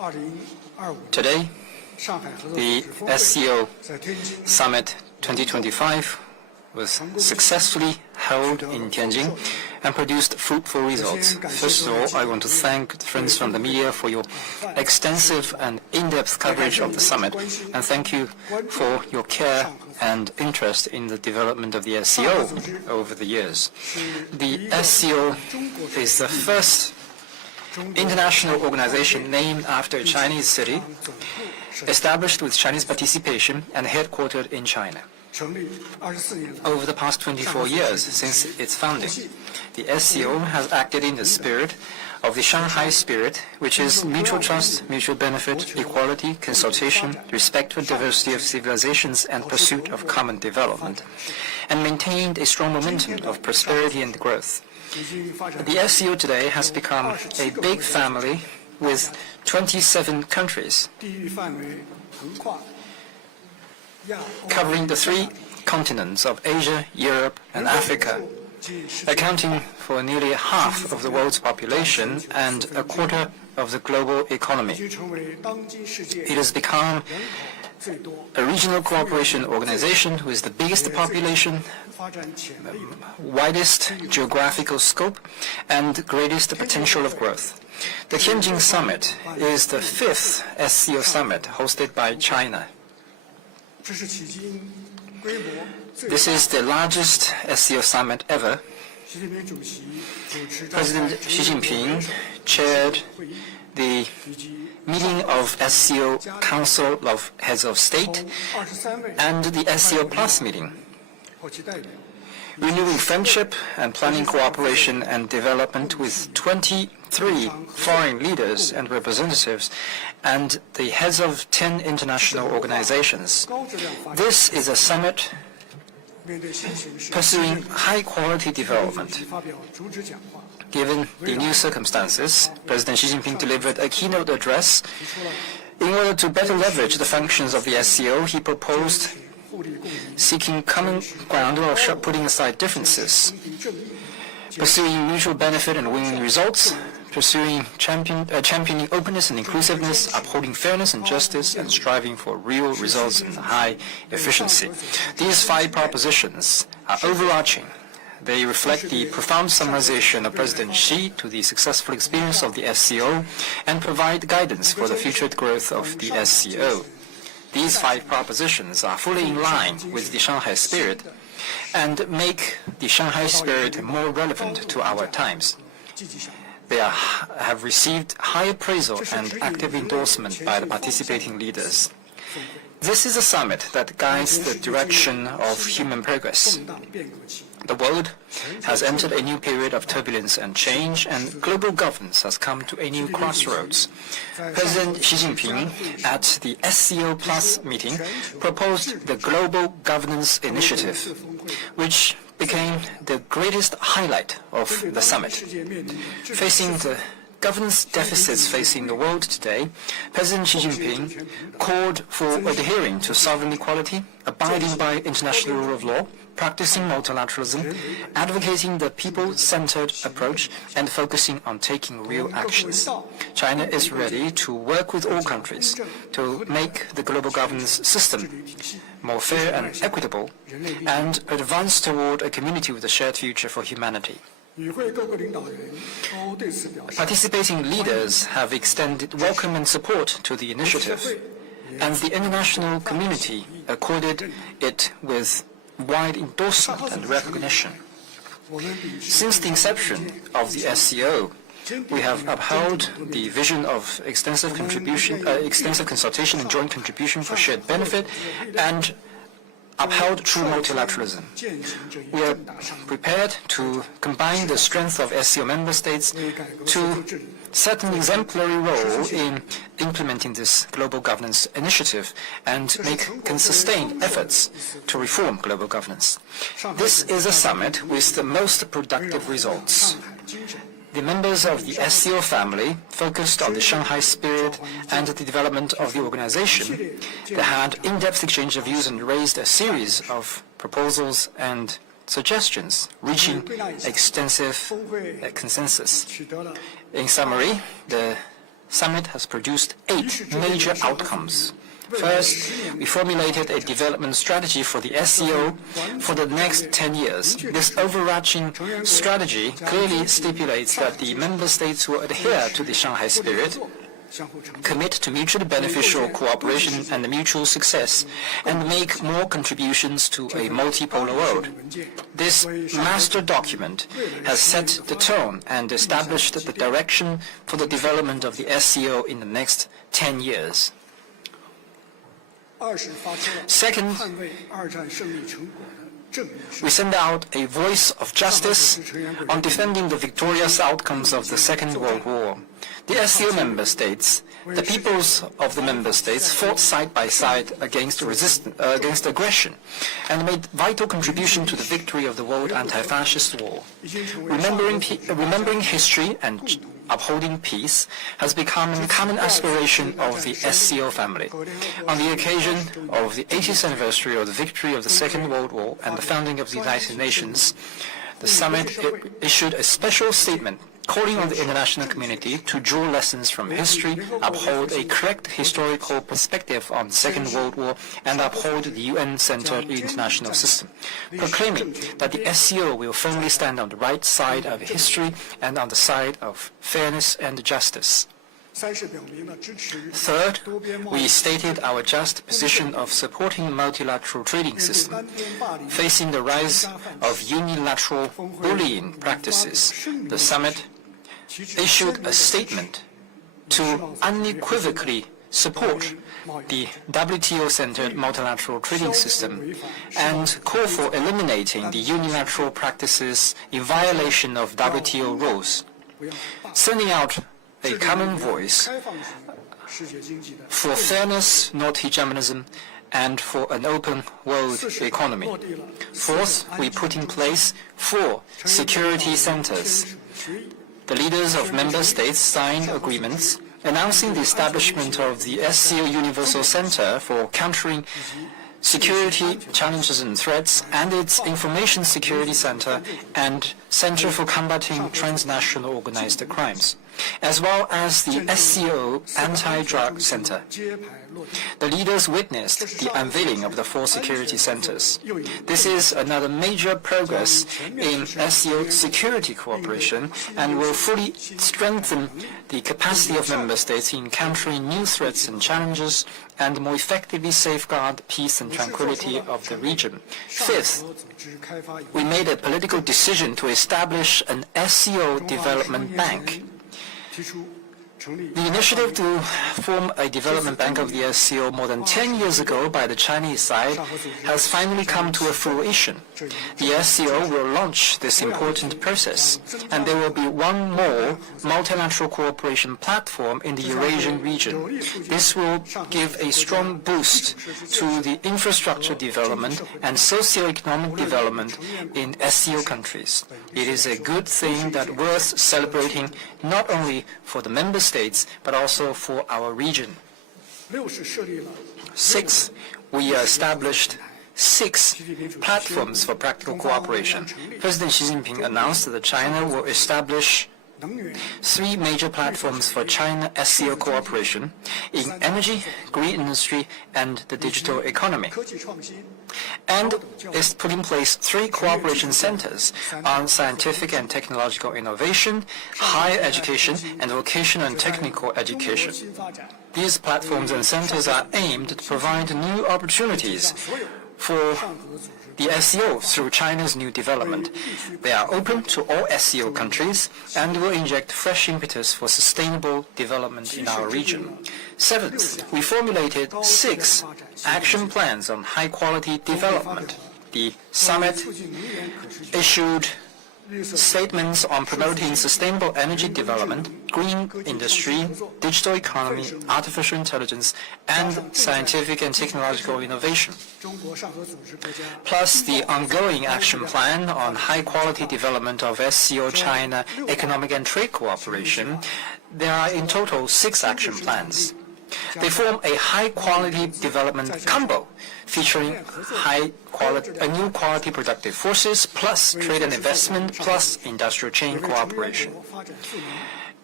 Today, the SCO Summit 2025 was successfully held in Tianjin and produced fruitful results. First of all, I want to thank friends from the media for your extensive and in-depth coverage of the summit, and thank you for your care and interest in the development of the SCO over the years. The SCO is the first international organization named after a Chinese city, established with Chinese participation and headquartered in China. Over the past 24 years since its founding, the SCO has acted in the spirit of the Shanghai spirit, which is mutual trust, mutual benefit, equality, consultation, respect for diversity of civilizations, and pursuit of common development, and maintained a strong momentum of prosperity and growth. The SCO today has become a big family with 27 countries, covering the 3 continents of Asia, Europe, and Africa, accounting for nearly half of the world's population and a quarter of the global economy. It has become a regional cooperation organization with the biggest population, widest geographical scope, and greatest potential of growth. The Tianjin Summit is the 5th SCO Summit hosted by China. This is the largest SCO Summit ever. President Xi Jinping chaired the meeting of SCO Council of Heads of State and the SCO Plus meeting, renewing friendship and planning cooperation and development with 23 foreign leaders and representatives and the heads of 10 international organizations. This is a summit pursuing high-quality development. Given the new circumstances, President Xi Jinping delivered a keynote address. In order to better leverage the functions of the SCO, he proposed seeking common ground while putting aside differences, pursuing mutual benefit and winning results, championing openness and inclusiveness, upholding fairness and justice, and striving for real results and high efficiency. These 5 propositions are overarching. They reflect the profound summarization of President Xi to the successful experience of the SCO and provide guidance for the future growth of the SCO. These 5 propositions are fully in line with the Shanghai spirit and make the Shanghai spirit more relevant to our times. They have received high appraisal and active endorsement by the participating leaders. This is a summit that guides the direction of human progress. The world has entered a new period of turbulence and change, and global governance has come to a new crossroads. President Xi Jinping, at the SCO Plus meeting, proposed the Global Governance Initiative, which became the greatest highlight of the summit. Facing the governance deficits facing the world today, President Xi Jinping called for adhering to sovereign equality, abiding by international rule of law, practicing multilateralism, advocating the people-centered approach, and focusing on taking real actions. China is ready to work with all countries to make the global governance system more fair and equitable, and advance toward a community with a shared future for humanity. Participating leaders have extended welcome and support to the initiative, and the international community accorded it with wide endorsement and recognition. Since the inception of the SCO, we have upheld the vision of extensive consultation and joint contribution for shared benefit, and upheld true multilateralism. We are prepared to combine the strength of SCO member states to set an exemplary role in implementing this global governance initiative and make sustained efforts to reform global governance. This is a summit with the most productive results. The members of the SCO family focused on the Shanghai spirit and the development of the organization. They had in-depth exchange of views and raised a series of proposals and suggestions, reaching extensive consensus. In summary, the summit has produced 8 major outcomes. First, we formulated a development strategy for the SCO for the next 10 years. This overarching strategy clearly stipulates that the member states will adhere to the Shanghai spirit, commit to mutually beneficial cooperation and mutual success, and make more contributions to a multipolar world. This master document has set the tone and established the direction for the development of the SCO in the next 10 years. Second, we send out a voice of justice on defending the victorious outcomes of the Second World War. The SCO member states, the peoples of the member states fought side by side against aggression and made vital contribution to the victory of the World Anti-Fascist War. Remembering history and upholding peace has become a common aspiration of the SCO family. On the occasion of the 80th anniversary of the victory of the Second World War and the founding of the United Nations, the summit issued a special statement calling on the international community to draw lessons from history, uphold a correct historical perspective on the Second World War, and uphold the UN-centered international system, proclaiming that the SCO will firmly stand on the right side of history and on the side of fairness and justice. Third, we stated our just position of supporting a multilateral trading system. Facing the rise of unilateral bullying practices, the summit issued a statement to unequivocally support the WTO-centered multilateral trading system and call for eliminating the unilateral practices in violation of WTO rules, sending out a common voice for fairness, not hegemonism, and for an open world economy. Fourth, we put in place 4 security centers. The leaders of member states signed agreements announcing the establishment of the SCO Universal Center for Countering Security Challenges and Threats and its Information Security Center and Center for Combating Transnational Organized Crimes, as well as the SCO Anti-Drug Center. The leaders witnessed the unveiling of the 4 security centers. This is another major progress in SCO security cooperation and will fully strengthen the capacity of member states in countering new threats and challenges and more effectively safeguard peace and tranquility of the region. Fifth, we made a political decision to establish an SCO development bank. The initiative to form a development bank of the SCO more than 10 years ago by the Chinese side has finally come to a fruition. The SCO will launch this important process, and there will be one more multilateral cooperation platform in the Eurasian region. This will give a strong boost to the infrastructure development and socio-economic development in SCO countries. It is a good thing that worth celebrating not only for the member states, but also for our region. 6, we established 6 platforms for practical cooperation. President Xi Jinping announced that China will establish 3 major platforms for China SCO cooperation in energy, green industry, and the digital economy. And is put in place 3 cooperation centers on scientific and technological innovation, higher education, and vocational and technical education. These platforms and centers are aimed to provide new opportunities for the SCO through China's new development. They are open to all SCO countries and will inject fresh impetus for sustainable development in our region. 7th, we formulated 6 action plans on high-quality development. The summit issued statements on promoting sustainable energy development, green industry, digital economy, artificial intelligence, and scientific and technological innovation. Plus the ongoing action plan on high-quality development of SCO China economic and trade cooperation. There are in total 6 action plans. They form a high-quality development combo featuring new quality productive forces plus trade and investment plus industrial chain cooperation.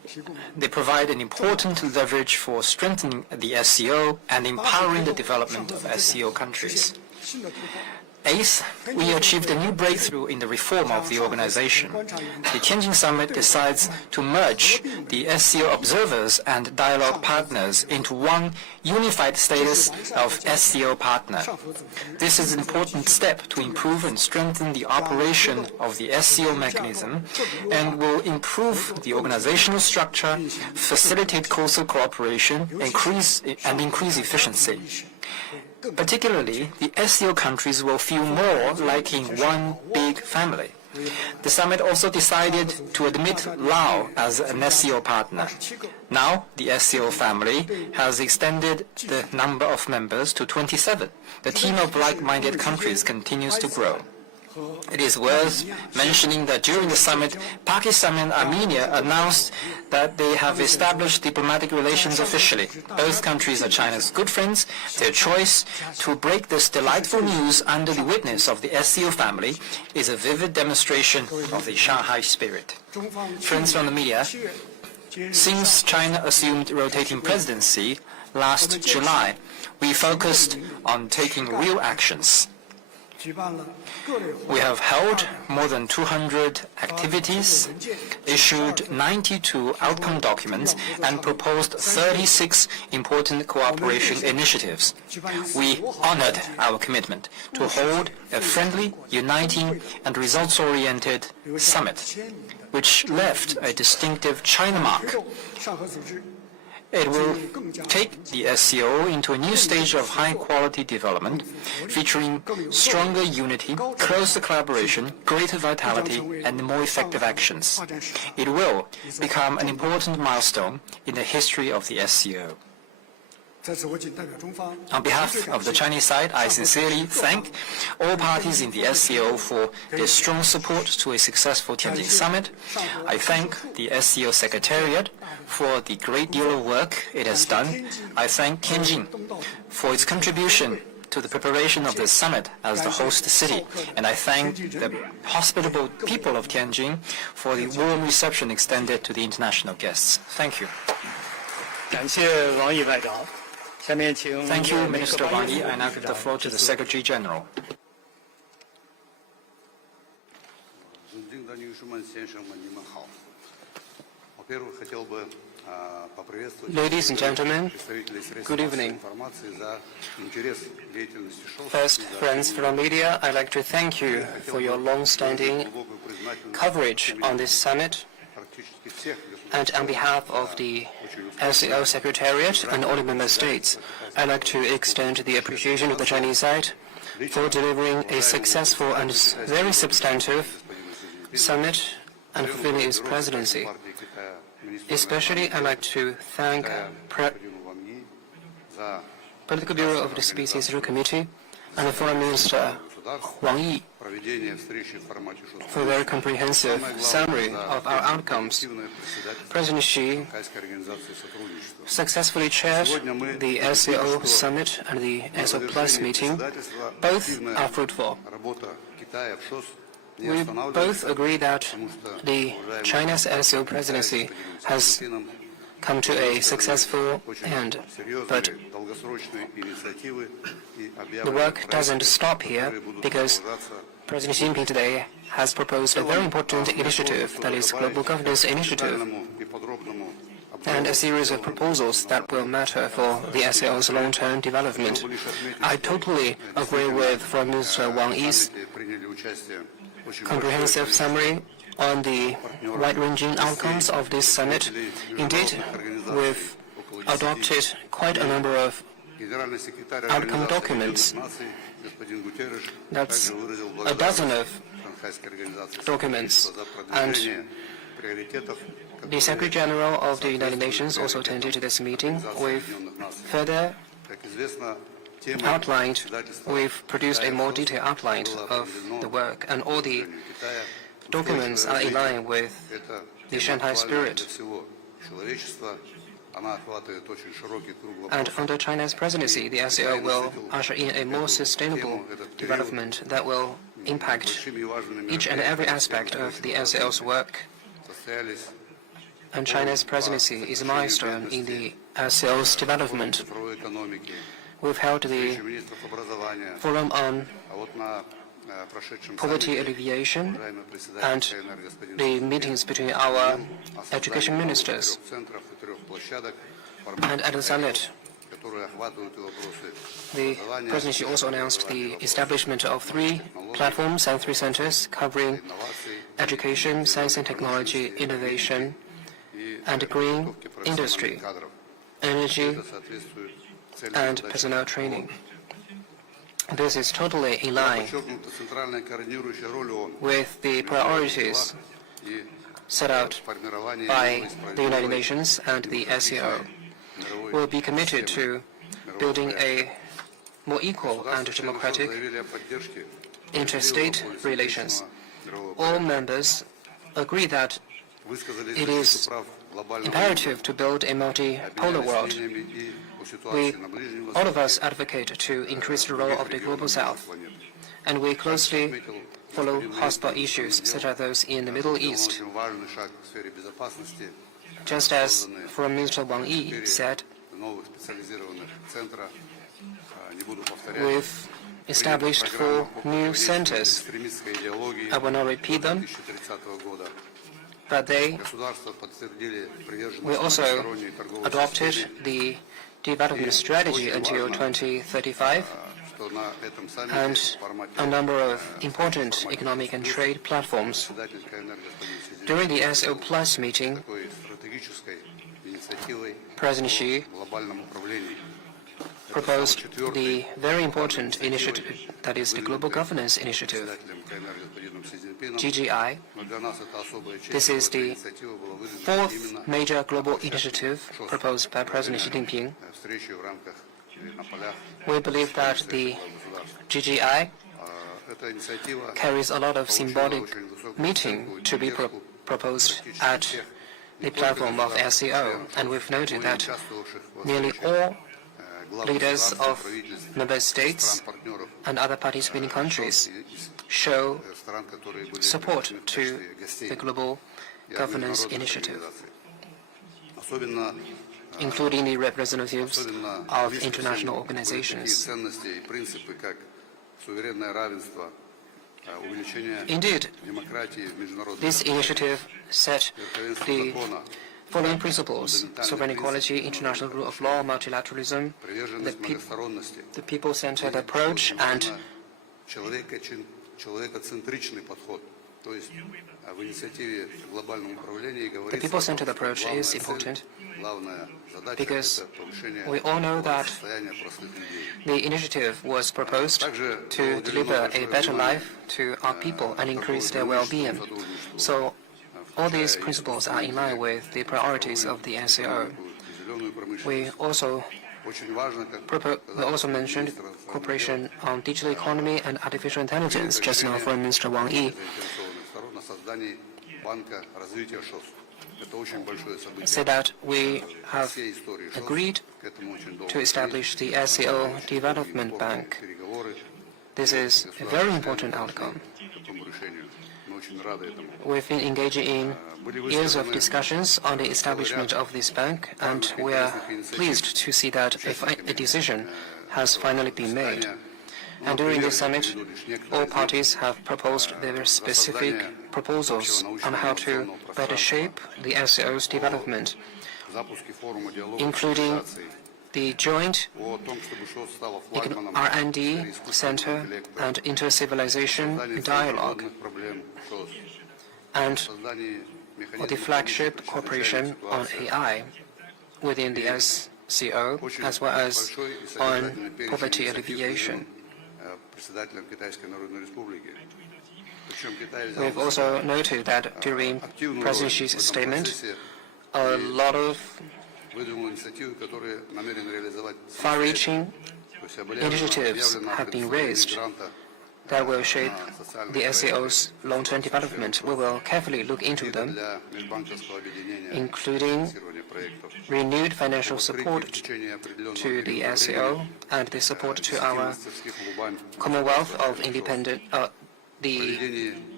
They provide an important leverage for strengthening the SCO and empowering the development of SCO countries. Eighth, we achieved a new breakthrough in the reform of the organization. The Tianjin Summit decides to merge the SCO observers and dialogue partners into one unified status of SCO partner. This is an important step to improve and strengthen the operation of the SCO mechanism and will improve the organizational structure, facilitate coastal cooperation, and increase efficiency. Particularly, the SCO countries will feel more like in one big family. The summit also decided to admit Laos as an SCO partner. Now, the SCO family has extended the number of members to 27. The team of like-minded countries continues to grow. It is worth mentioning that during the summit, Pakistan and Armenia announced that they have established diplomatic relations officially. Both countries are China's good friends. Their choice to break this delightful news under the witness of the SCO family is a vivid demonstration of the Shanghai spirit. Friends from the media, since China assumed rotating presidency last July, we focused on taking real actions. We have held more than 200 activities, issued 92 outcome documents, and proposed 36 important cooperation initiatives. We honored our commitment to hold a friendly, uniting, and results-oriented summit, which left a distinctive China mark. It will take the SCO into a new stage of high-quality development, featuring stronger unity, closer collaboration, greater vitality, and more effective actions. It will become an important milestone in the history of the SCO. On behalf of the Chinese side, I sincerely thank all parties in the SCO for their strong support to a successful Tianjin Summit. I thank the SCO Secretariat for the great deal of work it has done. I thank Tianjin for its contribution to the preparation of this summit as the host city, and I thank the hospitable people of Tianjin for the warm reception extended to the international guests. Thank you. Thank you, Minister Wang. I now give the floor to the Secretary General. Ladies and gentlemen, good evening. First, friends from media, I'd like to thank you for your long-standing coverage on this summit. And on behalf of the SCO Secretariat and all the member states, I'd like to extend the appreciation of the Chinese side for delivering a successful and very substantive summit and fulfilling its presidency. Especially, I'd like to thank Political Bureau of the Species Committee and the Foreign Minister Wang for a very comprehensive summary of our outcomes. President Xi successfully chaired the SCO Summit and the SO Plus meeting. Both are fruitful. We both agree that the China's SCO presidency has come to a successful end, but the work doesn't stop here because President Xi Jinping today has proposed a very important initiative, that is Global Governance Initiative, and a series of proposals that will matter for the SCO's long-term development. I totally agree with Foreign Minister Wang Yi's comprehensive summary on the wide-ranging outcomes of this summit. Indeed, we've adopted quite a number of outcome documents. That's a dozen of documents. And the Secretary General of the United Nations also attended this meeting. We've further outlined, we've produced a more detailed outline of the work, and all the documents are in line with the Shanghai spirit. And under China's presidency, the SCO will usher in a more sustainable development that will impact each and every aspect of the SCO's work. and China's presidency is a milestone in the SCO's development. We've held the Forum on Poverty Alleviation and the meetings between our education ministers. And at the summit, the presidency also announced the establishment of 3 platforms and 3 centers covering education, science and technology, innovation, and green industry, energy, and personnel training. This is totally in line with the priorities set out by the United Nations and the SCO. We'll be committed to building a more equal and democratic interstate relations. All members agree that it is imperative to build a multipolar world. All of us advocate to increase the role of the Global South, and we closely follow hotspot issues such as those in the Middle East. Just as Foreign Minister Wang said, we've established 4 new centers. I will not repeat them, but we also adopted the development strategy until 2035 and a number of important economic and trade platforms. During the SO Plus meeting, President Xi proposed the very important initiative, that is the Global Governance Initiative, GGI. This is the 4th major global initiative proposed by President Xi Jinping. We believe that the GGI carries a lot of symbolic meaning to be proposed at the platform of SCO, and we've noted that nearly all leaders of member states and other participating countries show support to the Global Governance Initiative, including the representatives of international organizations. Indeed, this initiative set the following principles: sovereign equality, international rule of law, multilateralism, the people-centered approach, and the people-centered approach is important because we all know that the initiative was proposed to deliver a better life to our people and increase their well-being. So all these principles are in line with the priorities of the SCO. We also mentioned cooperation on digital economy and artificial intelligence, just now Foreign Minister Wang said that we have agreed to establish the SCO Development Bank. This is a very important outcome. We've been engaging in years of discussions on the establishment of this bank, and we are pleased to see that a decision has finally been made. And during this summit, all parties have proposed their specific proposals on how to better shape the SCO's development, including the joint R&D Center and inter-civilization dialogue, and the flagship cooperation on AI within the SCO, as well as on poverty alleviation. We've also noted that during President Xi's statement, a lot of far-reaching initiatives have been raised that will shape the SCO's long-term development. We will carefully look into them, including renewed financial support to the SCO and the support to our Commonwealth of Independent, the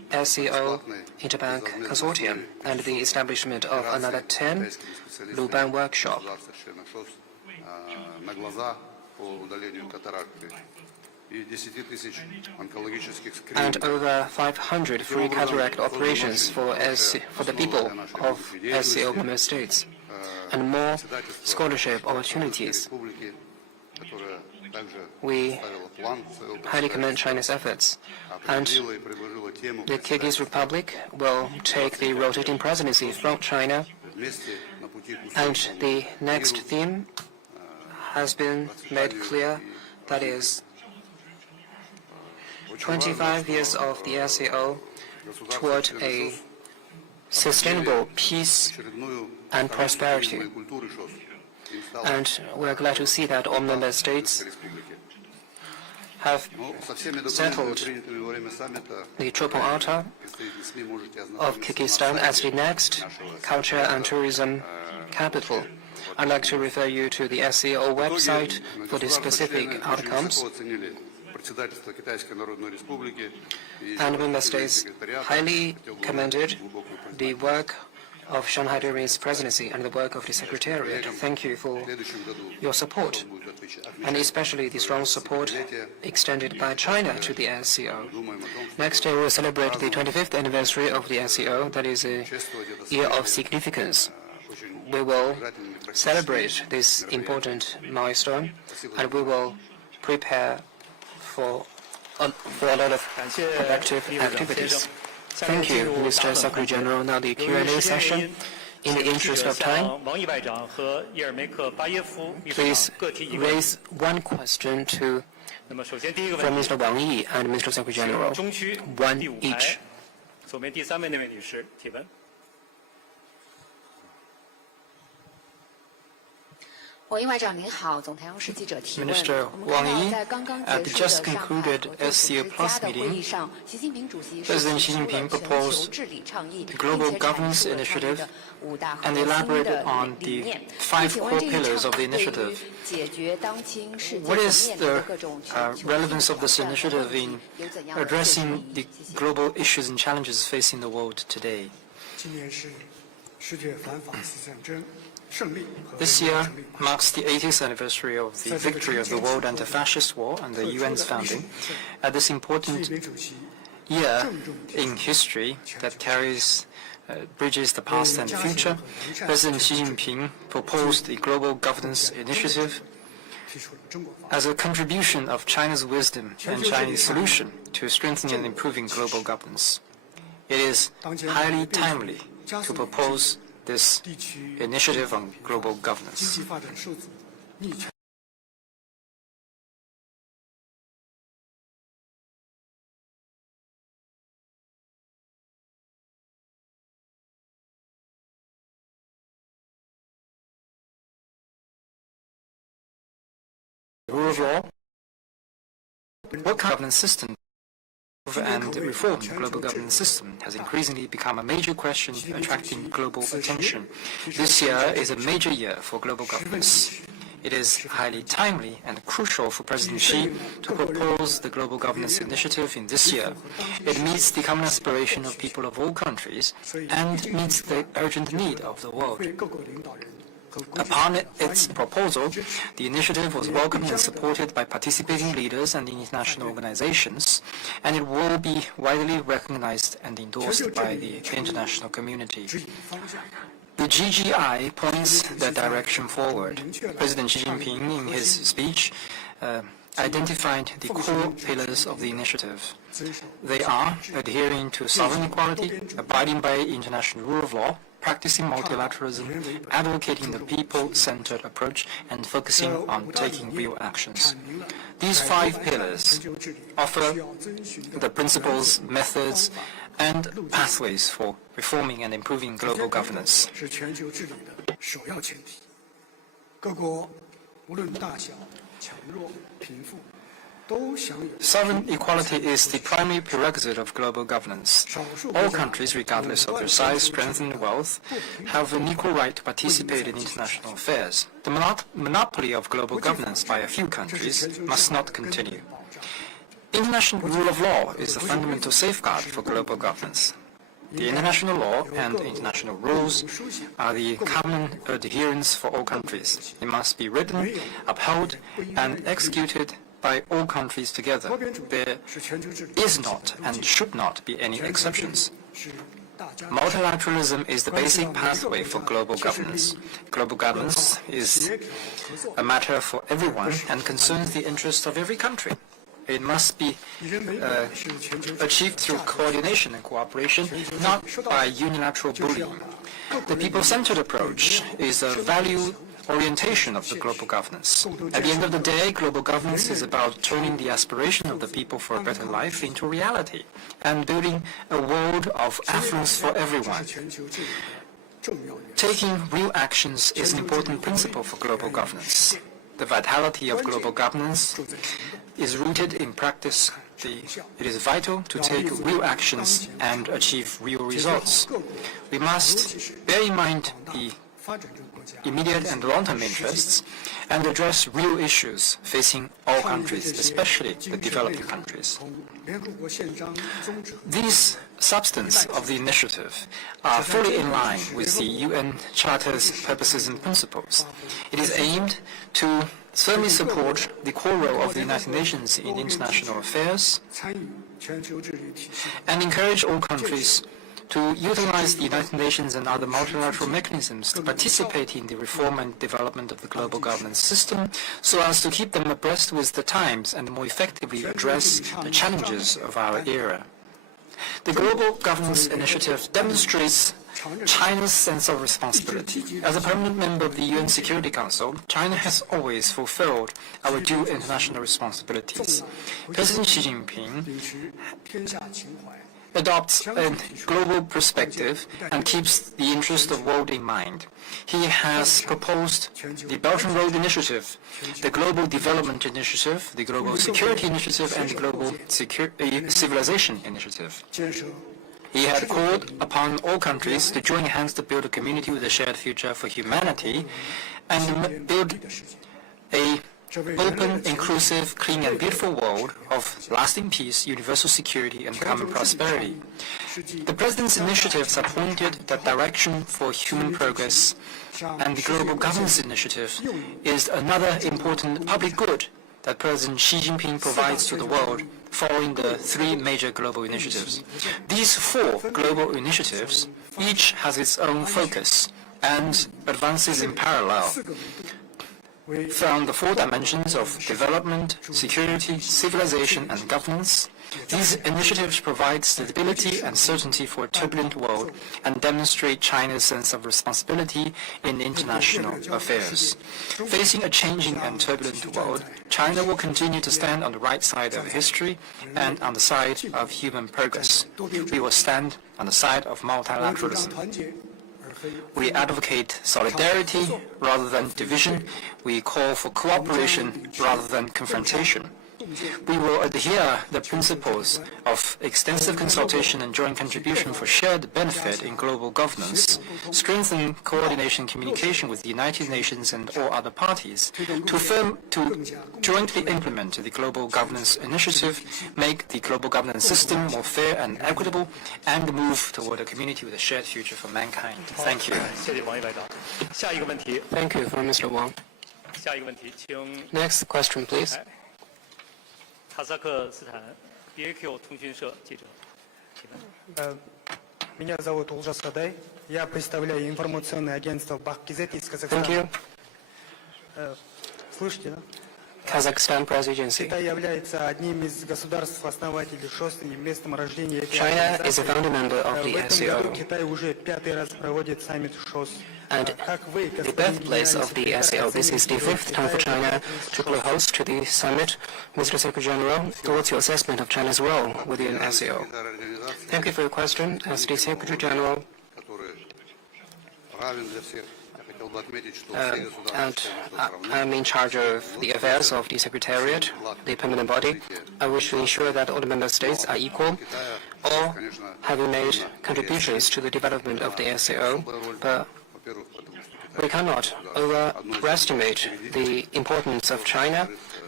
SCO Interbank Consortium and the establishment of another 10 Luban workshop. And over 500 free cataract operations for the people of SCO member states, and more scholarship opportunities. We highly commend China's efforts, and the Kyrgyz Republic will take the rotating presidency from China, and the next theme has been made clear, that is 25 years of the SCO toward a sustainable peace and prosperity. And we are glad to see that all member states have settled the Chopin Altar of Kyrgyzstan as the next culture and tourism capital. I'd like to refer you to the SCO website for the specific outcomes. And member states highly commended the work of Shanghai during its presidency and the work of the Secretariat. Thank you for your support, and especially the strong support extended by China to the SCO. Next year we will celebrate the 25th anniversary of the SCO. That is a year of significance. We will celebrate this important milestone, and we will prepare for a lot of productive activities. Thank you, Mr. Secretary General. Now the Q&A session. In the interest of time, please raise one question from Mr. Wang Yi and Mr. Secretary General. One each. Minister Wang Yi, at the just concluded SCO Plus meeting, President Xi Jinping proposed the Global Governance Initiative and elaborated on the 5 core pillars of the initiative. What is the relevance of this initiative in addressing the global issues and challenges facing the world today? This year marks the 80th anniversary of the victory of the World Anti-Fascist War and the UN's founding. At this important year in history that bridges the past and the future, President Xi Jinping proposed the Global Governance Initiative as a contribution of China's wisdom and Chinese solution to strengthening and improving global governance. It is highly timely to propose this initiative on global governance. Rule of law, what kind of governance system and reform the global governance system has increasingly become a major question attracting global attention. This year is a major year for global governance. It is highly timely and crucial for President Xi to propose the Global Governance Initiative in this year. It meets the common aspiration of people of all countries and meets the urgent need of the world. Upon its proposal, the initiative was welcomed and supported by participating leaders and international organizations, and it will be widely recognized and endorsed by the international community. The GGI points the direction forward. President Xi Jinping, in his speech, identified the core pillars of the initiative. They are adhering to sovereign equality, abiding by international rule of law, practicing multilateralism, advocating the people-centered approach, and focusing on taking real actions. These 5 pillars offer the principles, methods, and pathways for reforming and improving global governance. Sovereign equality is the primary prerequisite of global governance. All countries, regardless of their size, strength, and wealth, have an equal right to participate in international affairs. The monopoly of global governance by a few countries must not continue. International rule of law is a fundamental safeguard for global governance. The international law and international rules are the common adherence for all countries. It must be written, upheld, and executed by all countries together. There is not and should not be any exceptions. Multilateralism is the basic pathway for global governance. Global governance is a matter for everyone and concerns the interests of every country. It must be achieved through coordination and cooperation, not by unilateral bullying. The people-centered approach is a value orientation of the global governance. At the end of the day, global governance is about turning the aspiration of the people for a better life into reality and building a world of affluence for everyone. Taking real actions is an important principle for global governance. The vitality of global governance is rooted in practice. It is vital to take real actions and achieve real results. We must bear in mind the immediate and long-term interests and address real issues facing all countries, especially the developing countries. These substance of the initiative are fully in line with the UN Charter's purposes and principles. It is aimed to firmly support the core role of the United Nations in international affairs and encourage all countries to utilize the United Nations and other multilateral mechanisms to participate in the reform and development of the global governance system so as to keep them abreast with the times and more effectively address the challenges of our era. The Global Governance Initiative demonstrates China's sense of responsibility. As a permanent member of the UN Security Council, China has always fulfilled our due international responsibilities. President Xi Jinping adopts a global perspective and keeps the interest of the world in mind. He has proposed the Belt and Road Initiative, the Global Development Initiative, the Global Security Initiative, and the Global Civilization Initiative. He had called upon all countries to join hands to build a community with a shared future for humanity and build a open, inclusive, clean and beautiful world of lasting peace, universal security and common prosperity. The President's initiatives have pointed the direction for human progress, and the Global Governance Initiative is another important public good that President Xi Jinping provides to the world following the three major global initiatives. These four global initiatives each has its own focus and advances in parallel from the four dimensions of development, security, civilization, and governance. These initiatives provide stability and certainty for a turbulent world and demonstrate China's sense of responsibility in international affairs. Facing a changing and turbulent world, China will continue to stand on the right side of history and on the side of human progress. We will stand on the side of multilateralism. We advocate solidarity rather than division. We call for cooperation rather than confrontation. We will adhere the principles of extensive consultation and joint contribution for shared benefit in global governance, strengthen coordination and communication with the United Nations and all other parties, to jointly implement the Global Governance Initiative, make the global governance system more fair and equitable, and move toward a community with a shared future for mankind. Thank you. Thank you, for Mr. Wang. Next question, please. Меня зовут Улжас Кадай. Я представляю информационное агентство «Бах-Кизет» из Казахстана. Thank you. Слышите, да? Kazakhstan Press Agency. Китай является одним из государств-основателей ШОС и местом рождения этой China is a организации. founding member of В the этом году SCO. Китай уже 5-й раз проводит саммит ШОС. And the birthplace of the SCO. This is the fifth time for China to play host to the summit. Mr. Secretary General, what's your assessment of China's role within SCO? Thank you for your question. As the Secretary General, and I'm in charge of the affairs of the Secretariat, the permanent body. I wish to ensure that all the member states are equal, all having made contributions to the development of the SCO, but we cannot overestimate the importance of China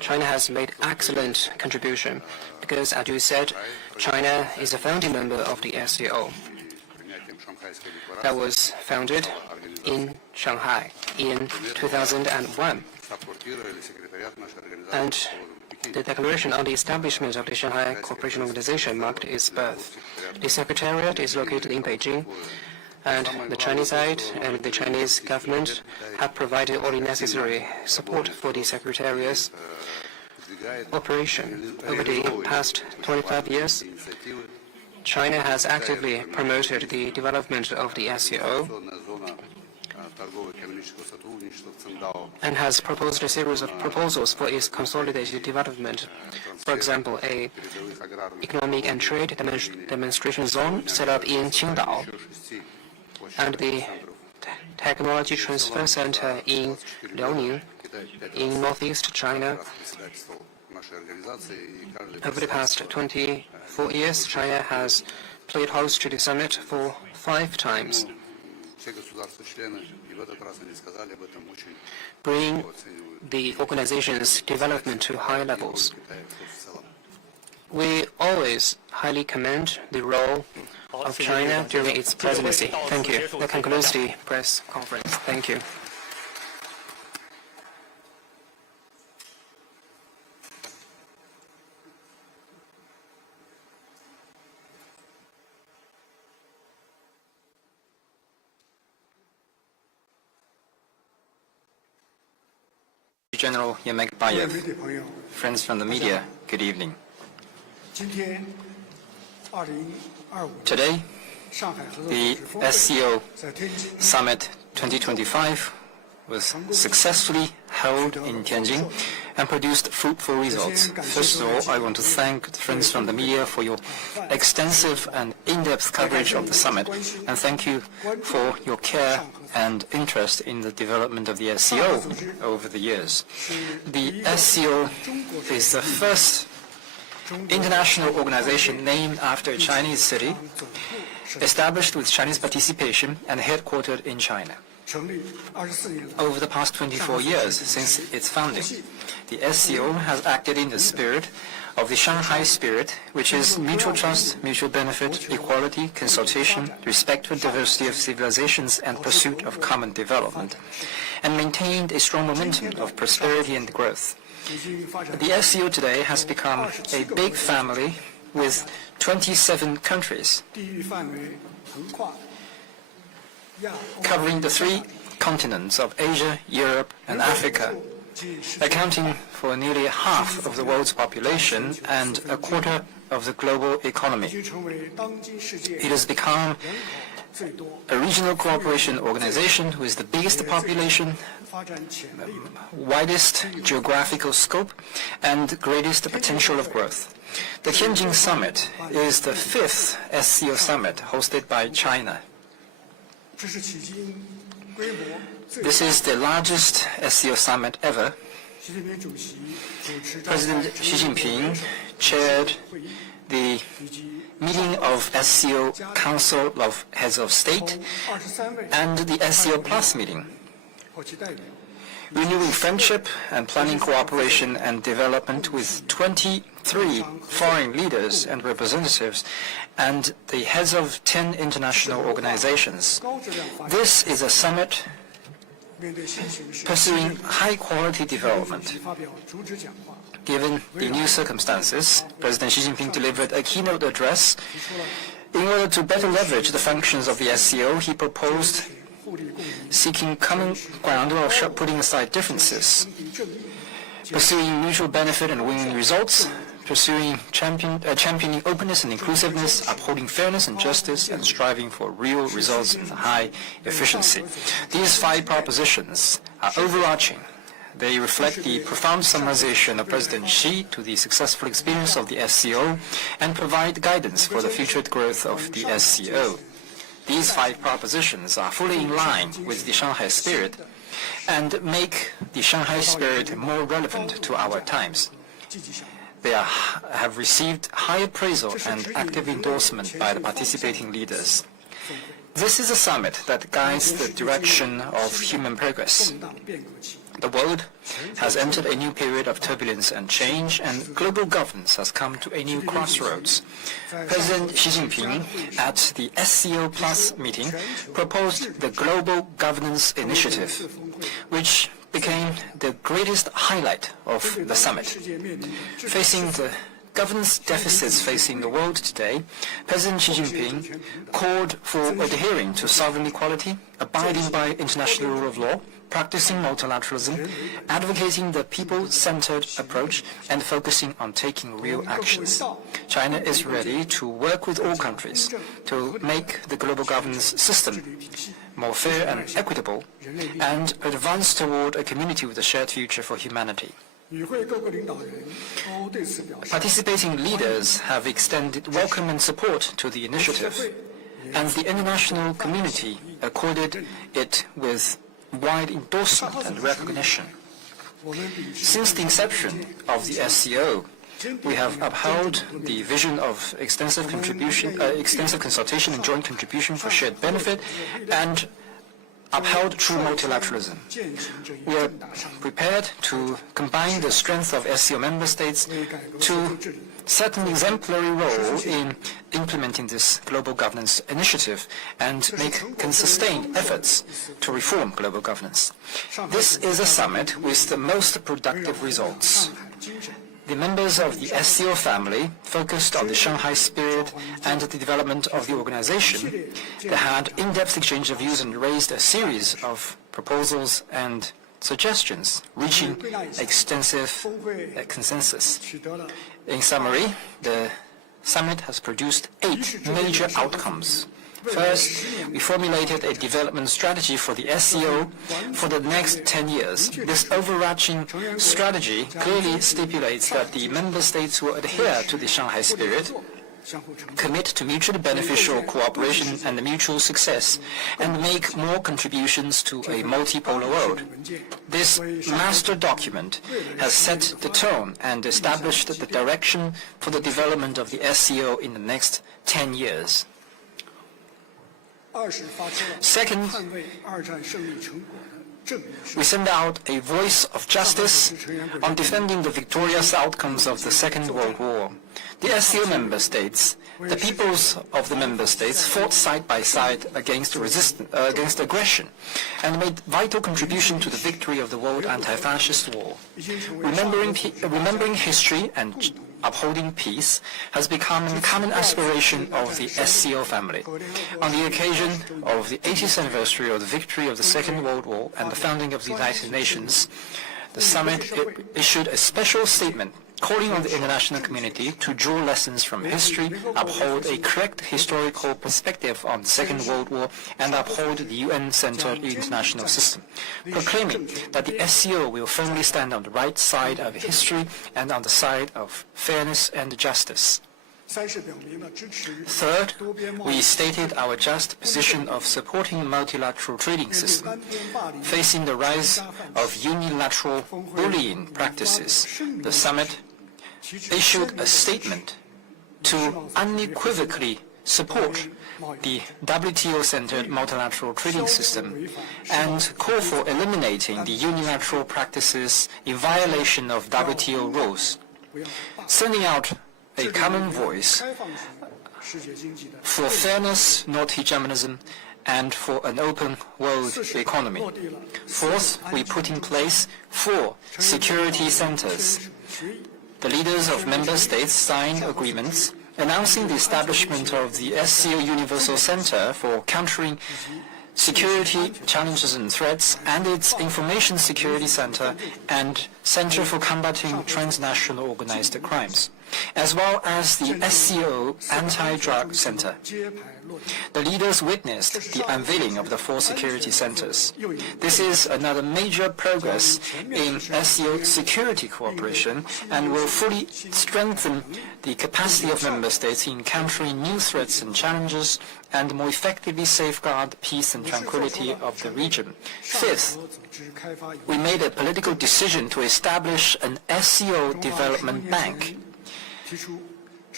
China has made excellent contribution because, as you said, China is a founding member of the SCO that was founded in Shanghai in 2001. And the declaration on the establishment of the Shanghai Co-operation Organization marked its birth. The Secretariat is located in Beijing, and the Chinese side and the Chinese government have provided all the necessary support for the Secretariat's operation. Over the past 25 years, China has actively promoted the development of the SCO and has proposed a series of proposals for its consolidated development. For example, a economic and trade demonstration zone set up in Qingdao, and the Technology Transfer Center in Liaoning in northeast China. Over the past 24 years, China has played host to the summit for 5 times, bringing the organization's development to high levels. We always highly commend the role of China during its presidency. Thank you. That concludes the press conference. Thank you. General Yermekbayev, friends from the media, good evening. Today, the SCO Summit 2025 was successfully held in Tianjin and produced fruitful results. First of all, I want to thank friends from the media for your extensive and in-depth coverage of the summit, and thank you for your care and interest in the development of the SCO over the years. The SCO is the first international organization named after a Chinese city, established with Chinese participation and headquartered in China. Over the past 24 years since its founding, the SCO has acted in the spirit of the Shanghai spirit, which is mutual trust, mutual benefit, equality, consultation, respect for diversity of civilizations, and pursuit of common development, and maintained a strong momentum of prosperity and growth. The SCO today has become a big family with 27 countries, covering the 3 continents of Asia, Europe, and Africa, accounting for nearly half of the world's population and a quarter of the global economy. It has become a regional cooperation organization with the biggest population, widest geographical scope, and greatest potential of growth. The Tianjin Summit is the 5th SCO Summit hosted by China. This is the largest SCO Summit ever. President Xi Jinping chaired the meeting of SCO Council of Heads of State and the SCO Plus meeting, renewing friendship and planning cooperation and development with 23 foreign leaders and representatives and the heads of 10 international organizations. This is a summit pursuing high-quality development. Given the new circumstances, President Xi Jinping delivered a keynote address. In order to better leverage the functions of the SCO, he proposed seeking common ground while putting aside differences, pursuing mutual benefit and winning results, championing openness and inclusiveness, upholding fairness and justice, and striving for real results and high efficiency. These 5 propositions are overarching. They reflect the profound summarization of President Xi to the successful experience of the SCO and provide guidance for the future growth of the SCO. These 5 propositions are fully in line with the Shanghai spirit and make the Shanghai spirit more relevant to our times. They have received high appraisal and active endorsement by the participating leaders. This is a summit that guides the direction of human progress. The world has entered a new period of turbulence and change, and global governance has come to a new crossroads. President Xi Jinping, at the SCO Plus meeting, proposed the Global Governance Initiative, which became the greatest highlight of the summit. Facing the governance deficits facing the world today, President Xi Jinping called for adhering to sovereign equality, abiding by international rule of law, practicing multilateralism, advocating the people-centered approach, and focusing on taking real actions. China is ready to work with all countries to make the global governance system more fair and equitable, and advance toward a community with a shared future for humanity. Participating leaders have extended welcome and support to the initiative, and the international community accorded it with wide endorsement and recognition. Since the inception of the SCO, we have upheld the vision of extensive consultation and joint contribution for shared benefit, and upheld true multilateralism. We are prepared to combine the strength of SCO member states to set an exemplary role in implementing this global governance initiative and make sustained efforts to reform global governance. This is a summit with the most productive results. The members of the SCO family focused on the Shanghai spirit and the development of the organization. They had in-depth exchange of views and raised a series of proposals and suggestions, reaching extensive consensus. In summary, the summit has produced 8 major outcomes. First, we formulated a development strategy for the SCO for the next 10 years. This overarching strategy clearly stipulates that the member states will adhere to the Shanghai spirit, commit to mutually beneficial cooperation and mutual success, and make more contributions to a multipolar world. This master document has set the tone and established the direction for the development of the SCO in the next 10 years. Second, we send out a voice of justice on defending the victorious outcomes of the Second World War. The SCO member states, the peoples of the member states, fought side by side against aggression and made vital contribution to the victory of the world anti-fascist war. Remembering history and upholding peace has become a common aspiration of the SCO family. On the occasion of the 80th anniversary of the victory of the Second World War and the founding of the United Nations, the summit issued a special statement calling on the international community to draw lessons from history, uphold a correct historical perspective on the Second World War, and uphold the UN-centered international system, proclaiming that the SCO will firmly stand on the right side of history and on the side of fairness and justice. Third, we stated our just position of supporting a multilateral trading system. Facing the rise of unilateral bullying practices, the summit issued a statement to unequivocally support the WTO-centered multilateral trading system and call for eliminating the unilateral practices in violation of WTO rules, sending out a common voice for fairness, not hegemonism, and for an open world economy. Fourth, we put in place 4 security centers. The leaders of member states signed agreements announcing the establishment of the SCO Universal Center for Countering Security Challenges and Threats and its Information Security Center and Center for Combating Transnational Organized Crimes, as well as the SCO Anti-Drug Center. The leaders witnessed the unveiling of the 4 security centers. This is another major progress in SCO security cooperation and will fully strengthen the capacity of member states in countering new threats and challenges and more effectively safeguard peace and tranquility of the region. Fifth, we made a political decision to establish an SCO development bank.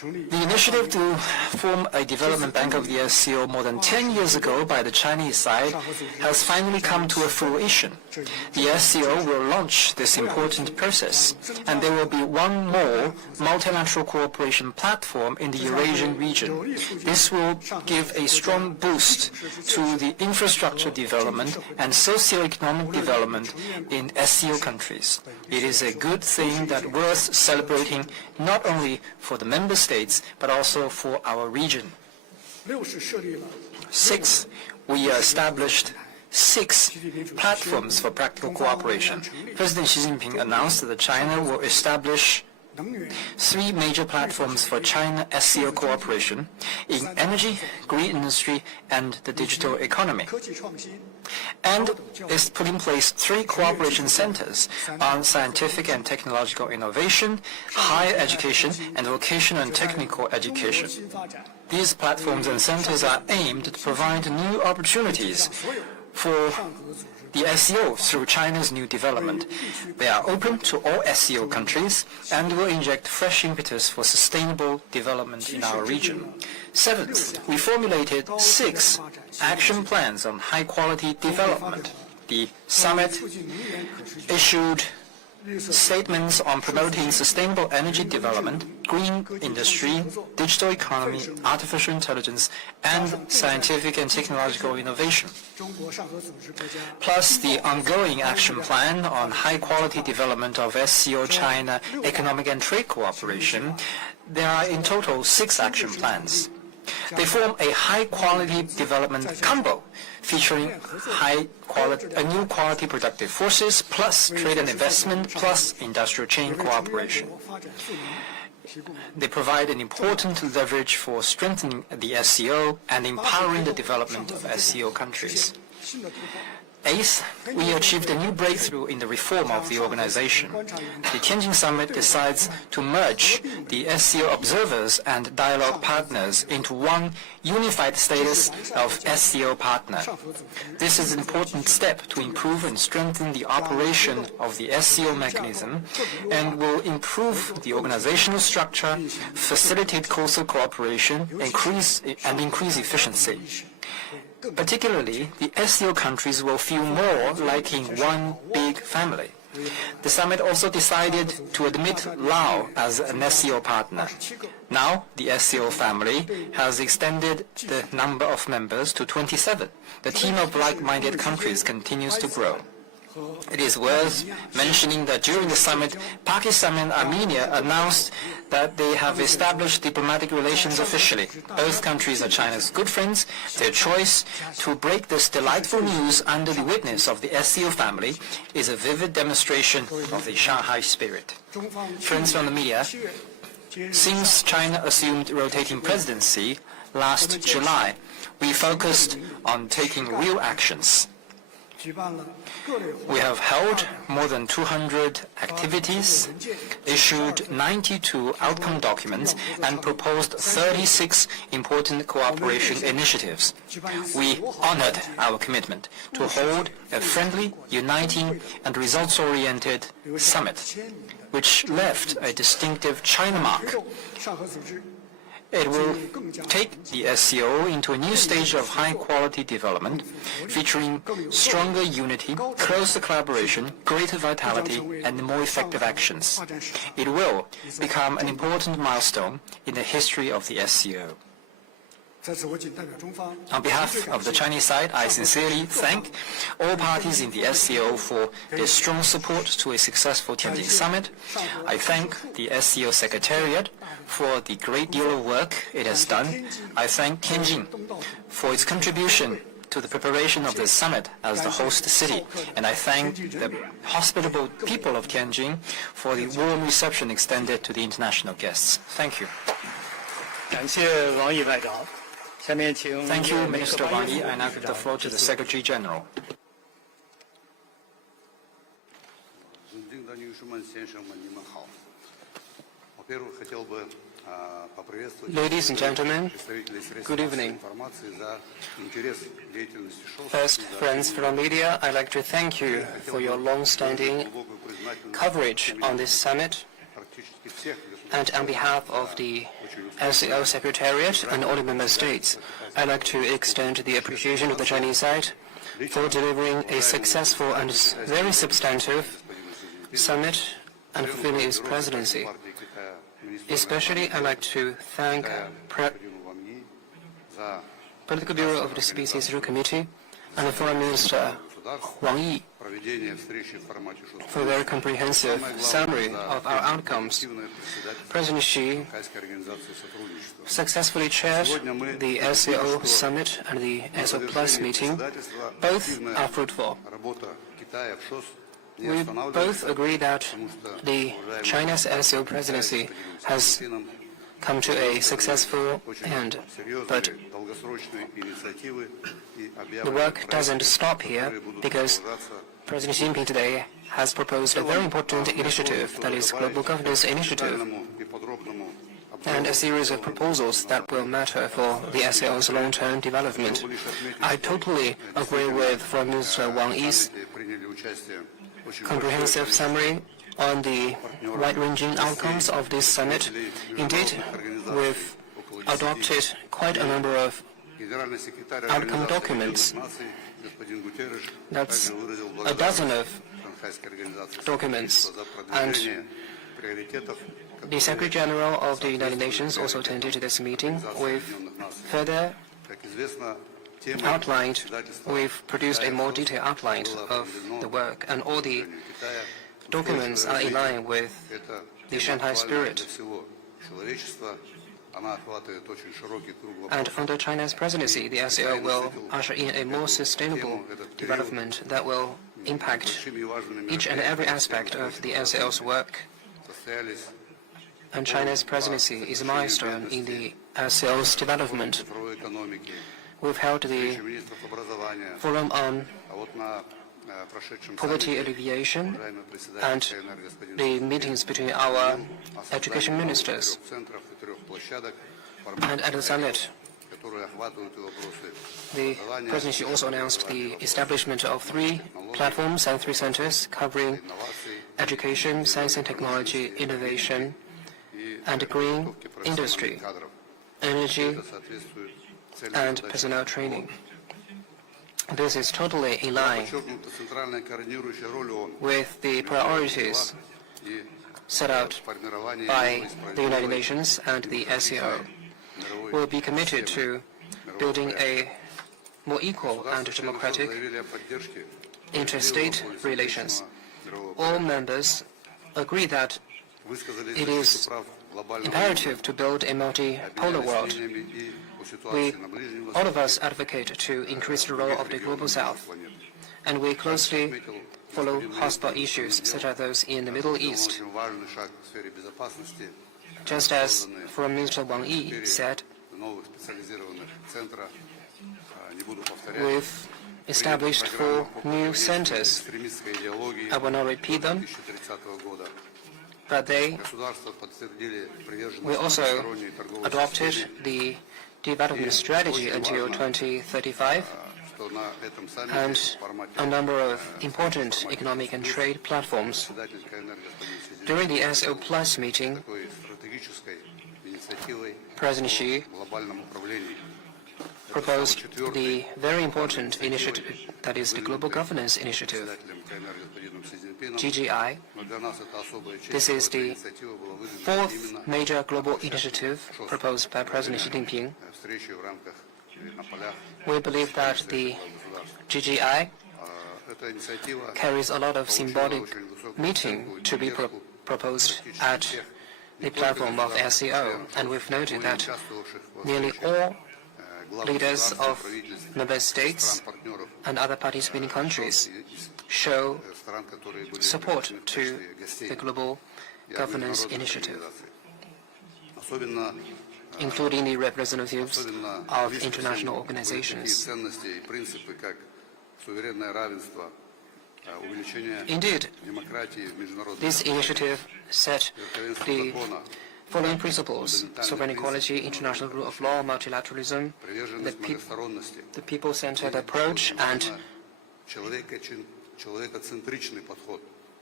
The initiative to form a development bank of the SCO more than 10 years ago by the Chinese side has finally come to a fruition. The SCO will launch this important process, and there will be one more multilateral cooperation platform in the Eurasian region. This will give a strong boost to the infrastructure development and socio-economic development in SCO countries. It is a good thing that worth celebrating not only for the member states, but also for our region. 6. We established 6 platforms for practical cooperation. President Xi Jinping announced that China will establish 3 major platforms for China-SCO cooperation in energy, green industry, and the digital economy. And is put in place 3 cooperation centers on scientific and technological innovation, higher education, and vocational and technical education. These platforms and centers are aimed to provide new opportunities for the SCO through China's new development. They are open to all SCO countries and will inject fresh impetus for sustainable development in our region. 7th, we formulated 6 action plans on high-quality development. The summit issued statements on promoting sustainable energy development, green industry, digital economy, artificial intelligence, and scientific and technological innovation. Plus the ongoing action plan on high-quality development of SCO China economic and trade cooperation. There are in total 6 action plans. They form a high-quality development combo featuring new quality productive forces, plus trade and investment, plus industrial chain cooperation. They provide an important leverage for strengthening the SCO and empowering the development of SCO countries. 8th, we achieved a new breakthrough in the reform of the organization. The Tianjin Summit decides to merge the SCO observers and dialogue partners into one unified status of SCO partner. This is an important step to improve and strengthen the operation of the SCO mechanism and will improve the organizational structure, facilitate coastal cooperation, increase efficiency. Particularly, the SCO countries will feel more like in one big family. The summit also decided to admit Laos as an SCO partner. Now, the SCO family has extended the number of members to 27. The team of like-minded countries continues to grow. It is worth mentioning that during the summit, Pakistan and Armenia announced that they have established diplomatic relations officially. Both countries are China's good friends. Their choice to break this delightful news under the witness of the SCO family is a vivid demonstration of the Shanghai spirit. Friends from the media, since China assumed rotating presidency last July, we focused on taking real actions. We have held more than 200 activities, issued 92 outcome documents, and proposed 36 important cooperation initiatives. We honored our commitment to hold a friendly, uniting, and results-oriented summit, which left a distinctive China mark. It will take the SCO into a new stage of high-quality development, featuring stronger unity, closer collaboration, greater vitality, and more effective actions. It will become an important milestone in the history of the SCO. On behalf of the Chinese side, I sincerely thank all parties in the SCO for their strong support to a successful Tianjin Summit. I thank the SCO Secretariat for the great deal of work it has done. I thank Tianjin for its contribution to the preparation of this summit as the host city, and I thank the hospitable people of Tianjin for the warm reception extended to the international guests. Thank you. Thank you, Minister Wang Yi. I now give the floor to the Secretary General. Ladies and gentlemen, good evening. First, friends from media, I'd like to thank you for your long-standing coverage on this summit And on behalf of the SCO Secretariat and all the member states, I'd like to extend the appreciation of the Chinese side for delivering a successful and very substantive summit and fulfilling its presidency. Especially, I'd like to thank Political Bureau of the CPC Committee and the Foreign Minister Wang for a very comprehensive summary of our outcomes. President Xi successfully chaired the SCO Summit and the SCO Plus meeting. Both are fruitful. We both agree that the China's SCO presidency has come to a successful end, but the work doesn't stop here because President Xi Jinping today has proposed a very important initiative, that is Global Governance Initiative, and a series of proposals that will matter for the SCO's long-term development. I totally agree with Foreign Minister Wang Yi's comprehensive summary on the wide-ranging outcomes of this summit. Indeed, we've adopted quite a number of outcome documents. That's a dozen of documents. And the Secretary General of the United Nations also attended this meeting. We've further outlined, we've produced a more detailed outline of the work, and all the documents are in line with the Shanghai spirit. And under China's presidency, the SCO will usher in a more sustainable development that will impact each and every aspect of the SCO's work. And China's presidency is a milestone in the SCO's development. We've held the Forum on Poverty Alleviation and the meetings between our education ministers. And at the summit, the presidency also announced the establishment of 3 platforms and 3 centers covering education, science and technology, innovation, and green industry, energy, and personnel training. This is totally in line with the priorities set out by the United Nations and the SCO. We'll be committed to building a more equal and democratic interstate relations. All members agree that it is imperative to build a multipolar world. All of us advocate to increase the role of the Global South, and we closely follow hotspot issues such as those in the Middle East. Just as Foreign Minister Wang Yi said, we've established 4 new centers. I will not repeat them, but we also adopted the development strategy until 2035 and a number of important economic and trade platforms. During the SCO Plus meeting, President Xi proposed the very important initiative, that is the Global Governance Initiative, GGI. This is the 4th major global initiative proposed by President Xi Jinping. We believe that the GGI carries a lot of symbolic meaning to be proposed at the platform of SCO, and we've noted that nearly all leaders of member states and other participating countries show support to the Global Governance Initiative, including the representatives of international organizations. Indeed, this initiative set the following principles: sovereign equality, international rule of law, multilateralism, the people-centered approach, and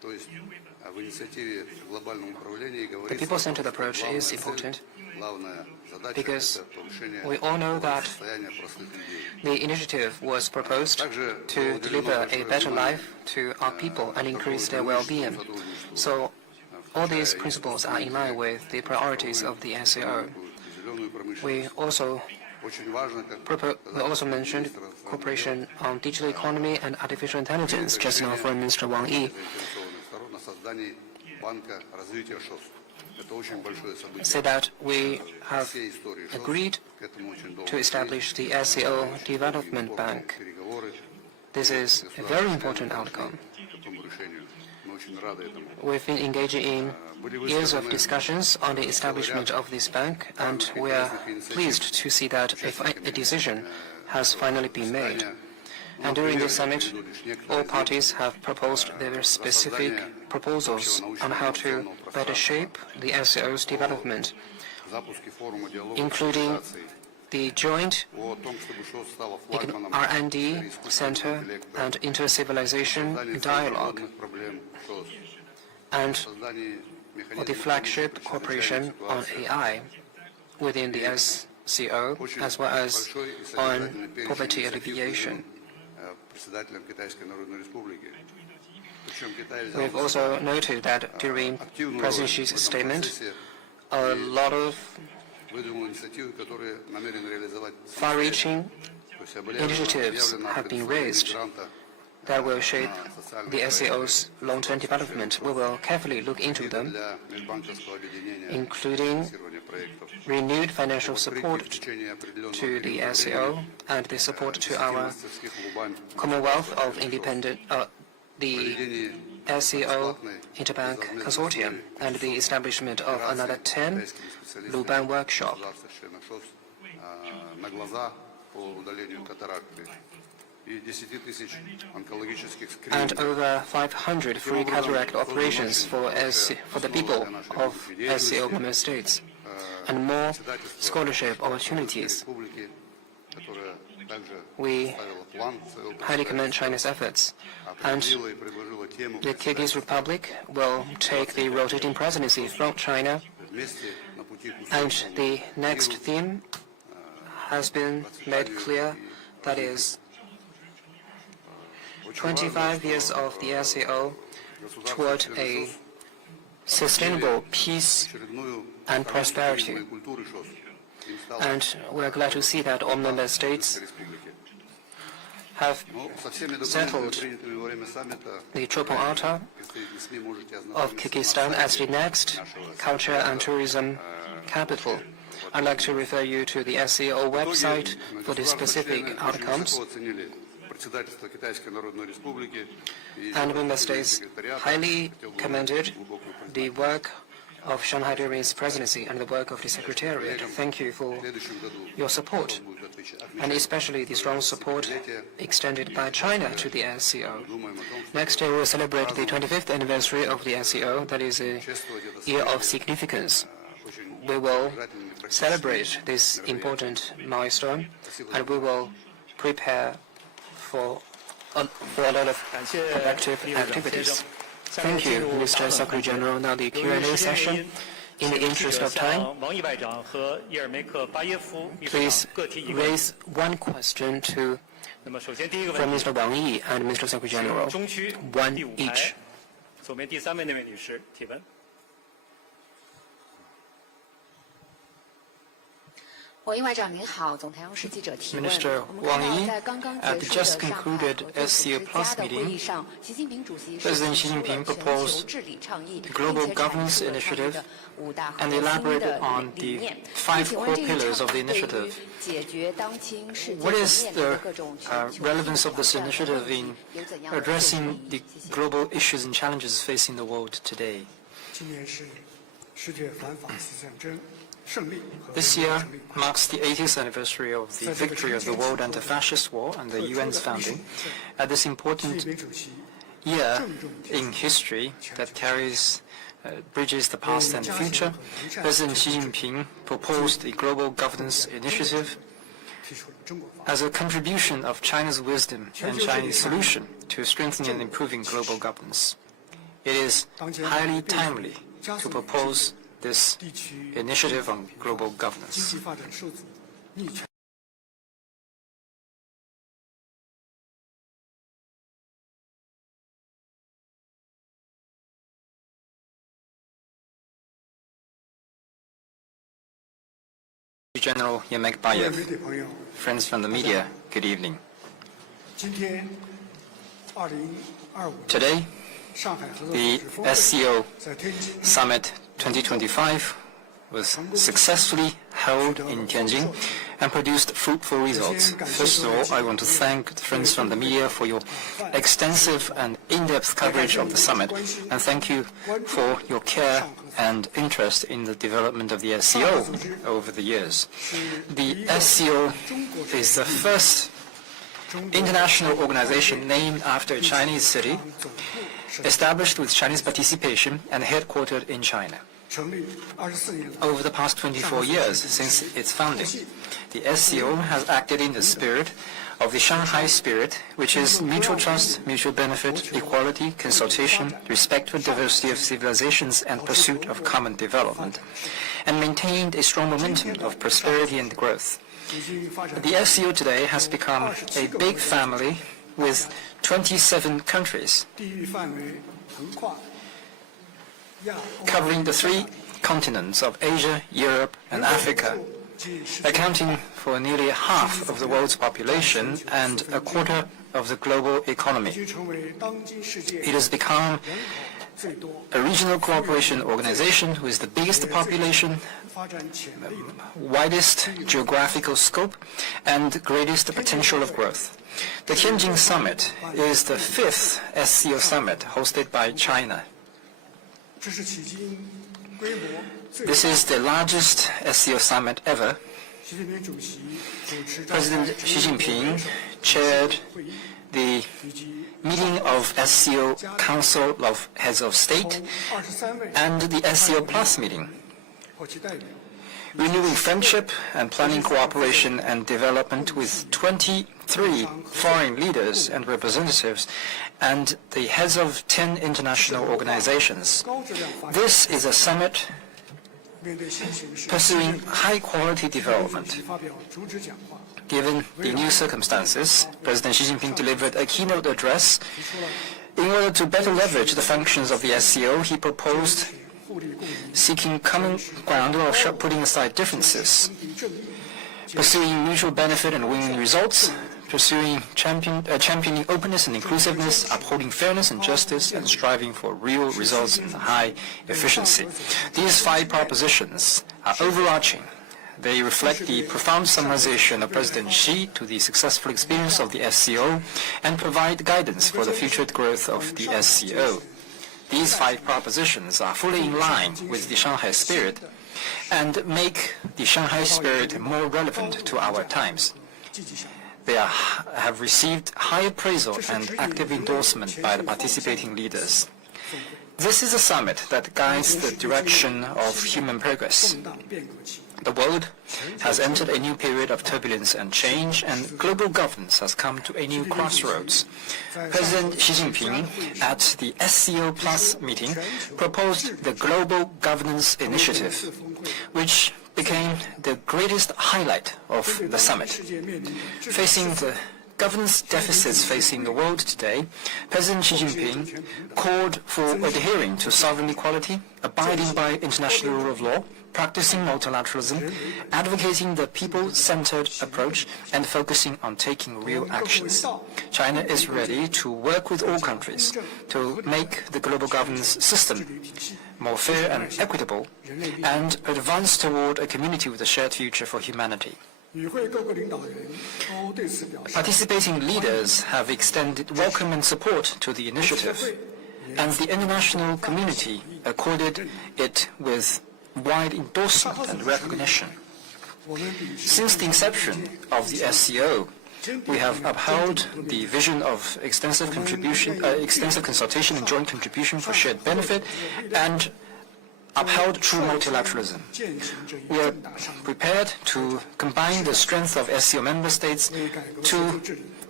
The people-centered approach is important because we all know that the initiative was proposed to deliver a better life to our people and increase their well-being. So all these principles are in line with the priorities of the SCO. We also mentioned cooperation on digital economy and artificial intelligence just now from Mr. Wang. Say that we have agreed to establish the SCO Development Bank. This is a very important outcome. We've been engaging in years of discussions on the establishment of this bank, and we are pleased to see that a decision has finally been made. And during this summit, all parties have proposed their specific proposals on how to better shape the SCO's development, including the joint R&D Center and inter-civilization dialogue, and the flagship cooperation on AI within the SCO, as well as on poverty alleviation. We've also noted that during President Xi's statement, a lot of far-reaching initiatives have been raised that will shape the SCO's long-term development. We will carefully look into them, including renewed financial support to the SCO and the support to our Commonwealth of Independent, the SCO Interbank Consortium, and the establishment of another 10 Luban workshop. And over 500 free cataract operations for the people of SCO member states, and more scholarship opportunities. We highly commend China's efforts, and the Kyrgyz Republic will take the rotating presidency from China, and the next theme has been made clear, that is 25 years of the SCO toward a sustainable peace and prosperity. And we are glad to see that all member states have settled the Chopin Altar of Kyrgyzstan as the next culture and tourism capital. I'd like to refer you to the SCO website for the specific outcomes. And member states highly commended the work of Shanghai during its presidency and the work of the Secretariat. Thank you for your support, and especially the strong support extended by China to the SCO. Next year we will celebrate the 25th anniversary of the SCO. That is a year of significance. We will celebrate this important milestone, and we will prepare for a lot of productive activities. Thank you, Mr. Secretary General. Now the Q&A session. In the interest of time, please raise one question from Mr. Wang Yi and Mr. Secretary General. One each. Minister Wang Yi, at the just concluded SCO Plus meeting, President Xi Jinping proposed the Global Governance Initiative and elaborated on the 5 core pillars of the initiative. What is the relevance of this initiative in addressing the global issues and challenges facing the world today? This year marks the 80th anniversary of the victory of the World Anti-Fascist War and the UN's founding. At this important year in history that bridges the past and the future, President Xi Jinping proposed the Global Governance Initiative as a contribution of China's wisdom and Chinese solution to strengthening and improving global governance. It is highly timely to propose this initiative on global governance. General Yermekbayev, friends from the media, good evening. Today, the SCO Summit 2025 was successfully held in Tianjin and produced fruitful results. First of all, I want to thank the friends from the media for your extensive and in-depth coverage of the summit, and thank you for your care and interest in the development of the SCO over the years. The SCO is the first international organization named after a Chinese city, established with Chinese participation and headquartered in China. Over the past 24 years since its founding, the SCO has acted in the spirit of the Shanghai spirit, which is mutual trust, mutual benefit, equality, consultation, respect for diversity of civilizations, and pursuit of common development, and maintained a strong momentum of prosperity and growth. The SCO today has become a big family with 27 countries, covering the 3 continents of Asia, Europe, and Africa, accounting for nearly half of the world's population and a quarter of the global economy. It has become a regional cooperation organization with the biggest population, widest geographical scope, and greatest potential of growth. The Tianjin Summit is the 5th SCO Summit hosted by China. This is the largest SCO Summit ever. President Xi Jinping chaired the meeting of SCO Council of Heads of State and the SCO Plus meeting, renewing friendship and planning cooperation and development with 23 foreign leaders and representatives and the heads of 10 international organizations. This is a summit pursuing high-quality development. Given the new circumstances, President Xi Jinping delivered a keynote address. In order to better leverage the functions of the SCO, he proposed seeking common ground while putting aside differences, pursuing mutual benefit and winning results, championing openness and inclusiveness, upholding fairness and justice, and striving for real results and high efficiency. These 5 propositions are overarching. They reflect the profound summarization of President Xi to the successful experience of the SCO and provide guidance for the future growth of the SCO. These 5 propositions are fully in line with the Shanghai spirit and make the Shanghai spirit more relevant to our times. They have received high appraisal and active endorsement by the participating leaders. This is a summit that guides the direction of human progress. The world has entered a new period of turbulence and change, and global governance has come to a new crossroads. President Xi Jinping, at the SCO Plus meeting, proposed the Global Governance Initiative, which became the greatest highlight of the summit. Facing the governance deficits facing the world today, President Xi Jinping called for adhering to sovereign equality, abiding by international rule of law, practicing multilateralism, advocating the people-centered approach, and focusing on taking real actions. China is ready to work with all countries to make the global governance system more fair and equitable, and advance toward a community with a shared future for humanity. Participating leaders have extended welcome and support to the initiative, and the international community accorded it with wide endorsement and recognition. Since the inception of the SCO, we have upheld the vision of extensive consultation and joint contribution for shared benefit, and upheld true multilateralism. We are prepared to combine the strength of SCO member states to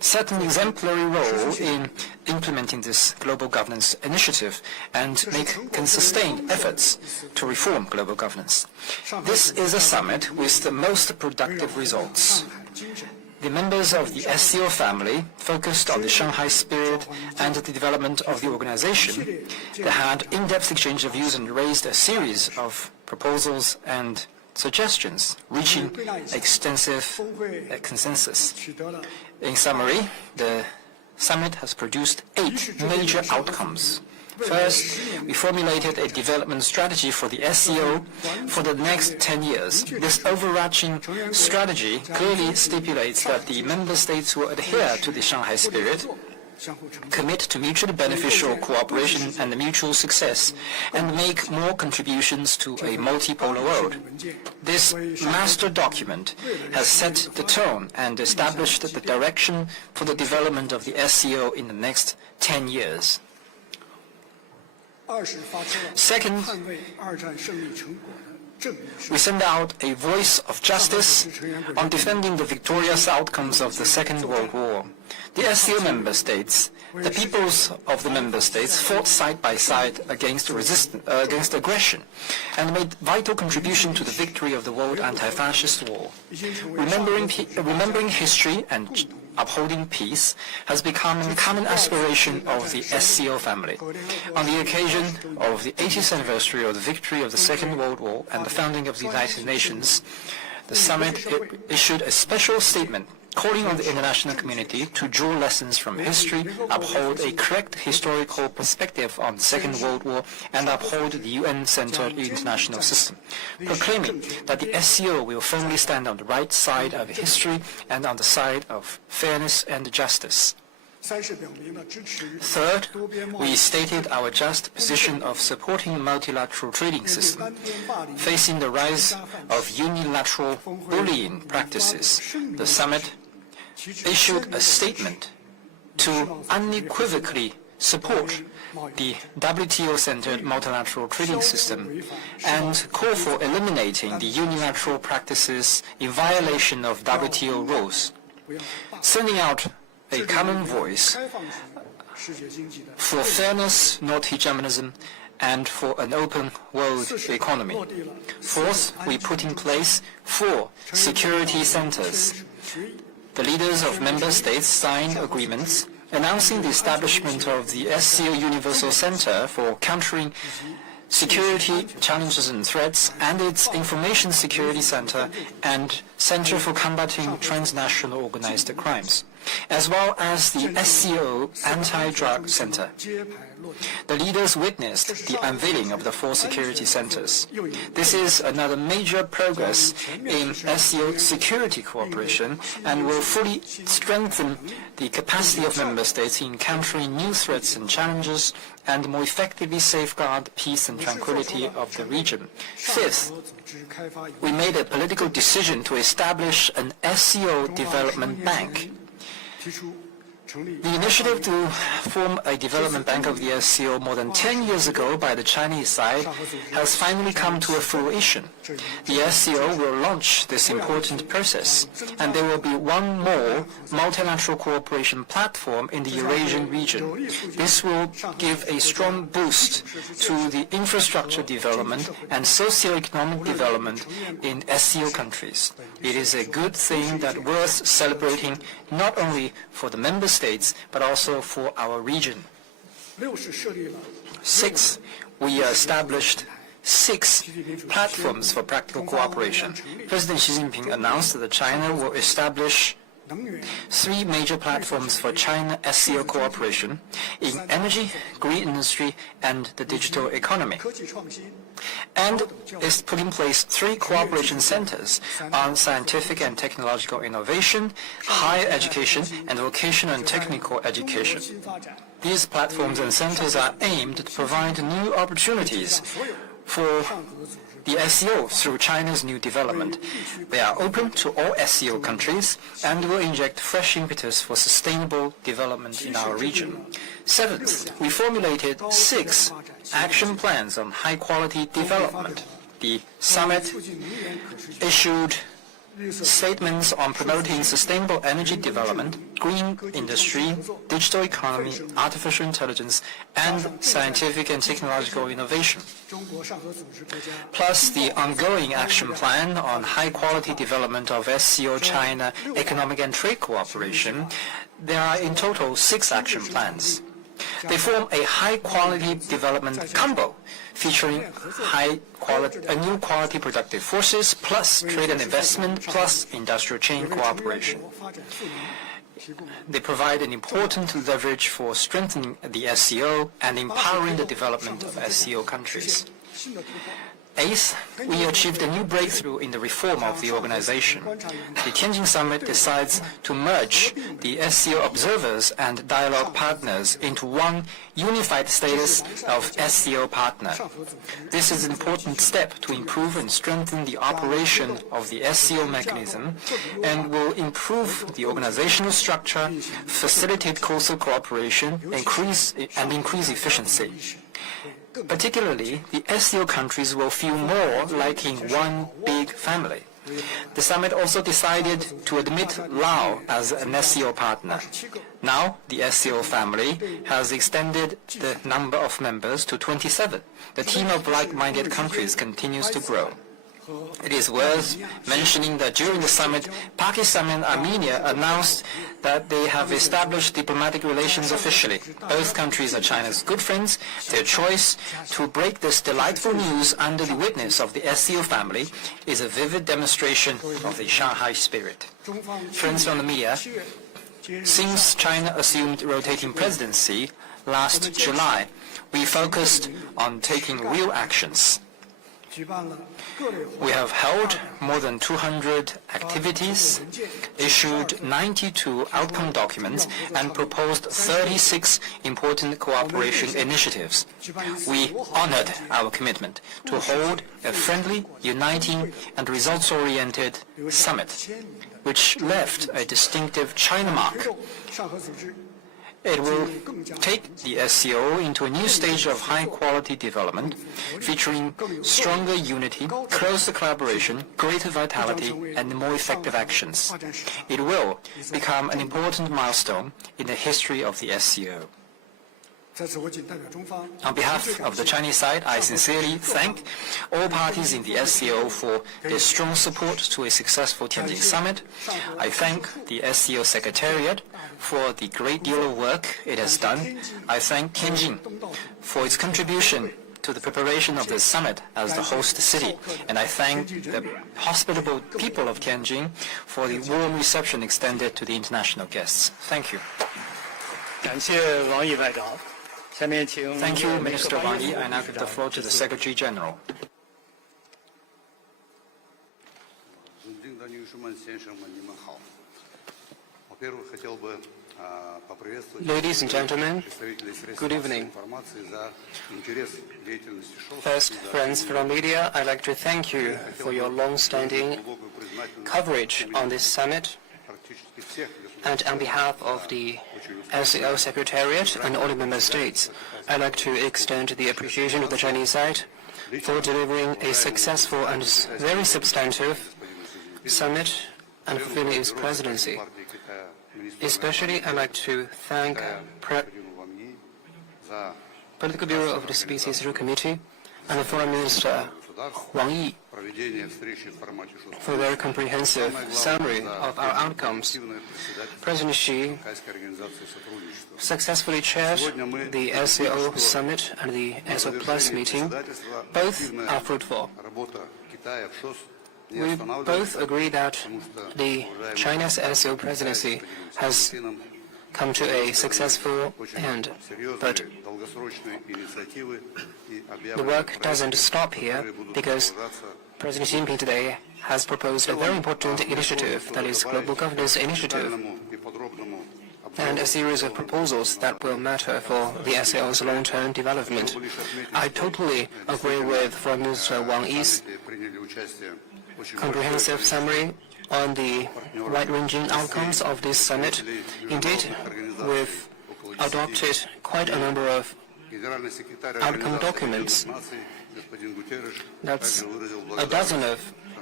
set an exemplary role in implementing this global governance initiative and make sustained efforts to reform global governance. This is a summit with the most productive results. The members of the SCO family focused on the Shanghai spirit and the development of the organization. They had in-depth exchange of views and raised a series of proposals and suggestions, reaching extensive consensus. In summary, the summit has produced 8 major outcomes. First, we formulated a development strategy for the SCO for the next 10 years. This overarching strategy clearly stipulates that the member states will adhere to the Shanghai spirit, commit to mutually beneficial cooperation and mutual success, and make more contributions to a multipolar world. This master document has set the tone and established the direction for the development of the SCO in the next 10 years. Second, we send out a voice of justice on defending the victorious outcomes of the Second World War. The SCO member states, the peoples of the member states, fought side by side against aggression and made vital contribution to the victory of the World Anti-Fascist War. Remembering history and upholding peace has become a common aspiration of the SCO family. On the occasion of the 80th anniversary of the victory of the Second World War and the founding of the United Nations, the summit issued a special statement calling on the international community to draw lessons from history, uphold a correct historical perspective on the Second World War, and uphold the UN-centered international system, proclaiming that the SCO will firmly stand on the right side of history and on the side of fairness and justice. Third, we stated our just position of supporting the multilateral trading system. Facing the rise of unilateral bullying practices, the summit issued a statement to unequivocally support the WTO-centered multilateral trading system and call for eliminating the unilateral practices in violation of WTO rules, sending out a common voice for fairness, not hegemonism, and for an open world economy. Fourth, we put in place 4 security centers. The leaders of member states signed agreements announcing the establishment of the SCO Universal Center for Countering Security Challenges and Threats and its Information Security Center and Center for Combating Transnational Organized Crimes, as well as the SCO Anti-Drug Center. The leaders witnessed the unveiling of the 4 security centers. This is another major progress in SCO security cooperation and will fully strengthen the capacity of member states in countering new threats and challenges and more effectively safeguard peace and tranquility of the region. Fifth, we made a political decision to establish an SCO development bank. The initiative to form a development bank of the SCO more than 10 years ago by the Chinese side has finally come to a fruition. The SCO will launch this important process, and there will be one more multilateral cooperation platform in the Eurasian region. This will give a strong boost to the infrastructure development and socio-economic development in SCO countries. It is a good thing that worth celebrating not only for the member states, but also for our region. 6, we established 6 platforms for practical cooperation. President Xi Jinping announced that China will establish 3 major platforms for China SCO cooperation in energy, green industry, and the digital economy, and is put in place 3 cooperation centers on scientific and technological innovation, higher education, and vocational and technical education. These platforms and centers are aimed to provide new opportunities for the SCO through China's new development. They are open to all SCO countries and will inject fresh impetus for sustainable development in our region. 7th, we formulated 6 action plans on high-quality development. The summit issued Statements on promoting sustainable energy development, green industry, digital economy, artificial intelligence, and scientific and technological innovation. Plus the ongoing action plan on high-quality development of SCO China economic and trade cooperation. There are in total 6 action plans. They form a high-quality development combo featuring new quality productive forces plus trade and investment plus industrial chain cooperation. They provide an important leverage for strengthening the SCO and empowering the development of SCO countries. 8th, we achieved a new breakthrough in the reform of the organization. The Tianjin Summit decides to merge the SCO observers and dialogue partners into one unified status of SCO partner. This is an important step to improve and strengthen the operation of the SCO mechanism and will improve the organizational structure, facilitate closer cooperation, and increase efficiency. Particularly, the SCO countries will feel more like in one big family. The summit also decided to admit Laos as an SCO partner. Now, the SCO family has extended the number of members to 27. The team of like-minded countries continues to grow. It is worth mentioning that during the summit, Pakistan and Armenia announced that they have established diplomatic relations officially. Both countries are China's good friends. Their choice to break this delightful news under the witness of the SCO family is a vivid demonstration of the Shanghai spirit. Friends from the media, since China assumed rotating presidency last July, we focused on taking real actions. We have held more than 200 activities, issued 92 outcome documents, and proposed 36 important cooperation initiatives. We honored our commitment to hold a friendly, uniting, and results-oriented summit, which left a distinctive China mark. It will take the SCO into a new stage of high-quality development, featuring stronger unity, closer collaboration, greater vitality, and more effective actions. It will become an important milestone in the history of the SCO. On behalf of the Chinese side, I sincerely thank all parties in the SCO for their strong support to a successful Tianjin Summit. I thank the SCO Secretariat for the great deal of work it has done. I thank Tianjin for its contribution to the preparation of this summit as the host city, and I thank the hospitable people of Tianjin for the warm reception extended to the international guests. Thank you. Thank you, Minister Wang Yi. I now give the floor to the Secretary General. Ladies and gentlemen, good evening. First, friends from media, I'd like to thank you for your long-standing coverage on this summit. And on behalf of the SCO Secretariat and all the member states, I'd like to extend the appreciation of the Chinese side for delivering a successful and very substantive summit and fulfilling its presidency. Especially, I'd like to thank Political Bureau of the CPC Committee and the Foreign Minister Wang Yi for a very comprehensive summary of our outcomes. President Xi successfully chaired the SCO Summit and the SO Plus meeting. Both are fruitful. We both agree that the China's SCO presidency has come to a successful end, but the work doesn't stop here because President Xi Jinping today has proposed a very important initiative, that is Global Governance Initiative, and a series of proposals that will matter for the SCO's long-term development. I totally agree with Foreign Minister Wang Yi's comprehensive summary on the wide-ranging outcomes of this summit. Indeed, we've adopted quite a number of outcome documents. That's a dozen of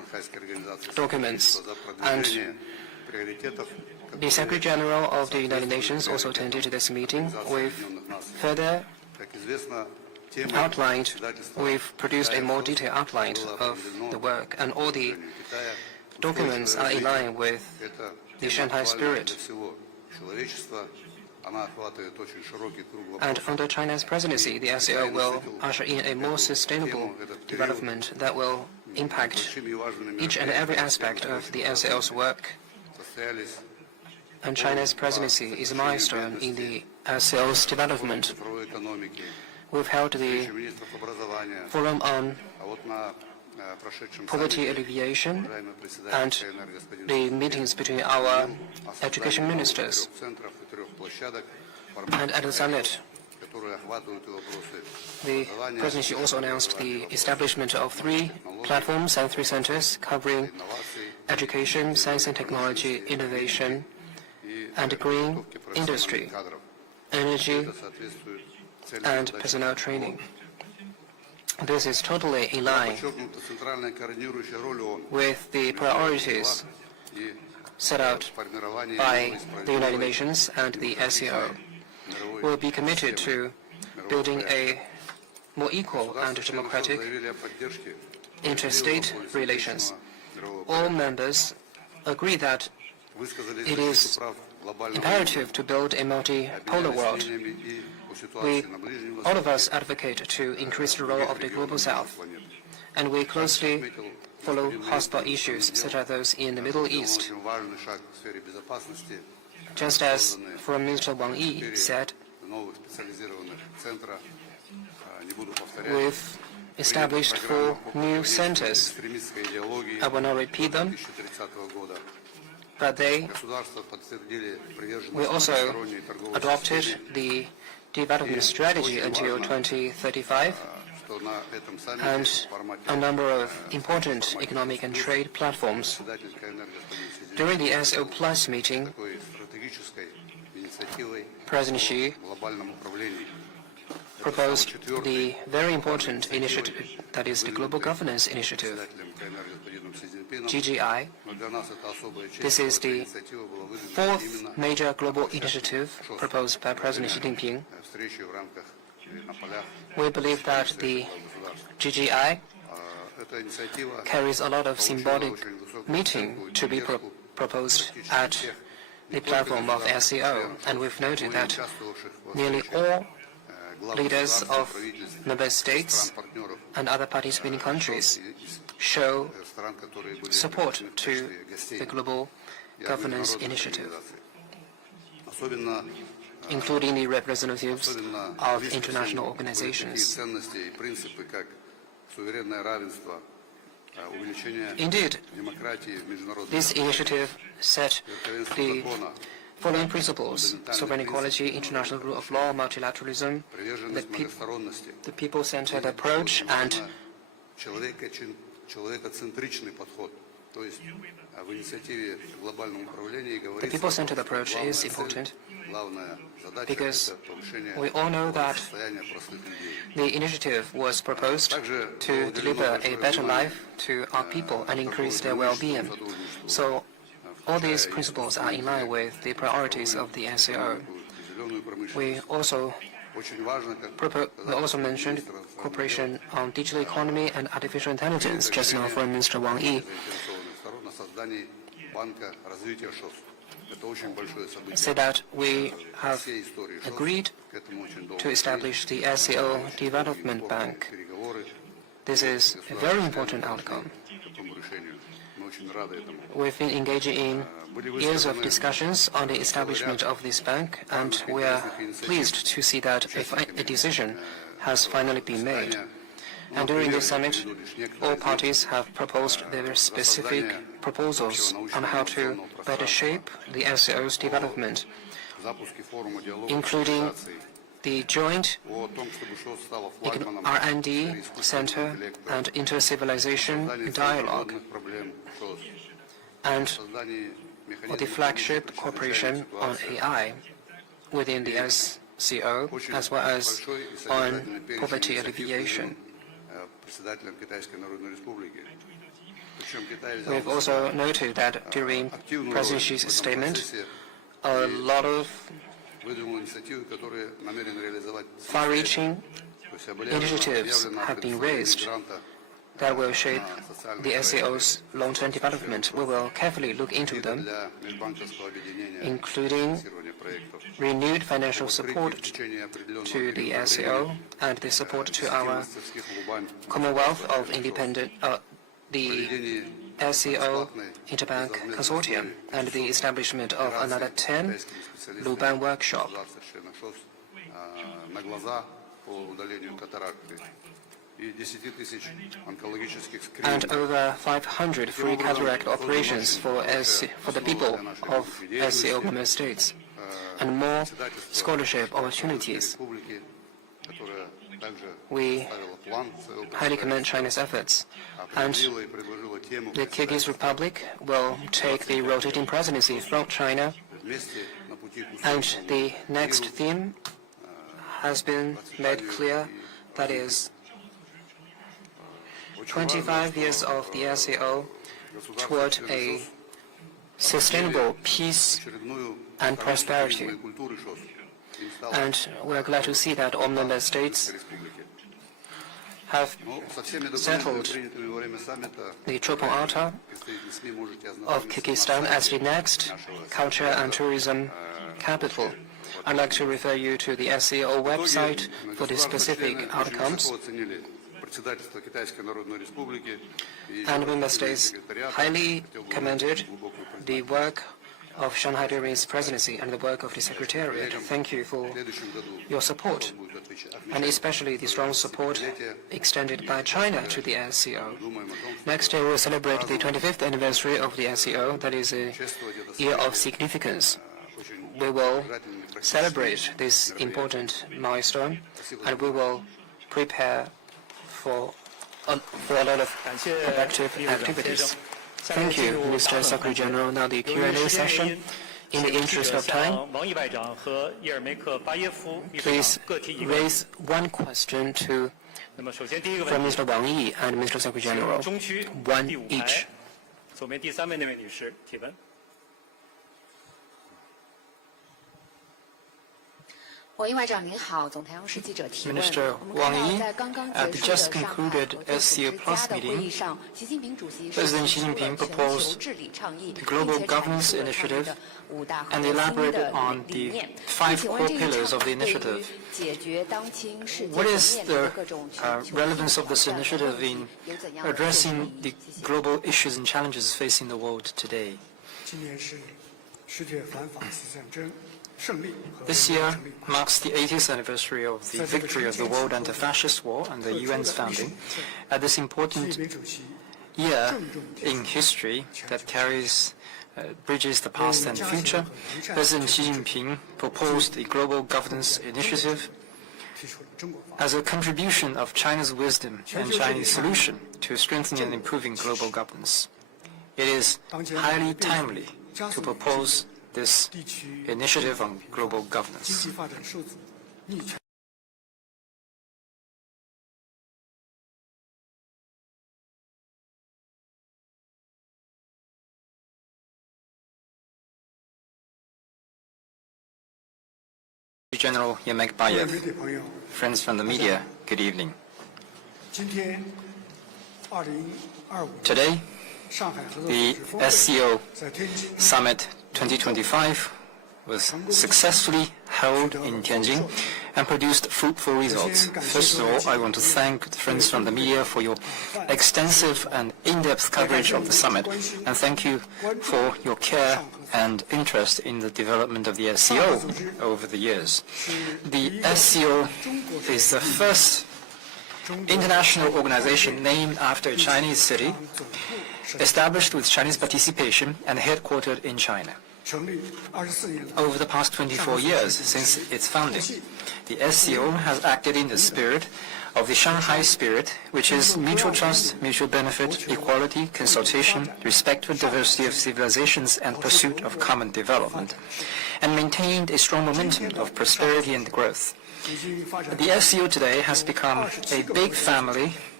documents. And the Secretary General of the United Nations also attended this meeting. We've further outlined, we've produced a more detailed outline of the work, and all the documents are in line with the Shanghai spirit. And under China's presidency, the SCO will usher in a more sustainable development that will impact each and every aspect of the SCO's work. And China's presidency is a milestone in the SCO's development. We've held the Forum on Poverty Alleviation and the meetings between our education ministers. And at the summit, the presidency also announced the establishment of 3 platforms and 3 centers covering education, science and technology, innovation, and green industry, energy, and personnel training. This is totally in line with the priorities set out by the United Nations and the SCO. We'll be committed to building a more equal and democratic interstate relations. All members agree that it is imperative to build a multipolar world. All of us advocate to increase the role of the Global South, and we closely follow hotspot issues such as those in the Middle East. Just as Foreign Minister Wang said, we've established 4 new centers. I will not repeat them, but we also adopted the development strategy until 2035 and a number of important economic and trade platforms. During the SCO Plus meeting, President Xi proposed the very important initiative, that is the Global Governance Initiative, GGI. This is the 4th major global initiative proposed by President Xi Jinping. We believe that the GGI carries a lot of symbolic meaning to be proposed at the platform of SCO, and we've noted that nearly all leaders of member states and other participating countries show support to the Global Governance Initiative, including the representatives of international organizations. Indeed, this initiative set the following principles: sovereign equality, international rule of law, multilateralism, the people-centered approach, and the people-centered approach is important because we all know that the initiative was proposed to deliver a better life to our people and increase their well-being. So all these principles are in line with the priorities of the SCO. We also mentioned cooperation on digital economy and artificial intelligence, just now from Minister Wang said that we have agreed to establish the SCO Development Bank. This is a very important outcome. We've been engaging in years of discussions on the establishment of this bank, and we are pleased to see that a decision has finally been made. And during this summit, all parties have proposed their specific proposals on how to better shape the SCO's development, including the joint R&D Center and inter-civilization dialogue, and for the flagship cooperation on AI within the SCO, as well as on poverty alleviation. We've also noted that during President Xi's statement, a lot of far-reaching initiatives have been raised that will shape the SCO's long-term development. We will carefully look into them, including renewed financial support to the SCO and the support to our Commonwealth of Independent, the SCO Interbank Consortium, and the establishment of another 10 Luban workshop. And over 500 free cataract operations for the people of SCO member states, and more scholarship opportunities. We highly commend China's efforts, and the Kyrgyz Republic will take the rotating presidency from China, and the next theme has been made clear, that is 25 years of the SCO toward a sustainable peace and prosperity. And we're glad to see that all member states have settled the Chopin Altar of Kyrgyzstan as the next culture and tourism capital. I'd like to refer you to the SCO website for the specific outcomes. And member states highly commended the work of Shanghai during its presidency and the work of the Secretariat. Thank you for your support, and especially the strong support extended by China to the SCO. Next year, we'll celebrate the 25th anniversary of the SCO. That is a year of significance. We will celebrate this important milestone, and we will prepare for a lot of productive activities. Thank you, Mr. Secretary General. Now the Q&A session. In the interest of time, please raise one question from Mr. Wang Yi and Mr. Secretary General. One each. Minister Wang Yi, at the just concluded SCO Plus meeting, President Xi Jinping proposed the Global Governance Initiative and elaborated on the 5 core pillars of the initiative. What is the relevance of this initiative in addressing the global issues and challenges facing the world today? This year marks the 80th anniversary of the victory of the World Anti-Fascist War and the UN's founding. At this important year in history that bridges the past and future, President Xi Jinping proposed the Global Governance Initiative as a contribution of China's wisdom and Chinese solution to strengthening and improving global governance. It is highly timely to propose this initiative on global governance. General Yermekbayev, friends from the media, good evening. Today, the SCO Summit 2025 was successfully held in Tianjin and produced fruitful results. First of all, I want to thank the friends from the media for your extensive and in-depth coverage of the summit, and thank you for your care and interest in the development of the SCO over the years. The SCO is the first international organization named after a Chinese city, established with Chinese participation and headquartered in China. Over the past 24 years since its founding, the SCO has acted in the spirit of the Shanghai spirit, which is mutual trust, mutual benefit, equality, consultation, respect for diversity of civilizations, and pursuit of common development, and maintained a strong momentum of prosperity and growth. The SCO today has become a big family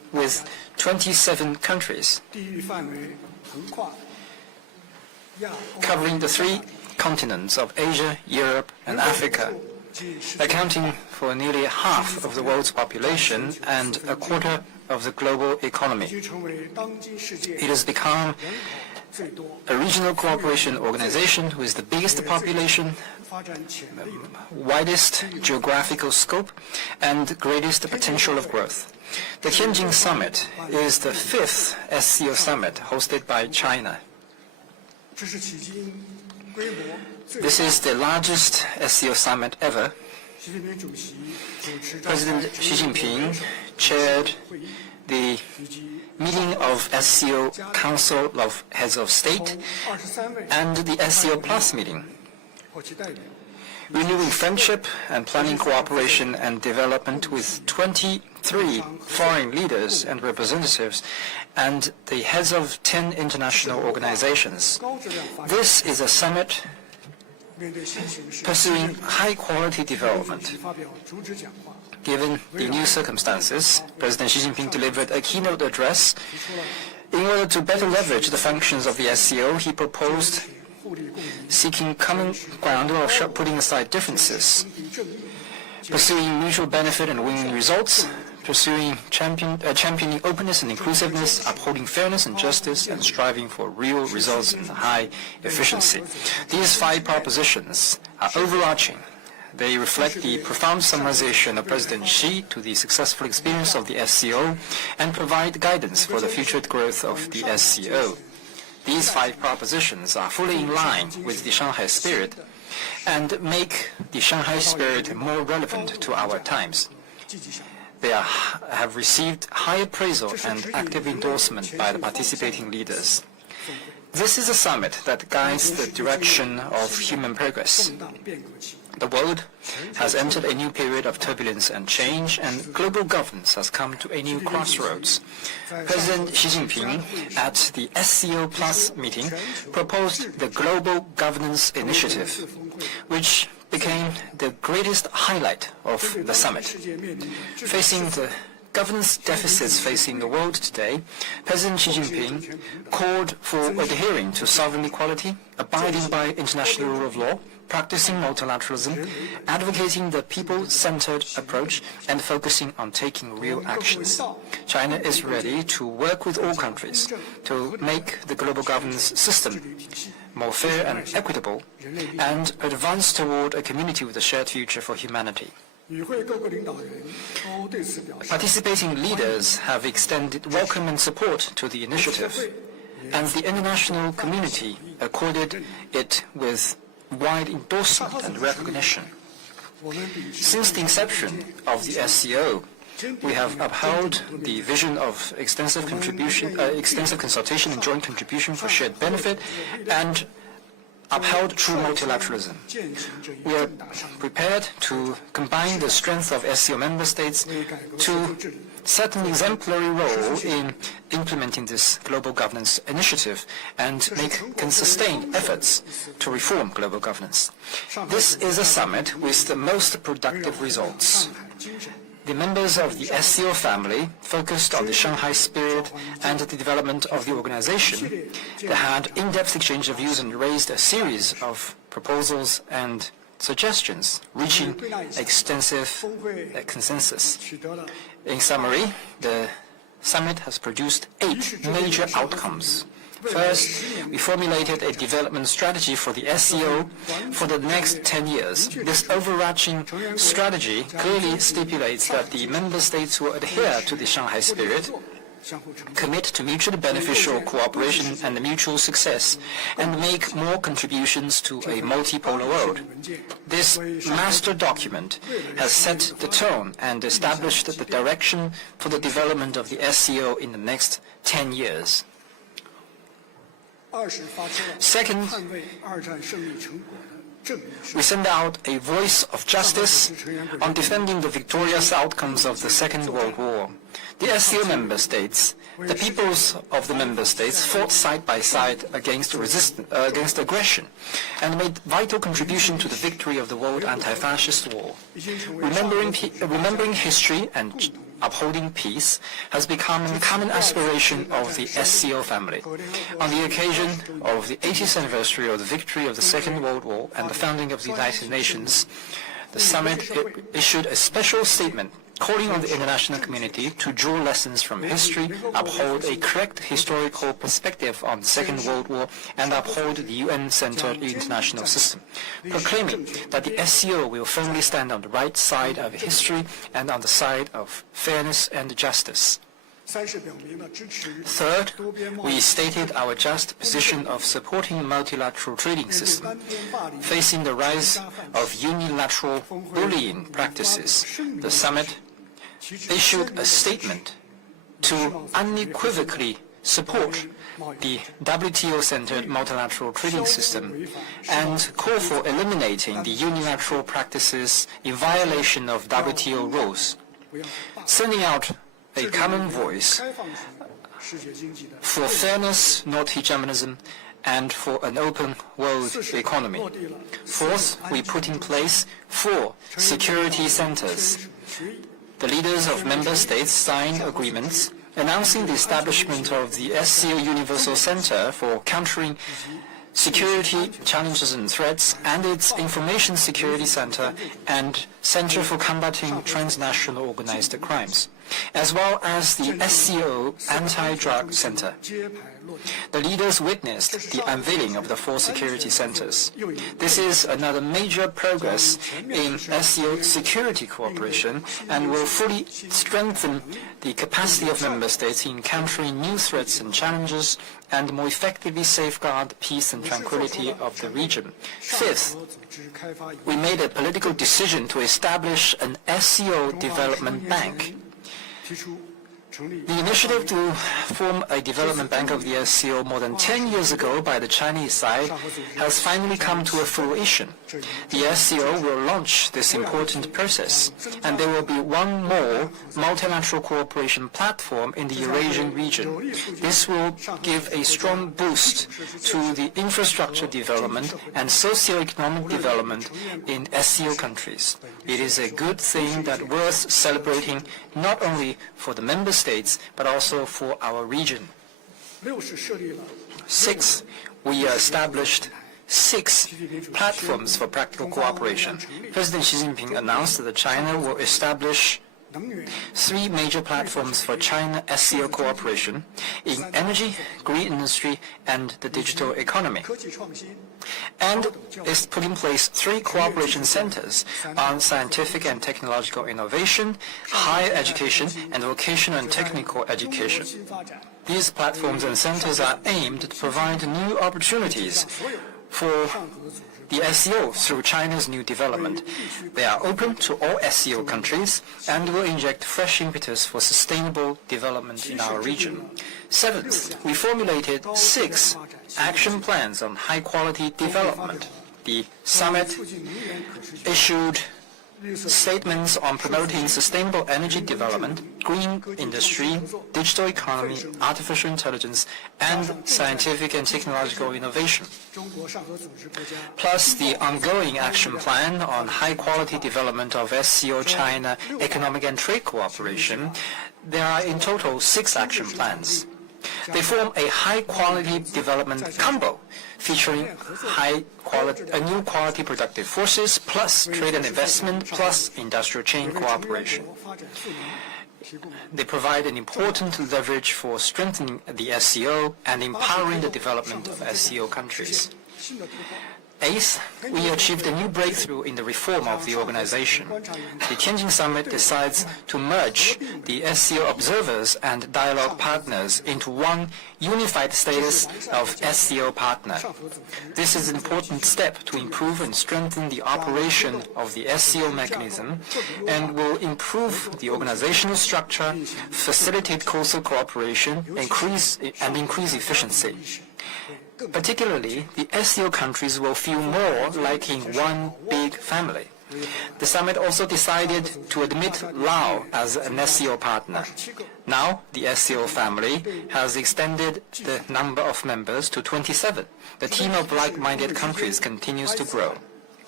with 27 countries, covering the 3 continents of Asia, Europe, and Africa, accounting for nearly half of the world's population and a quarter of the global economy. It has become a regional cooperation organization with the biggest population, widest geographical scope, and greatest potential of growth. The Tianjin Summit is the 5th SCO Summit hosted by China. This is the largest SCO Summit ever. President Xi Jinping chaired the meeting of SCO Council of Heads of State and the SCO Plus meeting, renewing friendship and planning cooperation and development with 23 foreign leaders and representatives and the heads of 10 international organizations. This is a summit pursuing high-quality development. Given the new circumstances, President Xi Jinping delivered a keynote address. In order to better leverage the functions of the SCO, he proposed seeking common ground while putting aside differences, pursuing mutual benefit and winning results, championing openness and inclusiveness, upholding fairness and justice, and striving for real results and high efficiency. These 5 propositions are overarching. They reflect the profound summarization of President Xi to the successful experience of the SCO and provide guidance for the future growth of the SCO. These 5 propositions are fully in line with the Shanghai spirit and make the Shanghai spirit more relevant to our times. They have received high appraisal and active endorsement by the participating leaders. This is a summit that guides the direction of human progress. The world has entered a new period of turbulence and change, and global governance has come to a new crossroads. President Xi Jinping, at the SCO Plus meeting, proposed the Global Governance Initiative, which became the greatest highlight of the summit. Facing the governance deficits facing the world today, President Xi Jinping called for adhering to sovereign equality, abiding by international rule of law, practicing multilateralism, advocating the people-centered approach, and focusing on taking real actions. China is ready to work with all countries to make the global governance system more fair and equitable, and advance toward a community with a shared future for humanity. Participating leaders have extended welcome and support to the initiative, and the international community accorded it with wide endorsement and recognition. Since the inception of the SCO, we have upheld the vision of extensive consultation and joint contribution for shared benefit, and upheld true multilateralism. We are prepared to combine the strength of SCO member states to set an exemplary role in implementing this global governance initiative and make sustained efforts to reform global governance. This is a summit with the most productive results. The members of the SCO family focused on the Shanghai spirit and the development of the organization. They had in-depth exchange of views and raised a series of proposals and suggestions, reaching extensive consensus. In summary, the summit has produced 8 major outcomes. First, we formulated a development strategy for the SCO for the next 10 years. This overarching strategy clearly stipulates that the member states will adhere to the Shanghai spirit, commit to mutually beneficial cooperation and mutual success, and make more contributions to a multipolar world. This master document has set the tone and established the direction for the development of the SCO in the next 10 years. Second, we send out a voice of justice on defending the victorious outcomes of the Second World War. The SCO member states, the peoples of the member states, fought side by side against aggression and made vital contribution to the victory of the World Anti-Fascist War. Remembering history and upholding peace has become a common aspiration of the SCO family. On the occasion of the 80th anniversary of the victory of the Second World War and the founding of the United Nations, the summit issued a special statement calling on the international community to draw lessons from history, uphold a correct historical perspective on the Second World War, and uphold the UN-centered international system, proclaiming that the SCO will firmly stand on the right side of history and on the side of fairness and justice. Third, we stated our just position of supporting multilateral trading system. Facing the rise of unilateral bullying practices, the summit issued a statement to unequivocally support the WTO-centered multilateral trading system and call for eliminating the unilateral practices in violation of WTO rules, sending out a common voice for fairness, not hegemonism, and for an open world economy. Fourth, we put in place 4 security centers. The leaders of member states signed agreements announcing the establishment of the SCO Universal Center for Countering Security Challenges and Threats and its Information Security Center and Center for Combating Transnational Organized Crimes, as well as the SCO Anti-Drug Center. The leaders witnessed the unveiling of the 4 security centers. This is another major progress in SCO security cooperation and will fully strengthen the capacity of member states in countering new threats and challenges and more effectively safeguard peace and tranquility of the region. Fifth, we made a political decision to establish an SCO Development Bank. The initiative to form a development bank of the SCO more than 10 years ago by the Chinese side has finally come to a fruition. The SCO will launch this important process, and there will be one more multilateral cooperation platform in the Eurasian region. This will give a strong boost to the infrastructure development and socio-economic development in SCO countries. It is a good thing that worth celebrating not only for the member states, but also for our region. 6, we established 6 platforms for practical cooperation. President Xi Jinping announced that China will establish 3 major platforms for China SCO cooperation in energy, green industry, and the digital economy. And is put in place 3 cooperation centers on scientific and technological innovation, higher education, and vocational and technical education. These platforms and centers are aimed to provide new opportunities for the SCO through China's new development. They are open to all SCO countries and will inject fresh impetus for sustainable development in our region. 7th, we formulated 6 action plans on high-quality development. The summit issued statements on promoting sustainable energy development, green industry, digital economy, artificial intelligence, and scientific and technological innovation. Plus the ongoing action plan on high-quality development of SCO China economic and trade cooperation. There are in total 6 action plans. They form a high-quality development combo, featuring new quality productive forces, plus trade and investment, plus industrial chain cooperation. They provide an important leverage for strengthening the SCO and empowering the development of SCO countries. 8th, we achieved a new breakthrough in the reform of the organization. The Tianjin Summit decides to merge the SCO observers and dialogue partners into one unified status of SCO partner. This is an important step to improve and strengthen the operation of the SCO mechanism and will improve the organizational structure, facilitate coastal cooperation, increase efficiency. Particularly, the SCO countries will feel more like in one big family. The summit also decided to admit Laos as an SCO partner. Now, the SCO family has extended the number of members to 27. The team of like-minded countries continues to grow.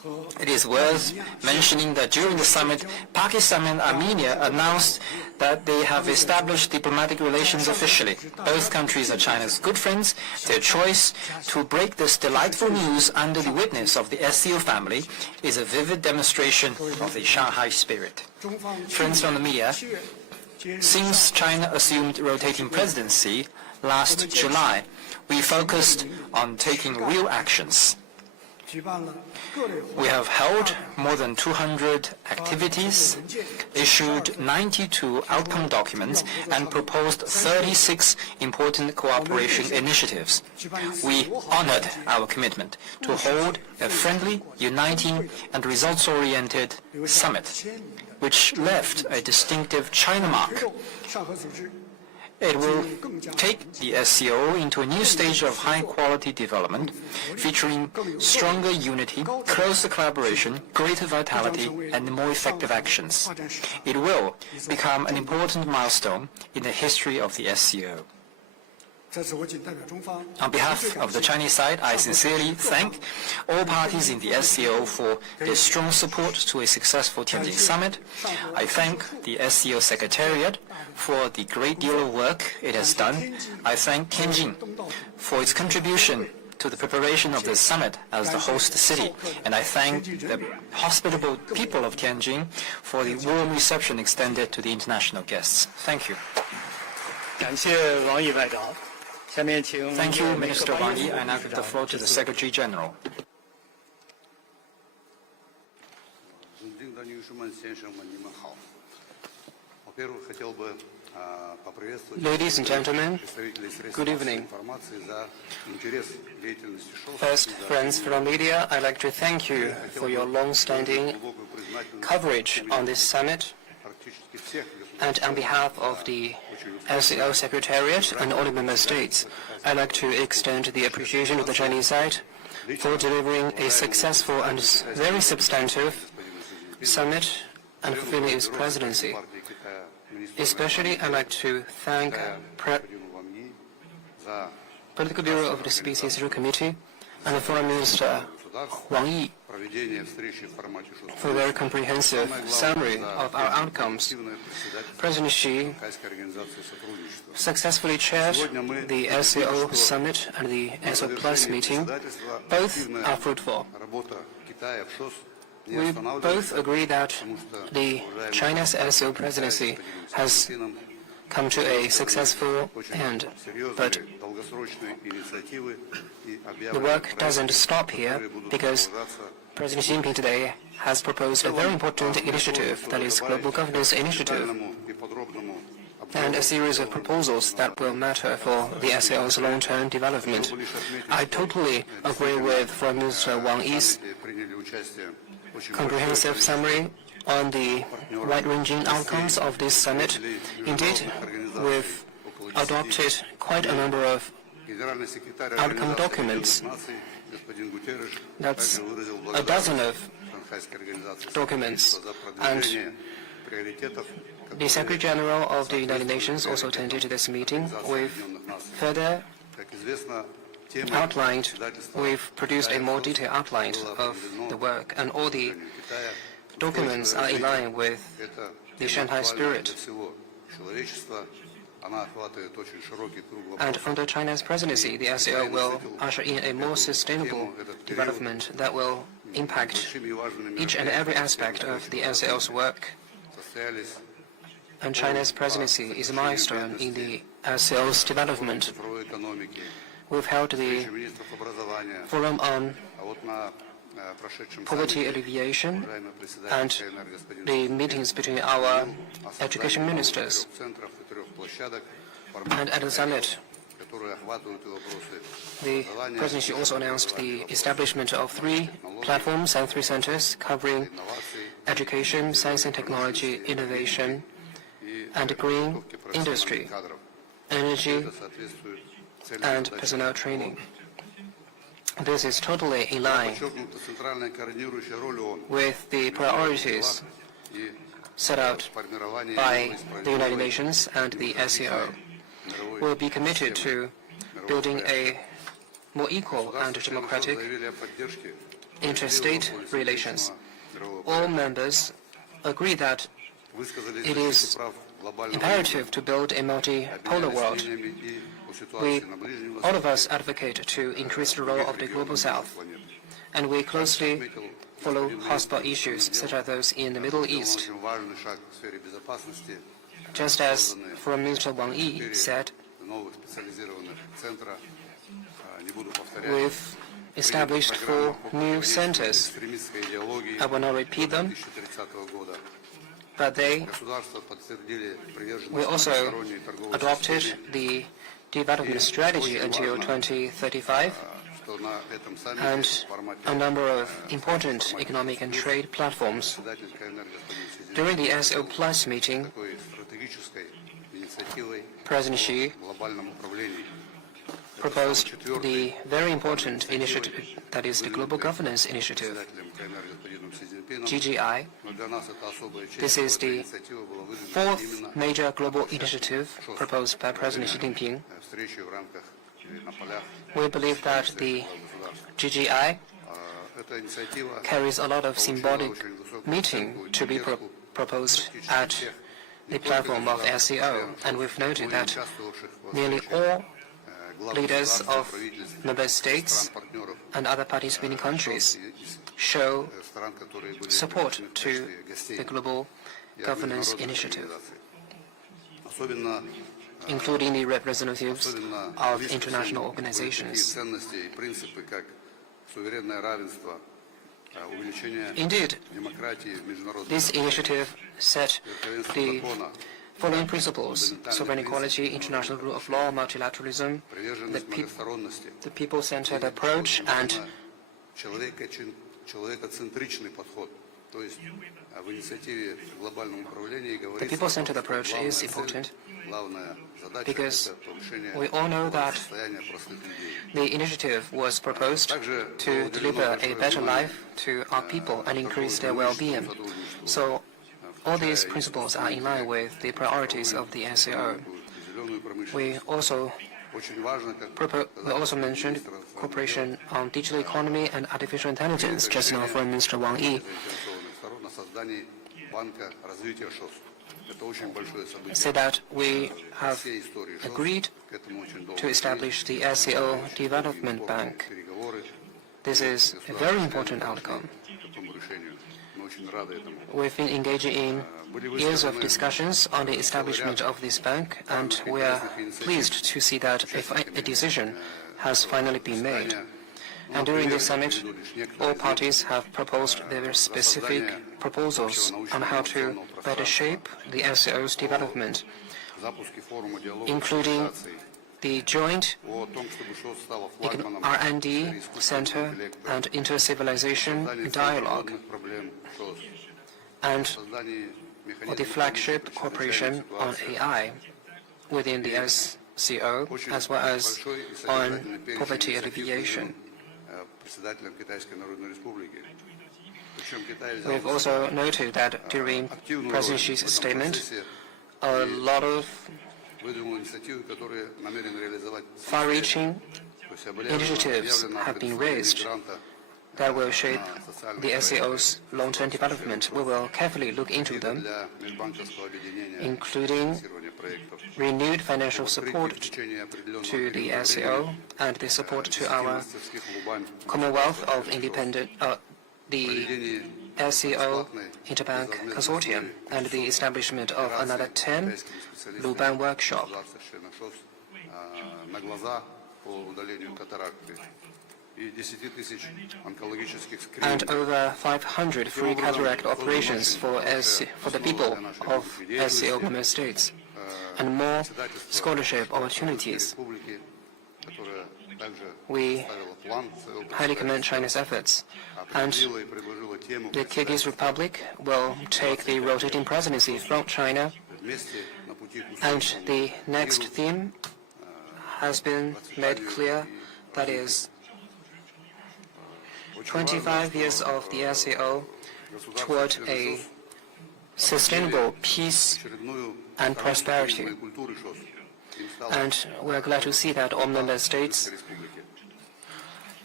It is worth mentioning that during the summit, Pakistan and Armenia announced that they have established diplomatic relations officially. Both countries are China's good friends. Their choice to break this delightful news under the witness of the SCO family is a vivid demonstration of the Shanghai spirit. Friends from the media, since China assumed rotating presidency last July, we focused on taking real actions. We have held more than 200 activities, issued 92 outcome documents, and proposed 36 important cooperation initiatives. We honored our commitment to hold a friendly, uniting, and results-oriented summit, which left a distinctive China mark. It will take the SCO into a new stage of high-quality development, featuring stronger unity, closer collaboration, greater vitality, and more effective actions. It will become an important milestone in the history of the SCO. On behalf of the Chinese side, I sincerely thank all parties in the SCO for their strong support to a successful Tianjin summit. I thank the SCO Secretariat for the great deal of work it has done. I thank Tianjin for its contribution to the preparation of this summit as the host city. And I thank the hospitable people of Tianjin for the warm reception extended to the international guests. Thank you. Thank you, Minister Wang Yi. I now give the floor to the Secretary General. Ladies and gentlemen, good evening. First, friends from media, I'd like to thank you for your long-standing coverage on this summit. And on behalf of the SCO Secretariat and all the member states, I'd like to extend the appreciation of the Chinese side for delivering a successful and very substantive summit and fulfilling its presidency. Especially, I'd like to thank Political Bureau of the Species Committee and the Foreign Minister Wang Yi for a very comprehensive summary of our outcomes. President Xi successfully chaired the SCO Summit and the SO Plus meeting. Both are fruitful. We both agree that the China's SCO presidency has come to a successful end, but the work doesn't stop here because President Xi Jinping today has proposed a very important initiative, that is Global Governance Initiative, and a series of proposals that will matter for the SCO's long-term development. I totally agree with Foreign Minister Wang Yi's comprehensive summary on the wide-ranging outcomes of this summit. Indeed, we've adopted quite a number of outcome documents. That's a dozen of documents. And the Secretary General of the United Nations also attended this meeting. We've further outlined, we've produced a more detailed outline of the work, and all the documents are in line with the Shanghai spirit. And under China's presidency, the SCO will usher in a more sustainable development that will impact each and every aspect of the SCO's work. And China's presidency is a milestone in the SCO's development. We've held the Forum on Poverty Alleviation and the meetings between our education ministers. And at the summit, the presidency also announced the establishment of 3 platforms and 3 centers covering education, science and technology, innovation, and green industry, energy, and personnel training. This is totally in line with the priorities set out by the United Nations and the SCO. We'll be committed to building a more equal and democratic interstate relations. All members agree that it is imperative to build a multipolar world. All of us advocate to increase the role of the Global South, and we closely follow hotspot issues such as those in the Middle East. Just as Foreign Minister Wang said, we've established 4 new centers. I will not repeat them, but we also adopted the development strategy until 2035 and a number of important economic and trade platforms. During the SCO Plus meeting, President Xi proposed the very important initiative, that is the Global Governance Initiative, GGI. This is the 4th major global initiative proposed by President Xi Jinping. We believe that the GGI carries a lot of symbolic meaning to be proposed at the platform of SCO, and we've noted that nearly all leaders of member states and other participating countries show support to the Global Governance Initiative, including the representatives of international organizations. Indeed, this initiative set the following principles: sovereign equality, international rule of law, multilateralism, the people-centered approach, and the people-centered approach is important because we all know that the initiative was proposed to deliver a better life to our people and increase their well-being. So all these principles are in line with the priorities of the SCO. We also mentioned cooperation on digital economy and artificial intelligence. Just now, Foreign Minister Wang said that we have agreed to establish the SCO Development Bank. This is a very important outcome. We've been engaging in years of discussions on the establishment of this bank, and we are pleased to see that a decision has finally been made. And during this summit, all parties have proposed their specific proposals on how to better shape the SCO's development, including the joint R&D Center and inter-civilization dialogue, and the flagship cooperation on AI within the SCO, as well as on poverty alleviation. We've also noted that during President Xi's statement, a lot of far-reaching initiatives have been raised that will shape the SCO's long-term development. We will carefully look into them, including renewed financial support to the SCO and the support to our Commonwealth of Independent, the SCO Interbank Consortium, and the establishment of another 10 Luban workshop. And over 500 free cataract operations for the people of SCO member states, and more scholarship opportunities. We highly commend China's efforts, and the Kyrgyz Republic will take the rotating presidency from China, and the next theme has been made clear, that is 25 years of the SCO toward a sustainable peace and prosperity. And we are glad to see that all member states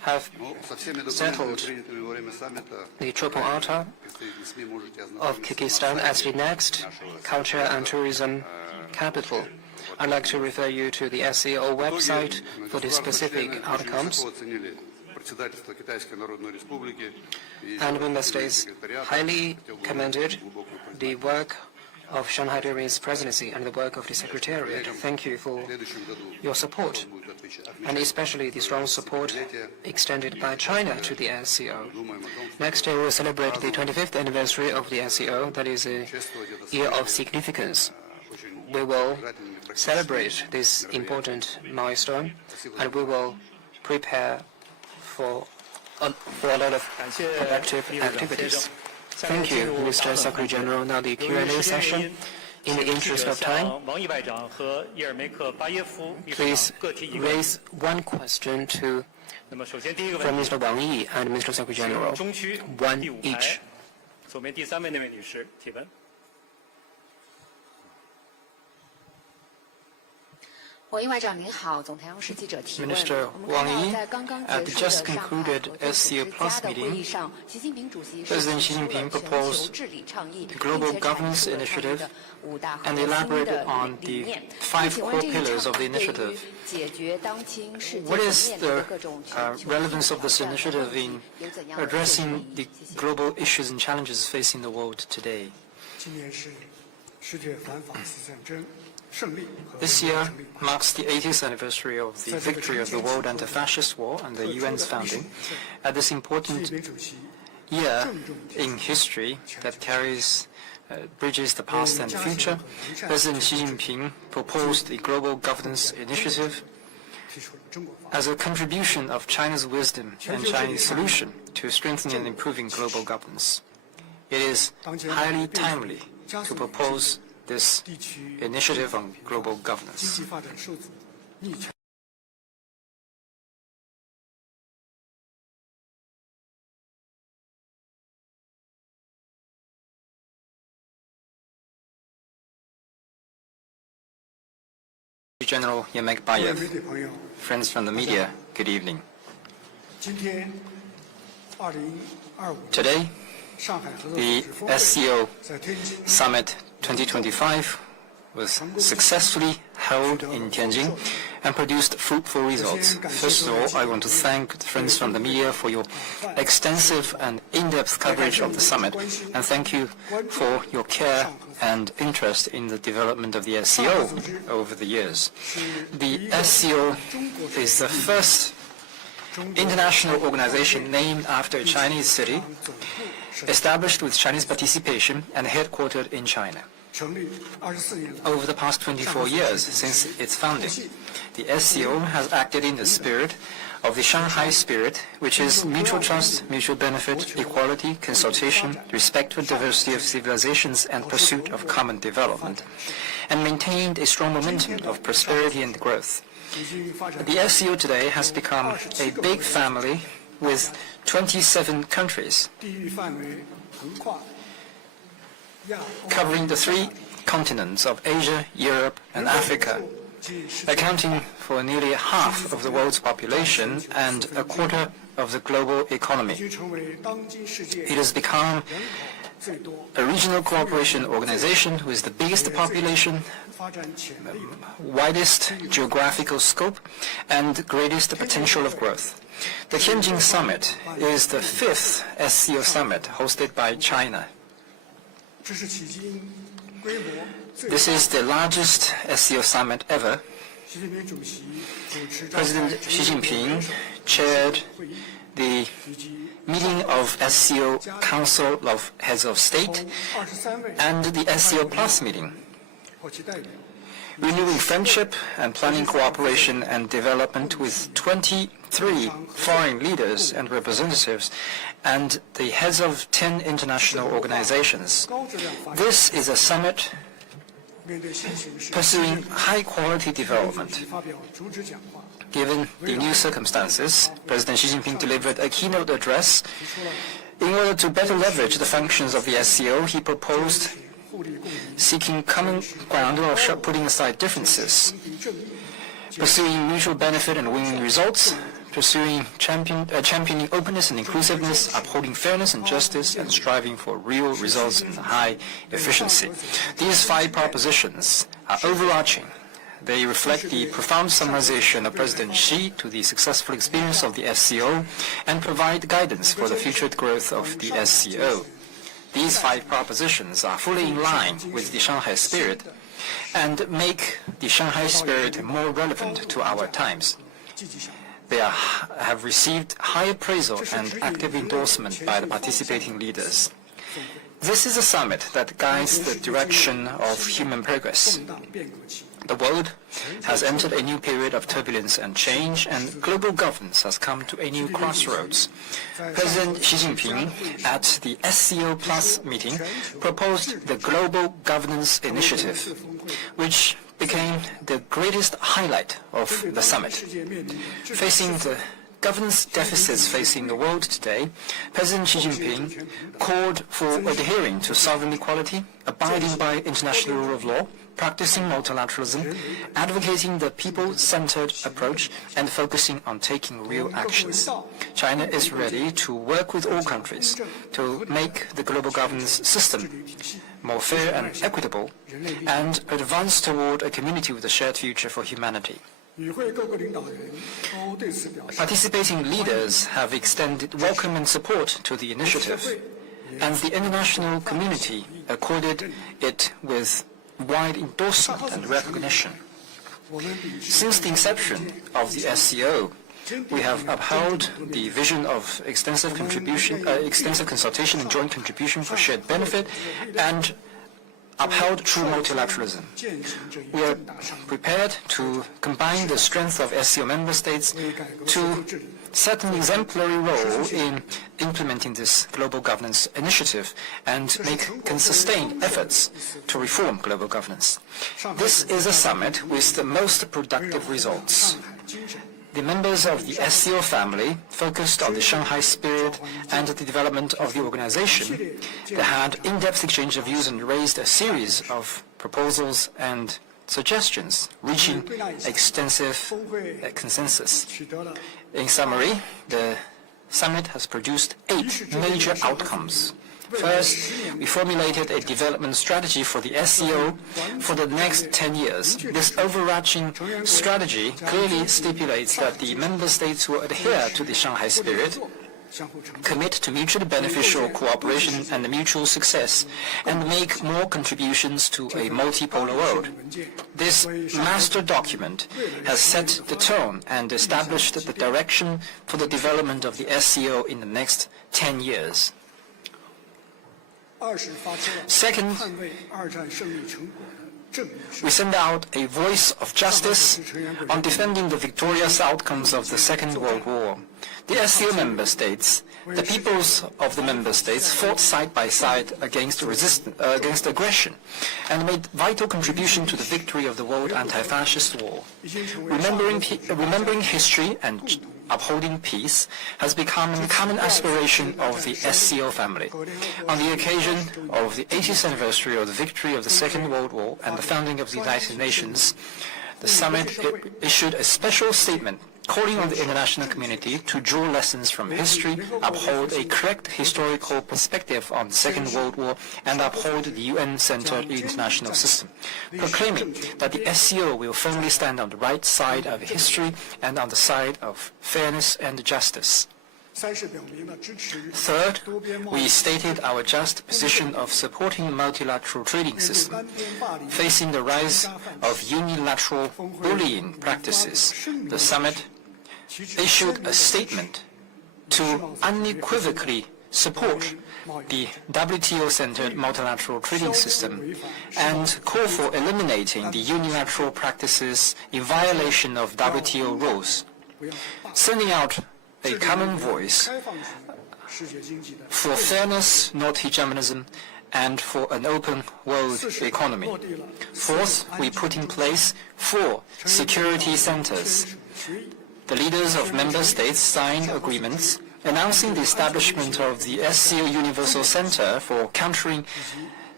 have settled the Chopin Altar of Kyrgyzstan as the next culture and tourism capital. I'd like to refer you to the SCO website for the specific outcomes. And member states highly commended the work of Shanghai during its presidency and the work of the Secretariat. Thank you for your support, and especially the strong support extended by China to the SCO. Next year, we will celebrate the 25th anniversary of the SCO. That is a year of significance. We will celebrate this important milestone, and we will prepare for a lot of productive activities. Thank you, Mr. Secretary General. Now the Q&A session. In the interest of time, please raise one question from Mr. Wang Yi and Mr. Secretary General. One each. Minister Wang Yi, at the just concluded SCO Plus meeting, President Xi Jinping proposed the Global Governance Initiative and elaborated on the 5 core pillars of the initiative. What is the relevance of this initiative in addressing the global issues and challenges facing the world today? This year marks the 80th anniversary of the victory of the World Anti-Fascist War and the UN's founding. At this important year in history that bridges the past and the future, President Xi Jinping proposed the Global Governance Initiative as a contribution of China's wisdom and Chinese solution to strengthening and improving global governance. It is highly timely to propose this initiative on global governance. General Yermekbayev, friends from the media, good evening. Today, the SCO Summit 2025 was successfully held in Tianjin and produced fruitful results. First of all, I want to thank the friends from the media for your extensive and in-depth coverage of the summit, and thank you for your care and interest in the development of the SCO over the years. The SCO is the first international organization named after a Chinese city, established with Chinese participation and headquartered in China. Over the past 24 years since its founding, the SCO has acted in the spirit of the Shanghai spirit, which is mutual trust, mutual benefit, equality, consultation, respect for diversity of civilizations, and pursuit of common development, and maintained a strong momentum of prosperity and growth. The SCO today has become a big family with 27 countries, covering the 3 continents of Asia, Europe, and Africa, accounting for nearly half of the world's population and a quarter of the global economy. It has become a regional cooperation organization with the biggest population, widest geographical scope, and greatest potential of growth. The Tianjin Summit is the 5th SCO Summit hosted by China. This is the largest SCO Summit ever. President Xi Jinping chaired the meeting of SCO Council of Heads of State and the SCO Plus meeting, renewing friendship and planning cooperation and development with 23 foreign leaders and representatives and the heads of 10 international organizations. This is a summit pursuing high-quality development. Given the new circumstances, President Xi Jinping delivered a keynote address. In order to better leverage the functions of the SCO, he proposed seeking common ground while putting aside differences. pursuing mutual benefit and winning results, championing openness and inclusiveness, upholding fairness and justice, and striving for real results and high efficiency. These 5 propositions are overarching. They reflect the profound summarization of President Xi to the successful experience of the SCO and provide guidance for the future growth of the SCO. These 5 propositions are fully in line with the Shanghai spirit and make the Shanghai spirit more relevant to our times. They have received high appraisal and active endorsement by the participating leaders. This is a summit that guides the direction of human progress. The world has entered a new period of turbulence and change, and global governance has come to a new crossroads. President Xi Jinping, at the SCO Plus meeting, proposed the Global Governance Initiative, which became the greatest highlight of the summit. Facing the governance deficits facing the world today, President Xi Jinping called for adhering to sovereign equality, abiding by international rule of law, practicing multilateralism, advocating the people-centered approach, and focusing on taking real actions. China is ready to work with all countries to make the global governance system more fair and equitable, and advance toward a community with a shared future for humanity. Participating leaders have extended welcome and support to the initiative, and the international community accorded it with wide endorsement and recognition. Since the inception of the SCO, we have upheld the vision of extensive consultation and joint contribution for shared benefit, and upheld true multilateralism. We are prepared to combine the strength of SCO member states to set an exemplary role in implementing this global governance initiative and make sustained efforts to reform global governance. This is a summit with the most productive results. The members of the SCO family focused on the Shanghai spirit and the development of the organization. They had in-depth exchange of views and raised a series of proposals and suggestions, reaching extensive consensus. In summary, the summit has produced 8 major outcomes. First, we formulated a development strategy for the SCO for the next 10 years. This overarching strategy clearly stipulates that the member states will adhere to the Shanghai spirit, commit to mutually beneficial cooperation and mutual success, and make more contributions to a multipolar world. This master document has set the tone and established the direction for the development of the SCO in the next 10 years. Second, we send out a voice of justice on defending the victorious outcomes of the Second World War. The SCO member states, the peoples of the member states, fought side by side against aggression and made vital contribution to the victory of the world anti-fascist war. Remembering history and upholding peace has become a common aspiration of the SCO family. On the occasion of the 80th anniversary of the victory of the Second World War and the founding of the United Nations, the summit issued a special statement calling on the international community to draw lessons from history, uphold a correct historical perspective on the Second World War, and uphold the UN-centered international system, proclaiming that the SCO will firmly stand on the right side of history and on the side of fairness and justice. Third, we stated our just position of supporting the multilateral trading system. Facing the rise of unilateral bullying practices, the summit issued a statement to unequivocally support the WTO-centered multilateral trading system and call for eliminating the unilateral practices in violation of WTO rules, sending out a common voice for fairness, not hegemonism, and for an open world economy. Fourth, we put in place 4 security centers. The leaders of member states signed agreements announcing the establishment of the SCO Universal Center for countering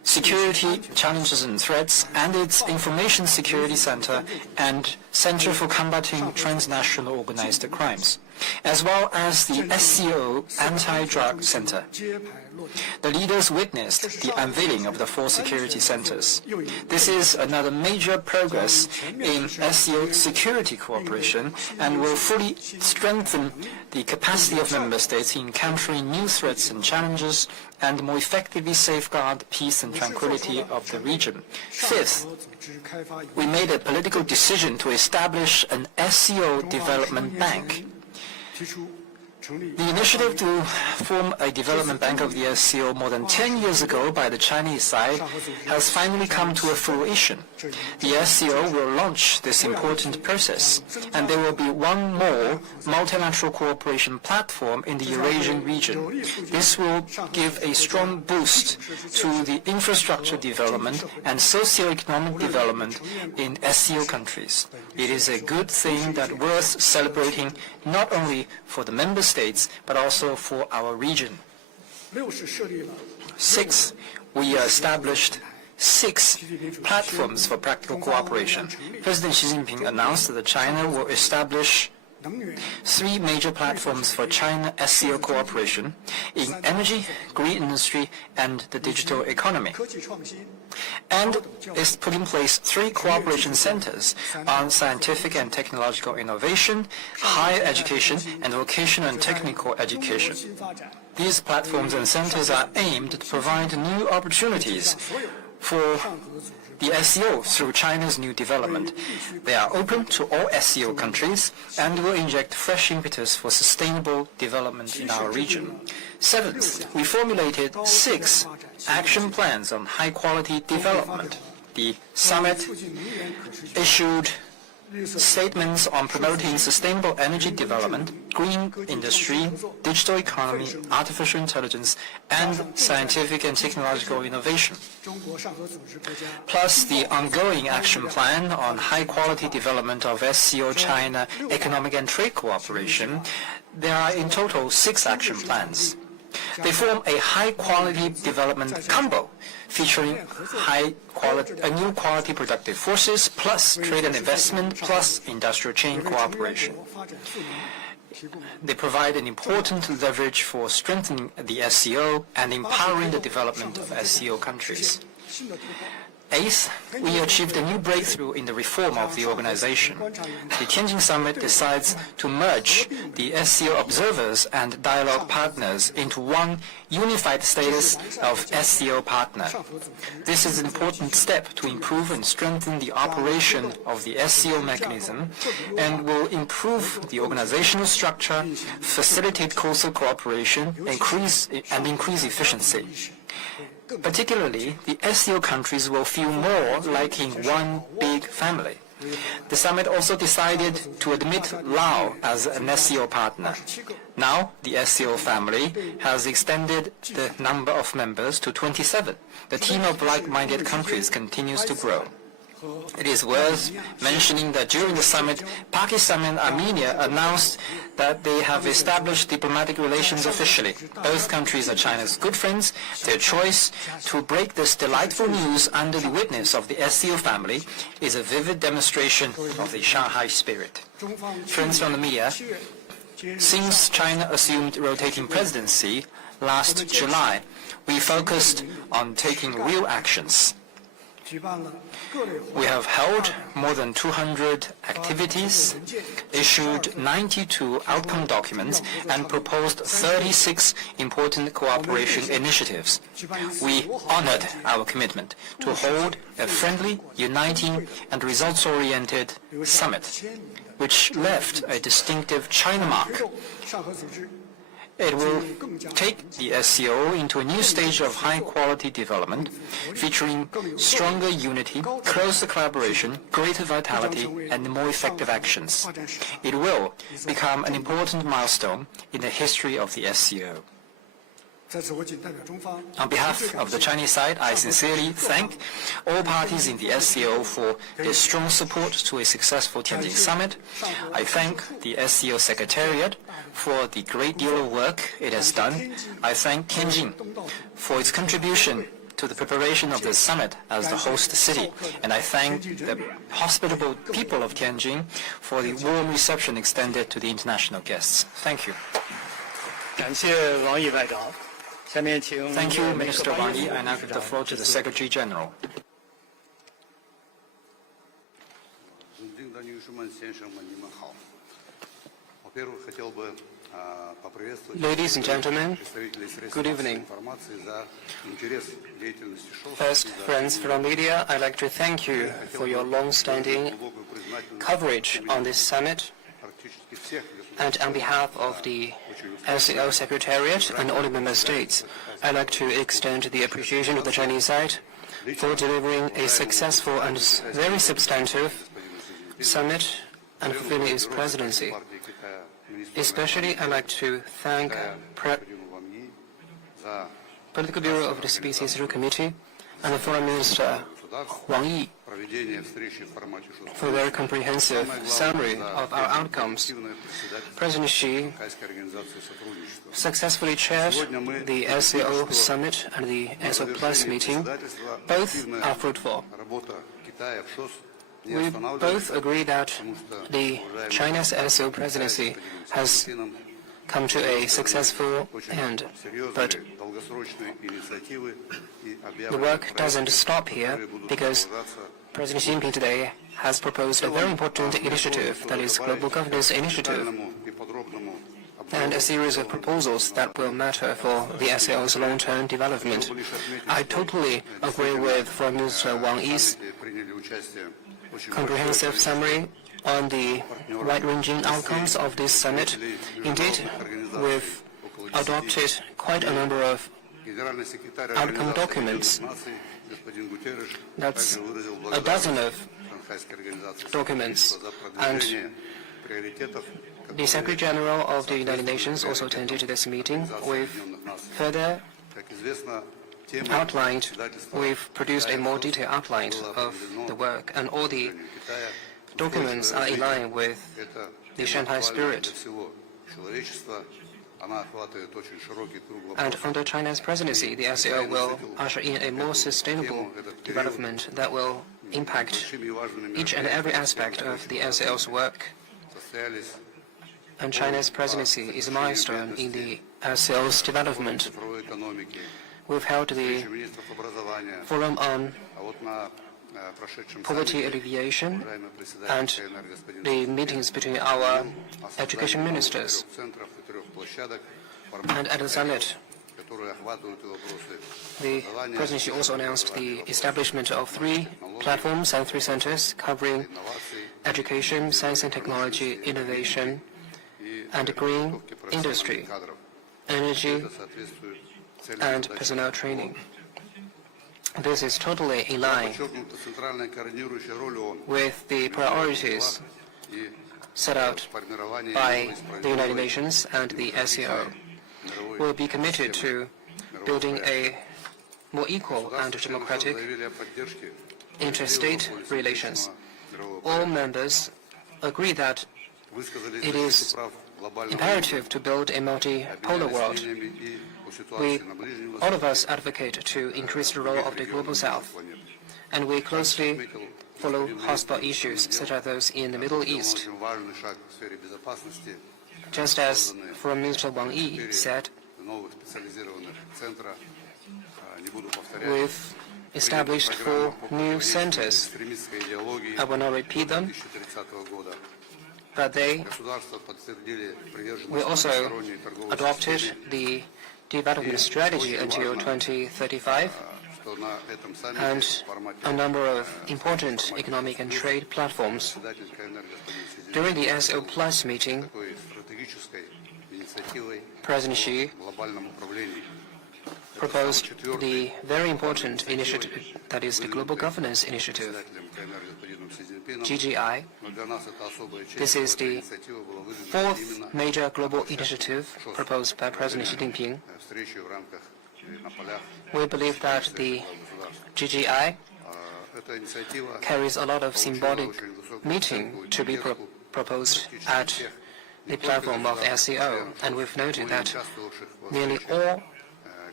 security challenges and threats, and its Information Security Center and Center for Combating Transnational Organized Crimes, as well as the SCO Anti-Drug Center. The leaders witnessed the unveiling of the 4 security centers. This is another major progress in SCO security cooperation and will fully strengthen the capacity of member states in countering new threats and challenges and more effectively safeguard peace and tranquility of the region. Fifth, we made a political decision to establish an SCO Development Bank. The initiative to form a development bank of the SCO more than 10 years ago by the Chinese side has finally come to a fruition. The SCO will launch this important process, and there will be one more multilateral cooperation platform in the Eurasian region. This will give a strong boost to the infrastructure development and socio-economic development in SCO countries. It is a good thing that worth celebrating not only for the member states, but also for our region. 6, we established 6 platforms for practical cooperation. President Xi Jinping announced that China will establish 3 major platforms for China SCO cooperation in energy, green industry, and the digital economy. And is put in place 3 cooperation centers on scientific and technological innovation, higher education, and vocational and technical education. These platforms and centers are aimed to provide new opportunities for the SCO through China's new development. They are open to all SCO countries and will inject fresh impetus for sustainable development in our region. 7th, we formulated 6 action plans on high-quality development. The summit issued statements on promoting sustainable energy development, green industry, digital economy, artificial intelligence, and scientific and technological innovation. Plus the ongoing action plan on high-quality development of SCO China economic and trade cooperation. There are in total 6 action plans. They form a high-quality development combo featuring new quality productive forces plus trade and investment plus industrial chain cooperation. They provide an important leverage for strengthening the SCO and empowering the development of SCO countries. 8th, we achieved a new breakthrough in the reform of the organization. The Tianjin Summit decides to merge the SCO observers and dialogue partners into one unified status of SCO partner. This is an important step to improve and strengthen the operation of the SCO mechanism and will improve the organizational structure, facilitate coastal cooperation, and increase efficiency. Particularly, the SCO countries will feel more like in one big family. The summit also decided to admit Laos as an SCO partner. Now, the SCO family has extended the number of members to 27. The team of like-minded countries continues to grow. It is worth mentioning that during the summit, Pakistan and Armenia announced that they have established diplomatic relations officially. Both countries are China's good friends. Their choice to break this delightful news under the witness of the SCO family is a vivid demonstration of the Shanghai spirit. Friends from the media, since China assumed rotating presidency last July, we focused on taking real actions. We have held more than 200 activities, issued 92 outcome documents, and proposed 36 important cooperation initiatives. We honored our commitment to hold a friendly, uniting, and results-oriented summit, which left a distinctive China mark. It will take the SCO into a new stage of high-quality development, featuring stronger unity, closer collaboration, greater vitality, and more effective actions. It will become an important milestone in the history of the SCO. On behalf of the Chinese side, I sincerely thank all parties in the SCO for their strong support to a successful Tianjin Summit. I thank the SCO Secretariat for the great deal of work it has done. I thank Tianjin for its contribution to the preparation of the summit as the host city, and I thank the hospitable people of Tianjin for the warm reception extended to the international guests. Thank you. 感谢王毅外长。下面请 Thank you, Minister Wang. I now give the floor to the Secretary General. Ladies and gentlemen, good evening. First, friends from media, I'd like to thank you for your long-standing coverage on this summit. And on behalf of the SCO Secretariat and all the member states, I'd like to extend the appreciation of the Chinese side for delivering a successful and very substantive summit and fulfilling its presidency. Especially, I'd like to thank Political Bureau of the CPC Committee and the Foreign Minister Wang for a very comprehensive summary of our outcomes. President Xi successfully chaired the SCO Summit and the SCO Plus meeting. Both are fruitful. We both agree that the China's SCO presidency has come to a successful end, but the work doesn't stop here because President Xi Jinping today has proposed a very important initiative, that is Global Governance Initiative, and a series of proposals that will matter for the SCO's long-term development. I totally agree with Foreign Minister Wang Yi's comprehensive summary on the wide-ranging outcomes of this summit. Indeed, we've adopted quite a number of outcome documents. That's a dozen of documents. And the Secretary General of the United Nations also attended this meeting. We've further outlined, we've produced a more detailed outline of the work, and all the documents are in line with the Shanghai spirit. And under China's presidency, the SCO will usher in a more sustainable development that will impact each and every aspect of the SCO's work. And China's presidency is a milestone in the SCO's development. We've held the Forum on Poverty Alleviation and the meetings between our education ministers. And at the summit, the presidency also announced the establishment of 3 platforms and 3 centers covering education, science and technology, innovation, and green industry, energy, and personnel training. This is totally in line with the priorities set out by the United Nations and the SCO. We'll be committed to building a more equal and democratic interstate relations. All members agree that it is imperative to build a multipolar world. All of us advocate to increase the role of the Global South, and we closely follow hotspot issues such as those in the Middle East. Just as Foreign Minister Wang Yi said, we've established 4 new centers. I will not repeat them, but we also adopted the development strategy until 2035 and a number of important economic and trade platforms. During the SCO Plus meeting, President Xi proposed the very important initiative, that is the Global Governance Initiative, GGI. This is the 4th major global initiative proposed by President Xi Jinping. We believe that the GGI carries a lot of symbolic meaning to be proposed at the platform of SCO, and we've noted that nearly all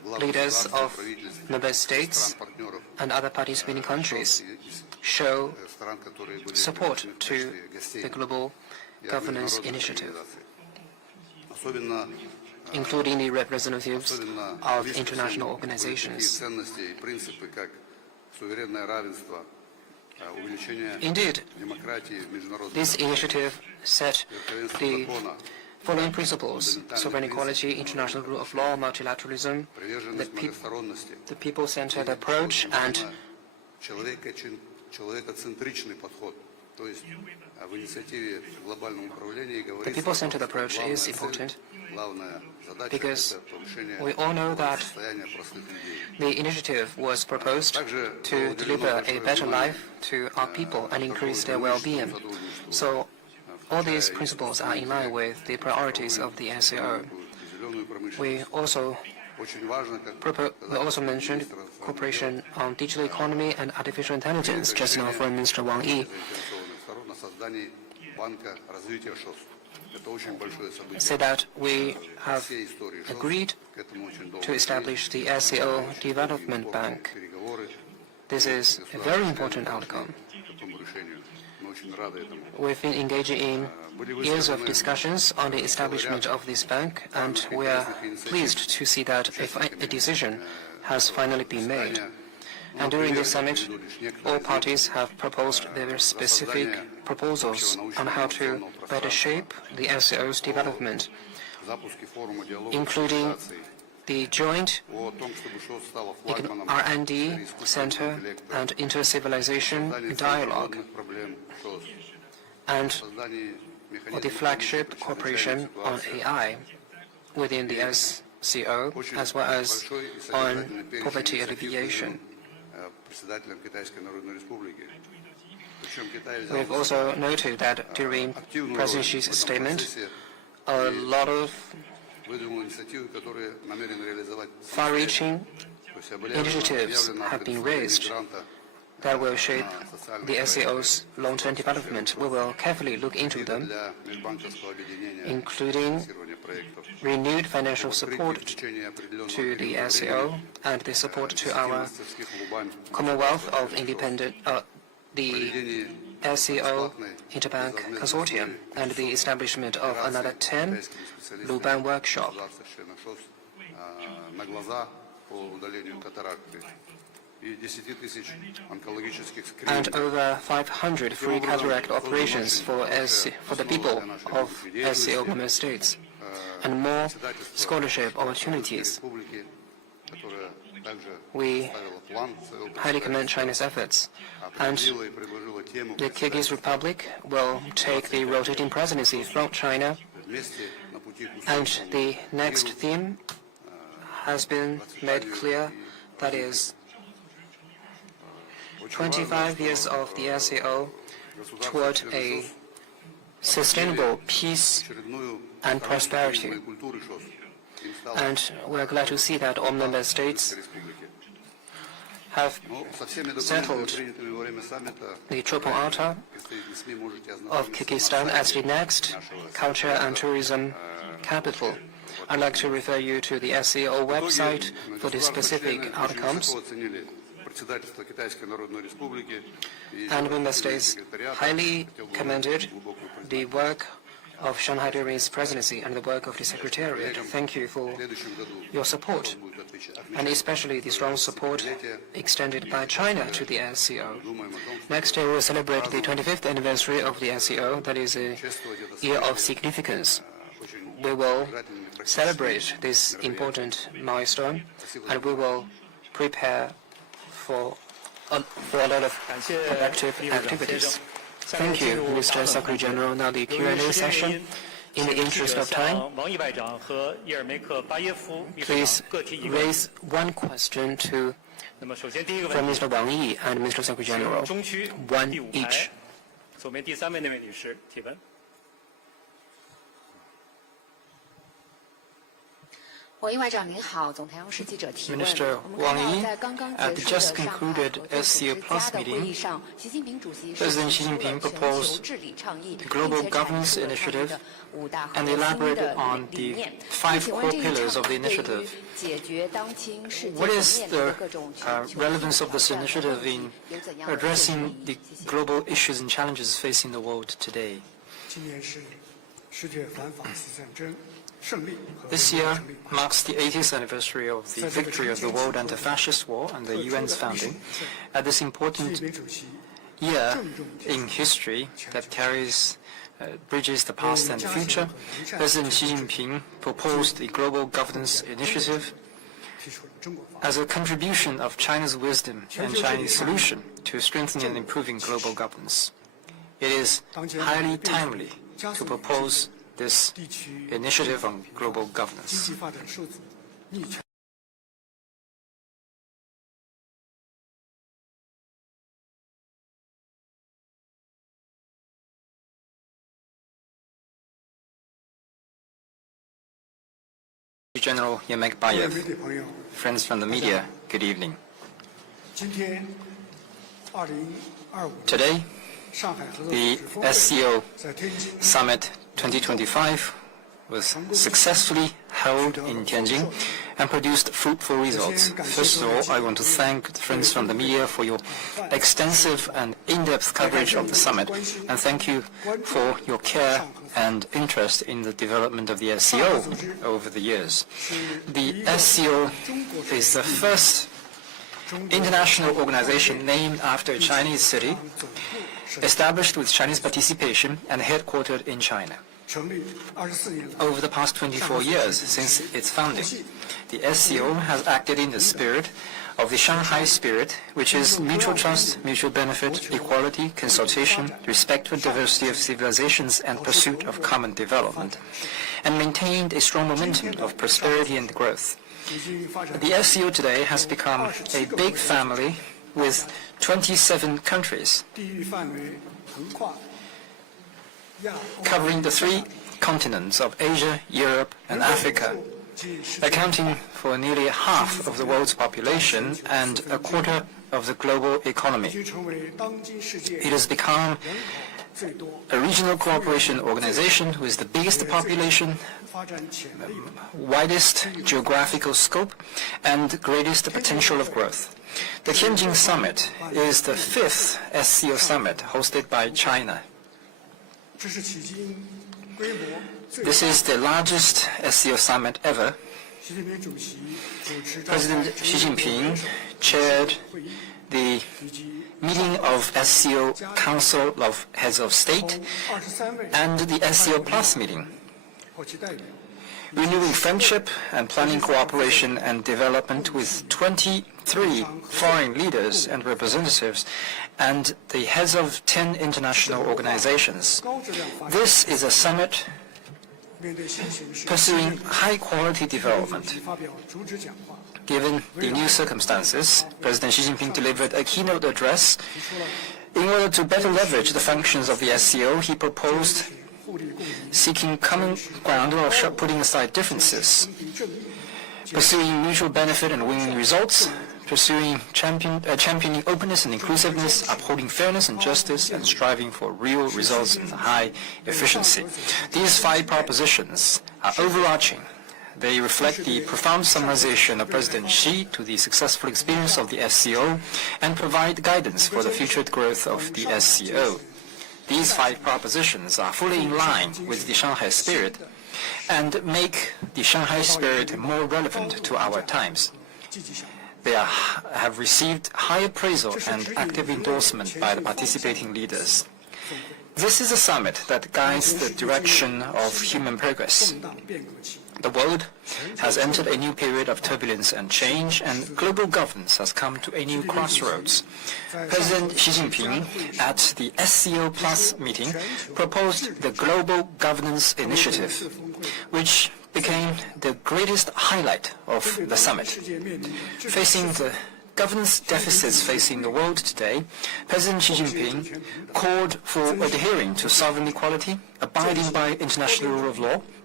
leaders of member states and other participating countries show support to the global governance initiative, including the representatives of international organizations. Indeed, this initiative set the following principles: sovereign equality, international rule of law, multilateralism, the people-centered approach, and the people-centered approach is important because we all know that the initiative was proposed to deliver a better life to our people and increase their well-being. So all these principles are in line with the priorities of the SCO. We also mentioned cooperation on digital economy and artificial intelligence just now from Mr. Wang said that we have agreed to establish the SCO Development Bank. This is a very important outcome. We've been engaging in years of discussions on the establishment of this bank, and we are pleased to see that a decision has finally been made. And during this summit, all parties have proposed their specific proposals on how to better shape the SCO's development, including the joint R&D Center and inter-civilization dialogue, and the flagship cooperation on AI within the SCO, as well as on poverty alleviation. We've also noted that during President Xi's statement, a lot of far-reaching initiatives have been raised that will shape the SCO's long-term development. We will carefully look into them, including renewed financial support to the SCO and the support to our Commonwealth of Independent, the SCO Interbank Consortium, and the establishment of another 10 Luban workshop. And over 500 free cataract operations for the people of SCO member states, and more scholarship opportunities. We highly commend China's efforts, and the Kyrgyz Republic will take the rotating presidency from China, and the next theme has been made clear, that is 25 years of the SCO toward a sustainable peace and prosperity. And we are glad to see that all member states have settled the Chopin Altar of Kyrgyzstan as the next culture and tourism capital. I'd like to refer you to the SCO website for the specific outcomes. And member states highly commended the work of Shanghai during its presidency and the work of the Secretariat. Thank you for your support, and especially the strong support extended by China to the SCO. Next year we will celebrate the 25th anniversary of the SCO. That is a year of significance. We will celebrate this important milestone, and we will prepare for a lot of productive activities. Thank you, Mr. Secretary General. Now the Q&A session. In the interest of time, please raise one question from Mr. Wang Yi and Mr. Secretary General. One each. Minister Wang at the just concluded SCO Plus meeting, President Xi Jinping proposed the Global Governance Initiative and elaborated on the 5 core pillars of the initiative. What is the relevance of this initiative in addressing the global issues and challenges facing the world today? This year marks the 80th anniversary of the victory of the World Anti-Fascist War and the UN's founding. At this important year in history that bridges the past and the future, President Xi Jinping proposed the Global Governance Initiative as a contribution of China's wisdom and Chinese solution to strengthening and improving global governance. It is highly timely to propose this initiative on global governance. General Yermekbayev, friends from the media, good evening. Today, the SCO Summit 2025 was successfully held in Tianjin and produced fruitful results. First of all, I want to thank the friends from the media for your extensive and in-depth coverage of the summit, and thank you for your care and interest in the development of the SCO over the years. The SCO is the first international organization named after a Chinese city, established with Chinese participation and headquartered in China. Over the past 24 years since its founding, the SCO has acted in the spirit of the Shanghai spirit, which is mutual trust, mutual benefit, equality, consultation, respect for diversity of civilizations, and pursuit of common development, and maintained a strong momentum of prosperity and growth. The SCO today has become a big family with 27 countries, covering the 3 continents of Asia, Europe, and Africa, accounting for nearly half of the world's population and a quarter of the global economy. It has become a regional cooperation organization with the biggest population, widest geographical scope, and greatest potential of growth. The Tianjin Summit is the 5th SCO Summit hosted by China. This is the largest SCO Summit ever. President Xi Jinping chaired the meeting of SCO Council of Heads of State and the SCO Plus meeting, renewing friendship and planning cooperation and development with 23 foreign leaders and representatives and the heads of 10 international organizations. This is a summit pursuing high-quality development. Given the new circumstances, President Xi Jinping delivered a keynote address. In order to better leverage the functions of the SCO, he proposed seeking common ground while putting aside differences, pursuing mutual benefit and winning results, championing openness and inclusiveness, upholding fairness and justice, and striving for real results and high efficiency. These 5 propositions are overarching. They reflect the profound summarization of President Xi to the successful experience of the SCO and provide guidance for the future growth of the SCO. These 5 propositions are fully in line with the Shanghai spirit and make the Shanghai spirit more relevant to our times. They have received high appraisal and active endorsement by the participating leaders. This is a summit that guides the direction of human progress. The world has entered a new period of turbulence and change, and global governance has come to a new crossroads. President Xi Jinping, at the SCO Plus meeting, proposed the Global Governance Initiative, which became the greatest highlight of the summit. Facing the governance deficits facing the world today, President Xi Jinping called for adhering to sovereign equality, abiding by international rule of law,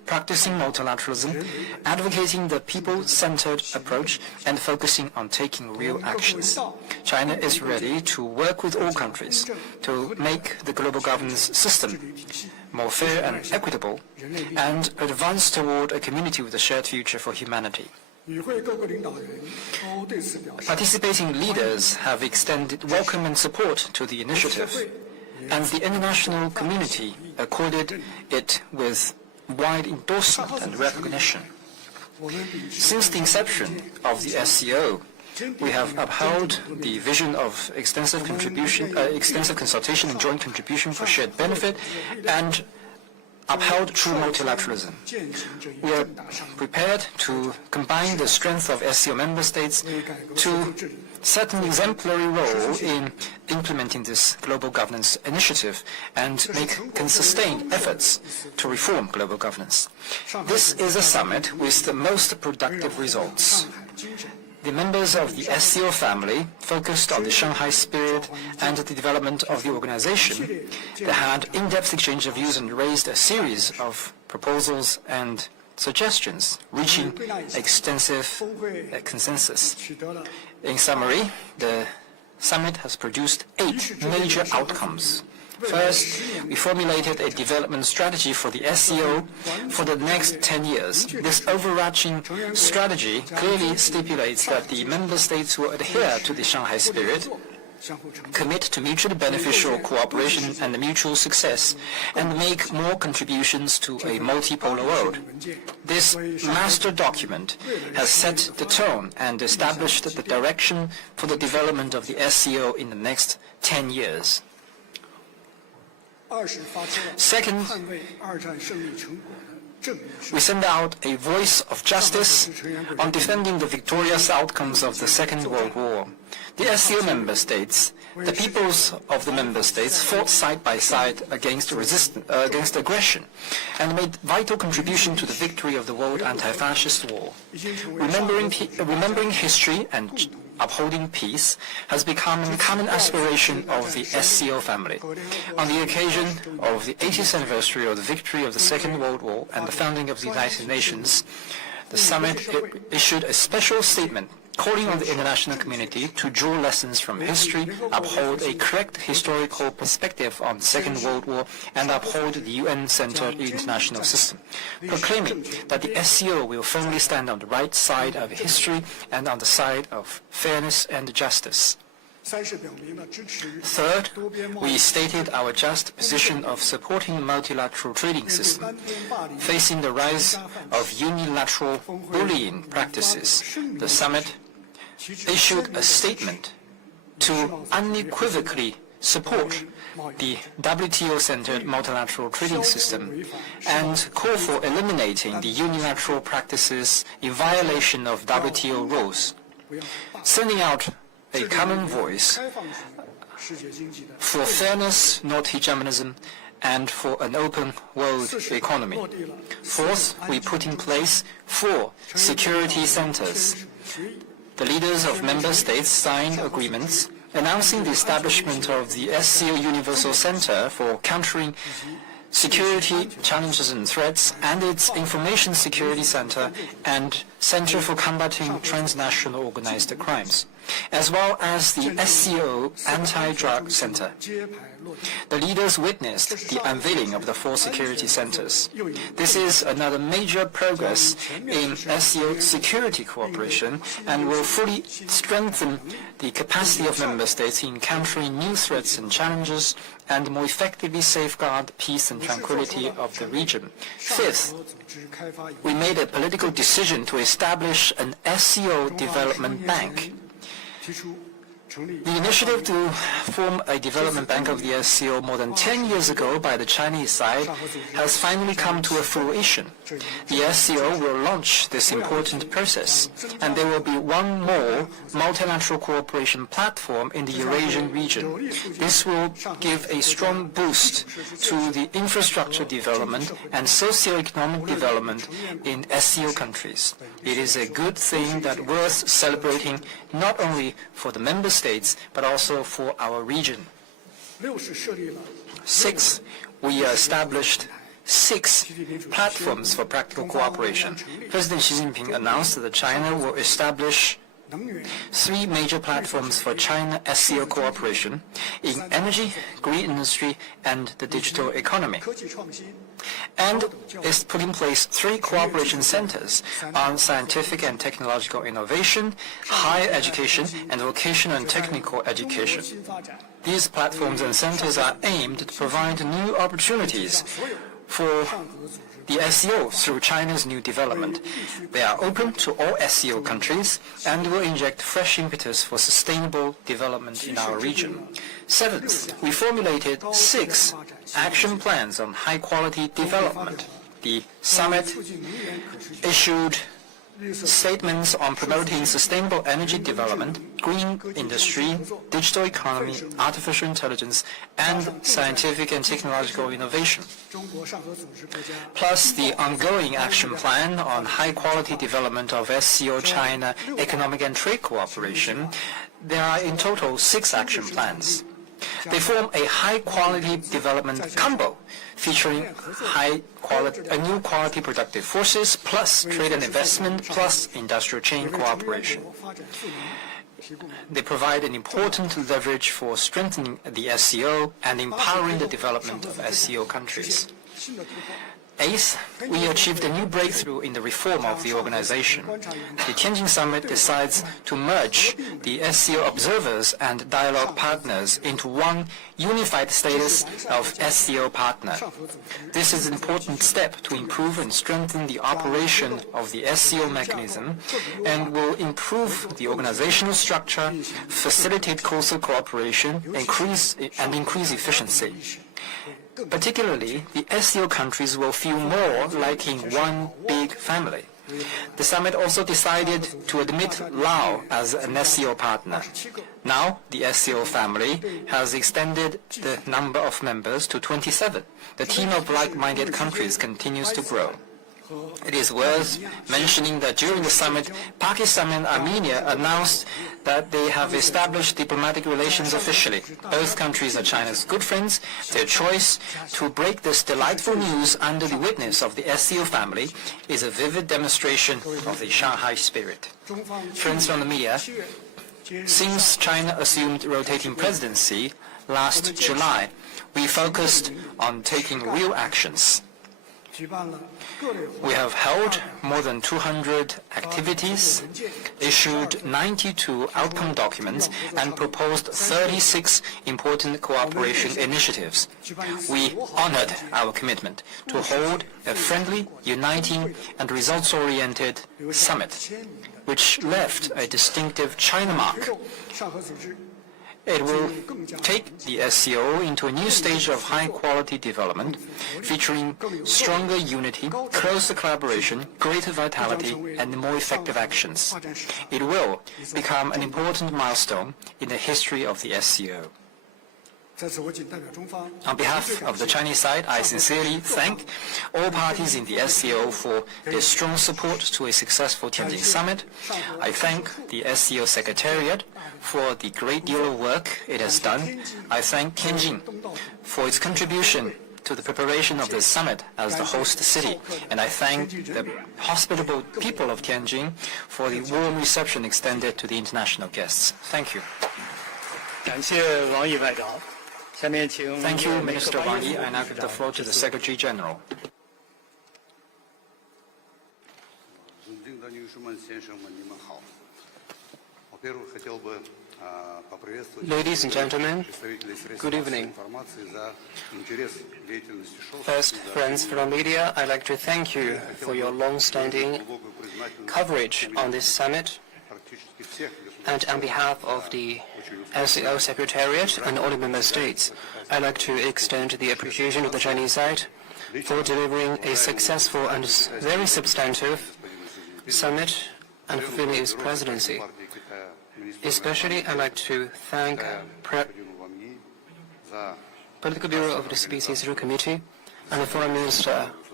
practicing multilateralism, advocating the people-centered approach, and focusing on taking real actions. China is ready to work with all countries to make the global governance system more fair and equitable, and advance toward a community with a shared future for humanity. Participating leaders have extended welcome and support to the initiative, and the international community accorded it with wide endorsement and recognition. Since the inception of the SCO, we have upheld the vision of extensive consultation and joint contribution for shared benefit, and upheld true multilateralism. We are prepared to combine the strength of SCO member states to set an exemplary role in implementing this global governance initiative and make sustained efforts to reform global governance. This is a summit with the most productive results. The members of the SCO family focused on the Shanghai spirit and the development of the organization. They had in-depth exchange of views and raised a series of proposals and suggestions, reaching extensive consensus. In summary, the summit has produced 8 major outcomes. First, we formulated a development strategy for the SCO for the next 10 years. This overarching strategy clearly stipulates that the member states will adhere to the Shanghai spirit, commit to mutually beneficial cooperation and mutual success, and make more contributions to a multipolar world. This master document has set the tone and established the direction for the development of the SCO in the next 10 years. Second, we send out a voice of justice on defending the victorious outcomes of the Second World War. The SCO member states, the peoples of the member states, fought side by side against aggression and made vital contribution to the victory of the World Anti-Fascist War. Remembering history and upholding peace has become a common aspiration of the SCO family. On the occasion of the 80th anniversary of the victory of the Second World War and the founding of the United Nations, the summit issued a special statement calling on the international community to draw lessons from history, uphold a correct historical perspective on the Second World War, and uphold the UN-centered international system, proclaiming that the SCO will firmly stand on the right side of history and on the side of fairness and justice. Third, we stated our just position of supporting a multilateral trading system. Facing the rise of unilateral bullying practices, the summit issued a statement to unequivocally support the WTO-centered multilateral trading system and call for eliminating the unilateral practices in violation of WTO rules, sending out a common voice for fairness, not hegemonism, and for an open world economy. Fourth, we put in place 4 security centers. The leaders of member states signed agreements announcing the establishment of the SCO Universal Center for Countering Security Challenges and Threats and its Information Security Center and Center for Combating Transnational Organized Crimes, as well as the SCO Anti-Drug Center. The leaders witnessed the unveiling of the 4 security centers. This is another major progress in SCO security cooperation and will fully strengthen the capacity of member states in countering new threats and challenges and more effectively safeguard peace and tranquility of the region. Fifth, we made a political decision to establish an SCO development bank. The initiative to form a development bank of the SCO more than 10 years ago by the Chinese side has finally come to a fruition. The SCO will launch this important process, and there will be one more multilateral cooperation platform in the Eurasian region. This will give a strong boost to the infrastructure development and socio-economic development in SCO countries. It is a good thing that worth celebrating not only for the member states, but also for our region. 6, we established 6 platforms for practical cooperation. President Xi Jinping announced that China will establish 3 major platforms for China SCO cooperation in energy, green industry, and the digital economy, and is put in place 3 cooperation centers on scientific and technological innovation, higher education, and vocational and technical education. These platforms and centers are aimed to provide new opportunities for the SCO through China's new development. They are open to all SCO countries and will inject fresh impetus for sustainable development in our region. 7th, we formulated 6 action plans on high-quality development. The summit issued statements on promoting sustainable energy development, green industry, digital economy, artificial intelligence, and scientific and technological innovation. Plus the ongoing action plan on high-quality development of SCO China economic and trade cooperation. There are in total 6 action plans. They form a high-quality development combo featuring new quality productive forces plus trade and investment plus industrial chain cooperation. They provide an important leverage for strengthening the SCO and empowering the development of SCO countries. 8th, we achieved a new breakthrough in the reform of the organization. The Tianjin Summit decides to merge the SCO observers and dialogue partners into one unified status of SCO partner. This is an important step to improve and strengthen the operation of the SCO mechanism and will improve the organizational structure, facilitate closer cooperation, and increase efficiency. Particularly, the SCO countries will feel more like in one big family. The summit also decided to admit Laos as an SCO partner. Now, the SCO family has extended the number of members to 27. The team of like-minded countries continues to grow. It is worth mentioning that during the summit, Pakistan and Armenia announced that they have established diplomatic relations officially. Both countries are China's good friends. Their choice to break this delightful news under the witness of the SCO family is a vivid demonstration of the Shanghai spirit. Friends from the media, since China assumed rotating presidency last July, we focused on taking real actions. We have held more than 200 activities, issued 92 outcome documents, and proposed 36 important cooperation initiatives. We honored our commitment to hold a friendly, uniting, and results-oriented summit, which left a distinctive China mark. It will take the SCO into a new stage of high-quality development, featuring stronger unity, closer collaboration, greater vitality, and more effective actions. It will become an important milestone in the history of the SCO. On behalf of the Chinese side, I sincerely thank all parties in the SCO for their strong support to a successful Tianjin Summit. I thank the SCO Secretariat for the great deal of work it has done. I thank Tianjin for its contribution to the preparation of this summit as the host city, and I thank the hospitable people of Tianjin for the warm reception extended to the international guests. Thank you. 感谢王毅外长。 Thank you, Minister Wang. I now give the floor to the Secretary General. Ladies and gentlemen, good evening. First, friends from media, I'd like to thank you for your long-standing coverage on this summit. And on behalf of the SCO Secretariat and all the member states, I'd like to extend the appreciation of the Chinese side for delivering a successful and very substantive summit and fulfilling its presidency. Especially, I'd like to thank Political Bureau of the CPC Committee and the Foreign Minister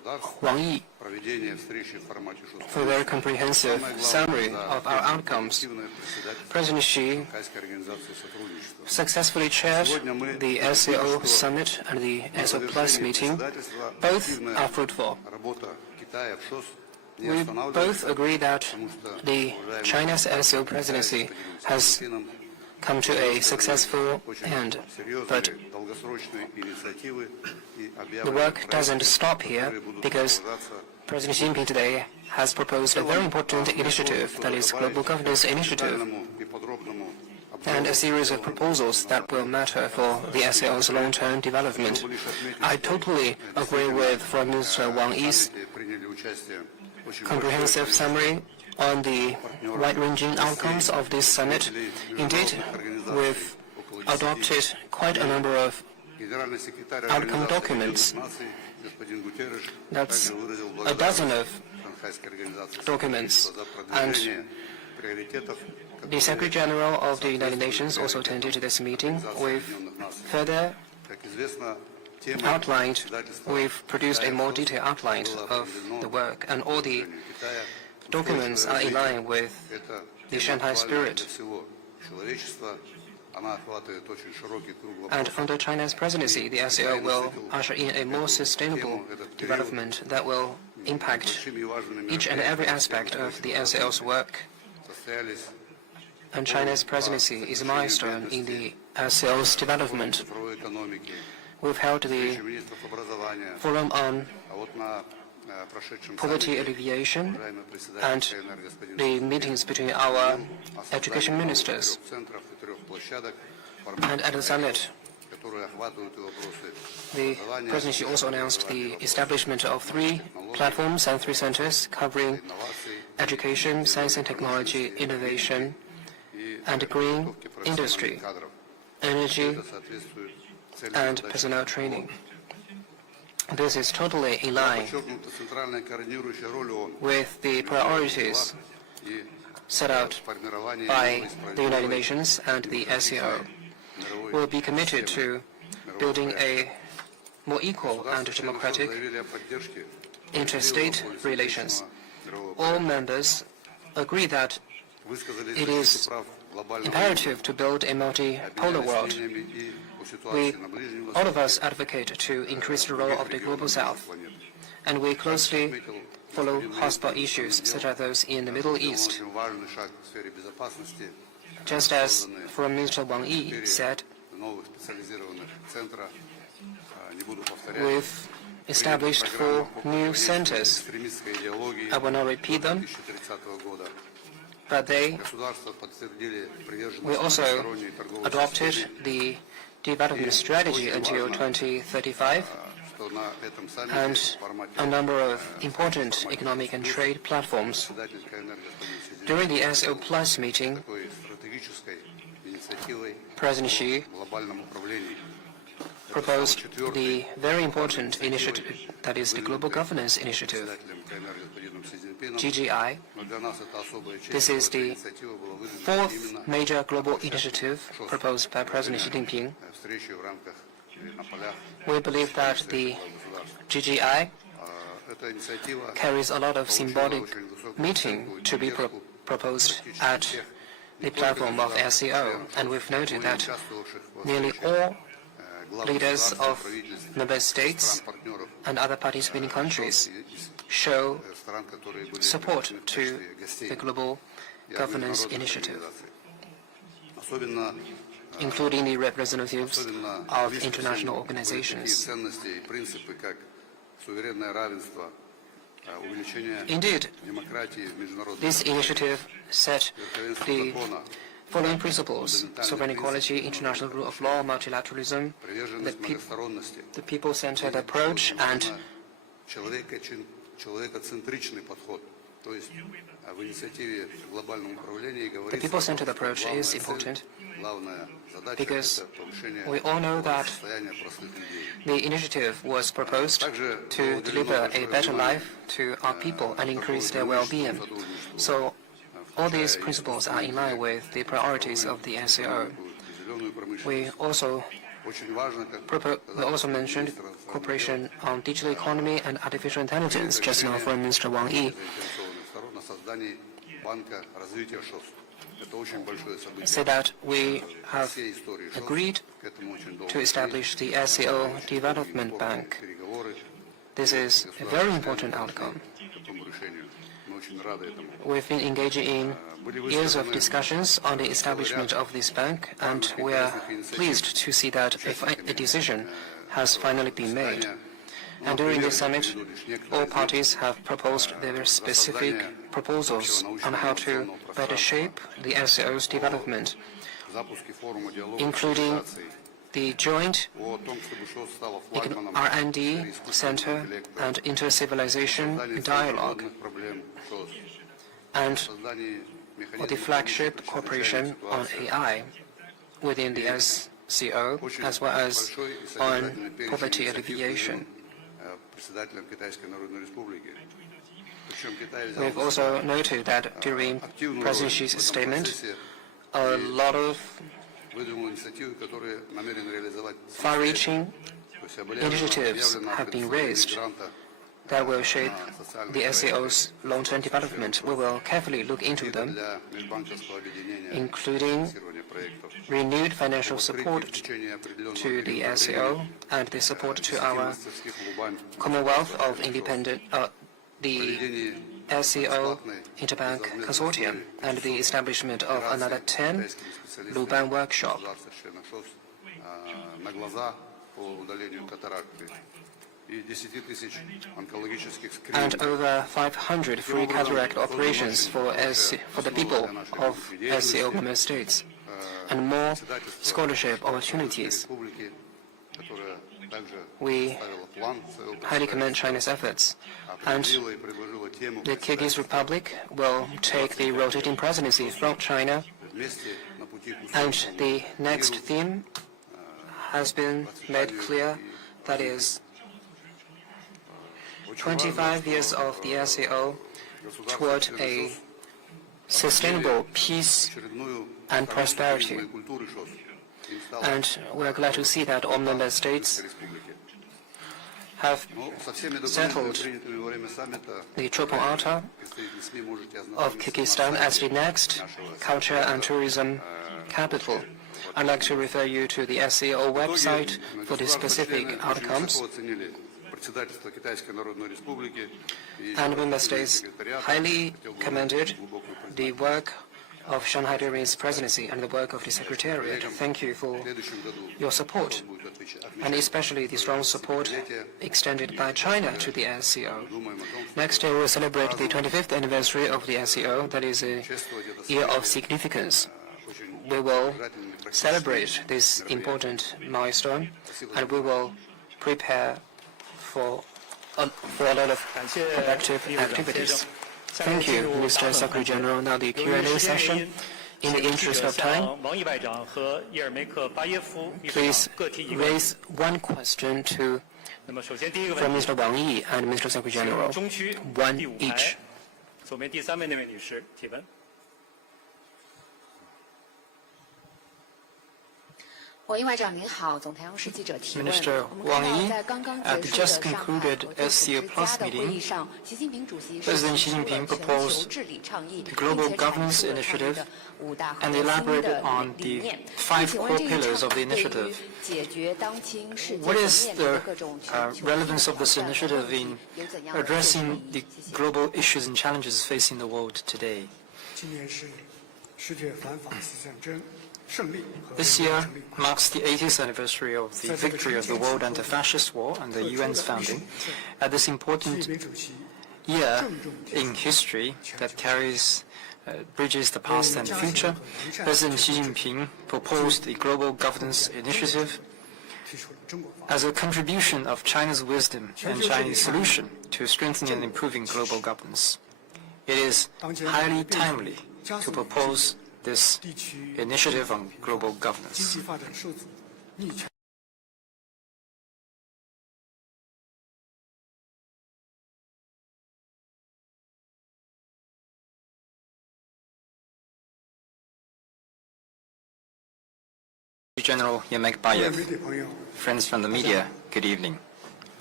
Wang Yi for a very comprehensive summary of our outcomes. President Xi successfully chaired the SCO Summit and the SCO Plus meeting. Both are fruitful. We both agree that the China's SCO presidency has come to a successful end, but the work doesn't stop here because President Xi Jinping today has proposed a very important initiative, that is Global Governance Initiative, and a series of proposals that will matter for the SCO's long-term development. I totally agree with Foreign Minister Wang Yi's comprehensive summary on the wide-ranging outcomes of this summit. Indeed, we've adopted quite a number of outcome documents. That's a dozen of documents. And the Secretary General of the United Nations also attended this meeting. We've further outlined, we've produced a more detailed outline of the work, and all the documents are in line with the Shanghai spirit. And under China's presidency, the SCO will usher in a more sustainable development that will impact each and every aspect of the SCO's work. And China's presidency is a milestone in the SCO's development. We've held the Forum on Poverty Alleviation and the meetings between our education ministers. And at the summit, the presidency also announced the establishment of 3 platforms and 3 centers covering education, science and technology, innovation, and green industry, energy, and personnel training. This is totally in line with the priorities set out by the United Nations and the SCO. We will be committed to building a more equal and democratic interstate relations. All members agree that it is imperative to build a multipolar world. All of us advocate to increase the role of the Global South, and we closely follow hotspot issues such as those in the Middle East. Just as Foreign Minister Wang Yi said, we've established 4 new centers. I will not repeat them, but we also adopted the development strategy until 2035 and a number of important economic and trade platforms. During the SCO Plus meeting, President Xi proposed the very important initiative, that is the Global Governance Initiative, GGI. This is the 4th major global initiative proposed by President Xi Jinping. We believe that the GGI carries a lot of symbolic meaning to be proposed at the platform of SCO, and we've noted that nearly all leaders of member states and other participating countries show support to the Global Governance Initiative, including the representatives of international organizations. Indeed, this initiative set the following principles: sovereign equality, international rule of law, multilateralism, the people-centered approach, and the people-centered approach is important because we all know that the initiative was proposed to deliver a better life to our people and increase their well-being. So all these principles are in line with the priorities of the SCO. We also mentioned cooperation on digital economy and artificial intelligence, just now from Mr. Wang say that we have agreed to establish the SCO Development Bank. This is a very important outcome. We've been engaging in years of discussions on the establishment of this bank, and we are pleased to see that a decision has finally been made. And during this summit, all parties have proposed their specific proposals on how to better shape the SCO's development, including the joint R&D Center and inter-civilization dialogue, and the flagship cooperation on AI within the SCO, as well as on poverty alleviation. We've also noted that during President Xi's statement, a lot of far-reaching initiatives have been raised that will shape the SCO's long-term development. We will carefully look into them, including renewed financial support to the SCO and the support to our Commonwealth of Independent, the SCO Interbank Consortium, and the establishment of another 10 Luban workshop. And over 500 free cataract operations for the people of SCO member states, and more scholarship opportunities. We highly commend China's efforts, and the Kyrgyz Republic will take the rotating presidency from China, and the next theme has been made clear, that is 25 years of the SCO toward a sustainable peace and prosperity. And we are glad to see that all member states have settled the Chopin Altar of Kyrgyzstan as the next culture and tourism capital. I'd like to refer you to the SCO website for the specific outcomes. And member states highly commended the work of Shanghai during its presidency and the work of the Secretariat. Thank you for your support, and especially the strong support extended by China to the SCO. Next year we will celebrate the 25th anniversary of the SCO. That is a year of significance. We will celebrate this important milestone, and we will prepare for a lot of productive activities. Thank you, Mr. Secretary General. Now the Q&A session. In the interest of time, please raise one question from Mr. Wang Yi and Mr. Secretary General. One each. Minister Wang Yi, at the just concluded SCO Plus meeting, President Xi Jinping proposed the Global Governance Initiative and elaborated on the 5 core pillars of the initiative. What is the relevance of this initiative in addressing the global issues and challenges facing the world today? This year marks the 80th anniversary of the victory of the World Anti-Fascist War and the UN's founding. At this important year in history that bridges the past and the future, President Xi Jinping proposed the Global Governance Initiative as a contribution of China's wisdom and Chinese solution to strengthening and improving global governance. It is highly timely to propose this initiative on global governance. General Yermekbayev, friends from the media, good evening.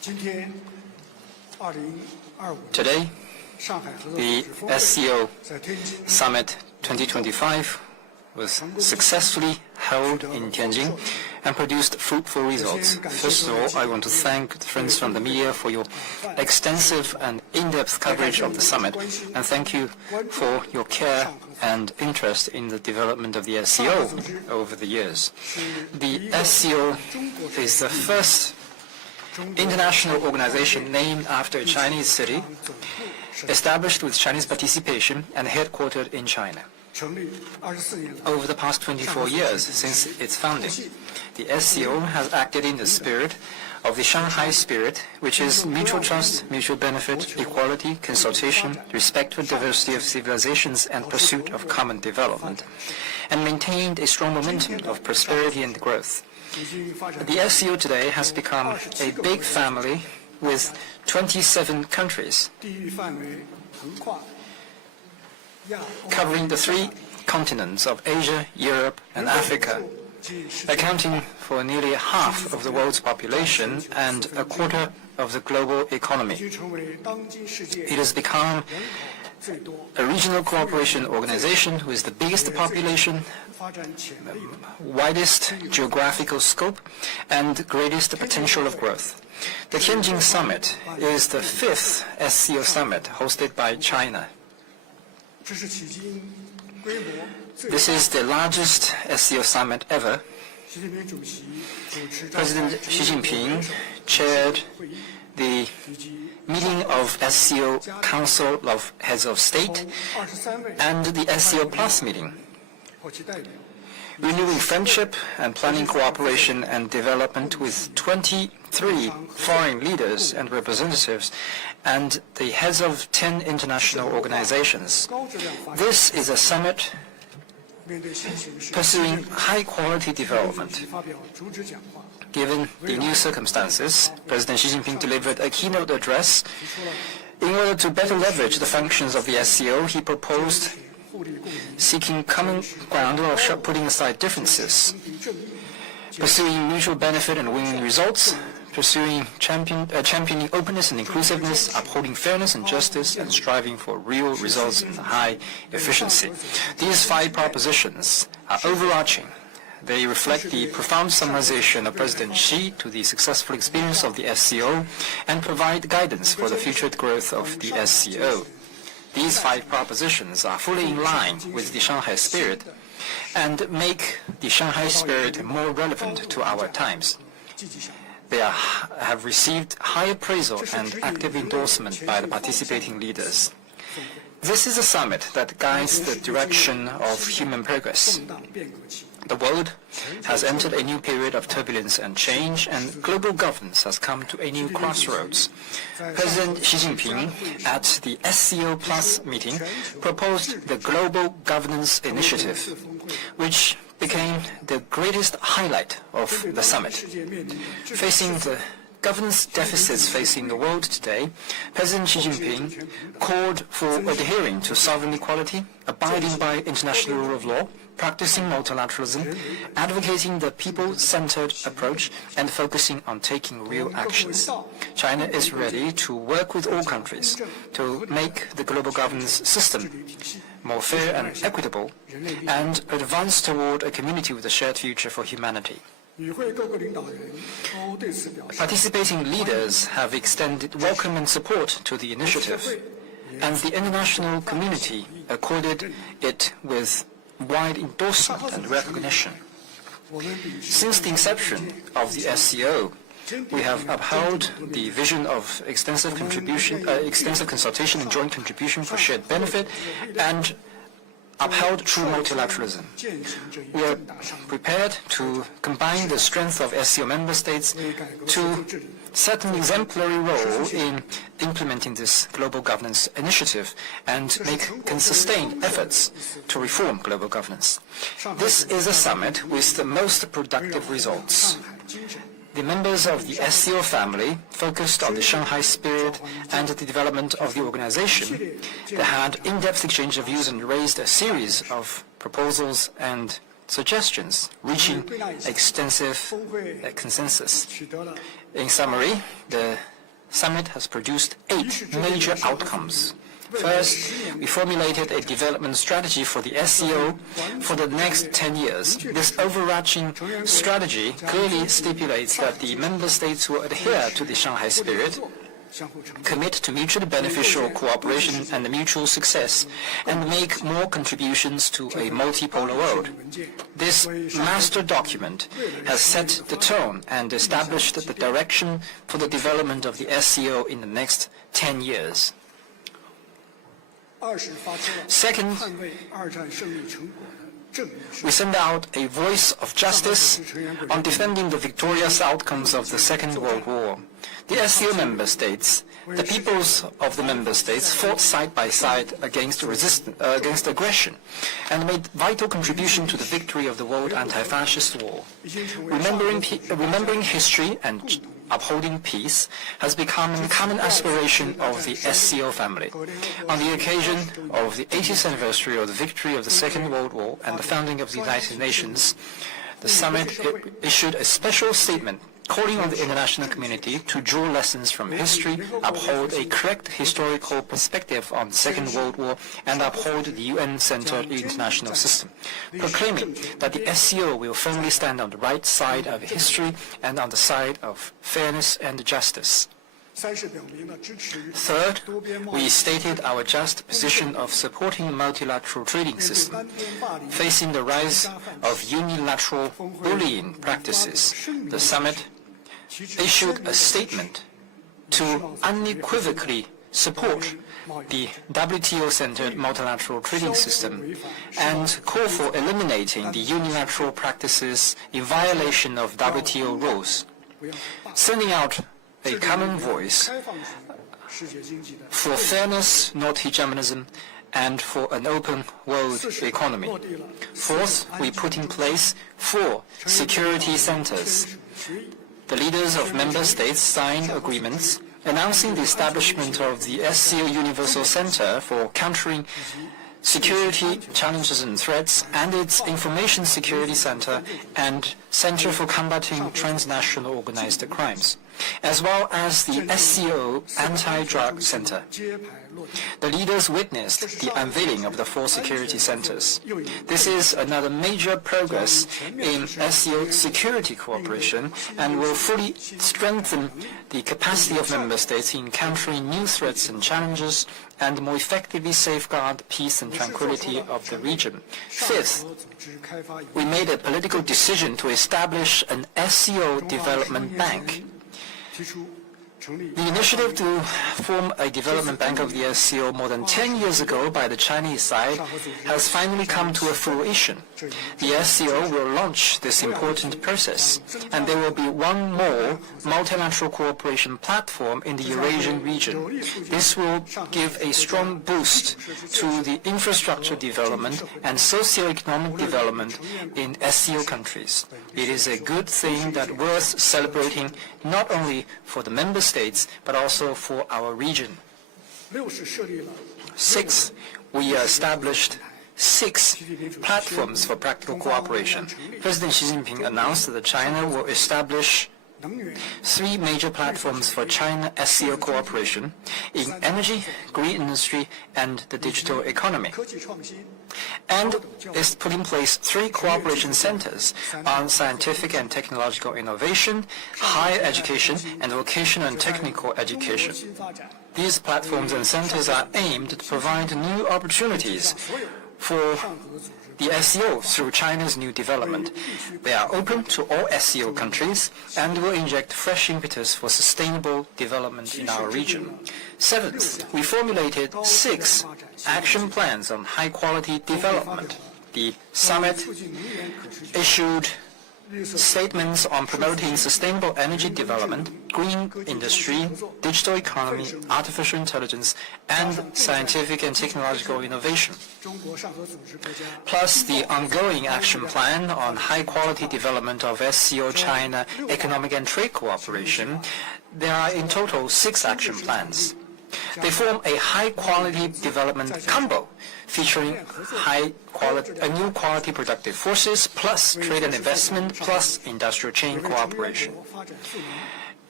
Today, the SCO Summit 2025 was successfully held in Tianjin and produced fruitful results. First of all, I want to thank the friends from the media for your extensive and in-depth coverage of the summit, and thank you for your care and interest in the development of the SCO over the years. The SCO is the first international organization named after a Chinese city, established with Chinese participation and headquartered in China. Over the past 24 years since its founding, the SCO has acted in the spirit of the Shanghai spirit, which is mutual trust, mutual benefit, equality, consultation, respect for diversity of civilizations, and pursuit of common development, and maintained a strong momentum of prosperity and growth. The SCO today has become a big family with 27 countries, covering the 3 continents of Asia, Europe, and Africa, accounting for nearly half of the world's population and a quarter of the global economy. It has become a regional cooperation organization with the biggest population, widest geographical scope, and greatest potential of growth. The Tianjin Summit is the 5th SCO Summit hosted by China. This is the largest SCO Summit ever. President Xi Jinping chaired the meeting of SCO Council of Heads of State and the SCO Plus meeting, renewing friendship and planning cooperation and development with 23 foreign leaders and representatives and the heads of 10 international organizations. This is a summit pursuing high-quality development. Given the new circumstances, President Xi Jinping delivered a keynote address. In order to better leverage the functions of the SCO, he proposed seeking common ground while putting aside differences, pursuing mutual benefit and winning results, championing openness and inclusiveness, upholding fairness and justice, and striving for real results in high efficiency. These 5 propositions are overarching. They reflect the profound summarization of President Xi to the successful experience of the SCO and provide guidance for the future growth of the SCO. These 5 propositions are fully in line with the Shanghai spirit and make the Shanghai spirit more relevant to our times. They have received high appraisal and active endorsement by the participating leaders. This is a summit that guides the direction of human progress. The world has entered a new period of turbulence and change, and global governance has come to a new crossroads. President Xi Jinping, at the SCO Plus meeting, proposed the Global Governance Initiative, which became the greatest highlight of the summit. Facing the governance deficits facing the world today, President Xi Jinping called for adhering to sovereign equality, abiding by international rule of law, practicing multilateralism, advocating the people-centered approach, and focusing on taking real actions. China is ready to work with all countries to make the global governance system more fair and equitable, and advance toward a community with a shared future for humanity. Participating leaders have extended welcome and support to the initiative, and the international community accorded it with wide endorsement and recognition. Since the inception of the SCO, we have upheld the vision of extensive consultation and joint contribution for shared benefit, and upheld true multilateralism. We are prepared to combine the strength of SCO member states to set an exemplary role in implementing this global governance initiative and make sustained efforts to reform global governance. This is a summit with the most productive results. The members of the SCO family focused on the Shanghai spirit and the development of the organization. They had in-depth exchange of views and raised a series of proposals and suggestions, reaching extensive consensus. In summary, the summit has produced 8 major outcomes. First, we formulated a development strategy for the SCO for the next 10 years. This overarching strategy clearly stipulates that the member states will adhere to the Shanghai spirit, commit to mutually beneficial cooperation and mutual success, and make more contributions to a multipolar world. This master document has set the tone and established the direction for the development of the SCO in the next 10 years. Second, we send out a voice of justice on defending the victorious outcomes of the Second World War. The SCO member states, the peoples of the member states fought side by side against aggression and made vital contribution to the victory of the World Anti-Fascist War. Remembering history and upholding peace has become a common aspiration of the SCO family. On the occasion of the 80th anniversary of the victory of the Second World War and the founding of the United Nations, the summit issued a special statement calling on the international community to draw lessons from history, uphold a correct historical perspective on the Second World War, and uphold the UN-centered international system, proclaiming that the SCO will firmly stand on the right side of history and on the side of fairness and justice. Third, we stated our just position of supporting a multilateral trading system. Facing the rise of unilateral bullying practices, the summit issued a statement to unequivocally support the WTO-centered multilateral trading system and call for eliminating the unilateral practices in violation of WTO rules, sending out a common voice for fairness, not hegemonism, and for an open world economy. Fourth, we put in place 4 security centers. The leaders of member states signed agreements announcing the establishment of the SCO Universal Center for Countering Security Challenges and Threats and its Information Security Center and Center for Combating Transnational Organized Crimes, as well as the SCO Anti-Drug Center. The leaders witnessed the unveiling of the 4 security centers. This is another major progress in SCO security cooperation and will fully strengthen the capacity of member states in countering new threats and challenges and more effectively safeguard peace and tranquility of the region. Fifth, we made a political decision to establish an SCO development bank. The initiative to form a development bank of the SCO more than 10 years ago by the Chinese side has finally come to a fruition. The SCO will launch this important process, and there will be one more multilateral cooperation platform in the Eurasian region. This will give a strong boost to the infrastructure development and socio-economic development in SCO countries. It is a good thing that worth celebrating not only for the member states, but also for our region. 6, we established 6 platforms for practical cooperation. President Xi Jinping announced that China will establish 3 major platforms for China SCO cooperation in energy, green industry, and the digital economy. And is put in place 3 cooperation centers on scientific and technological innovation, higher education, and vocational and technical education. These platforms and centers are aimed to provide new opportunities for the SCO through China's new development. They are open to all SCO countries and will inject fresh impetus for sustainable development in our region. 7th, we formulated 6 action plans on high-quality development. The summit issued statements on promoting sustainable energy development, green industry, digital economy, artificial intelligence, and scientific and technological innovation. Plus the ongoing action plan on high-quality development of SCO China economic and trade cooperation. There are in total 6 action plans. They form a high-quality development combo featuring new quality productive forces plus trade and investment plus industrial chain cooperation.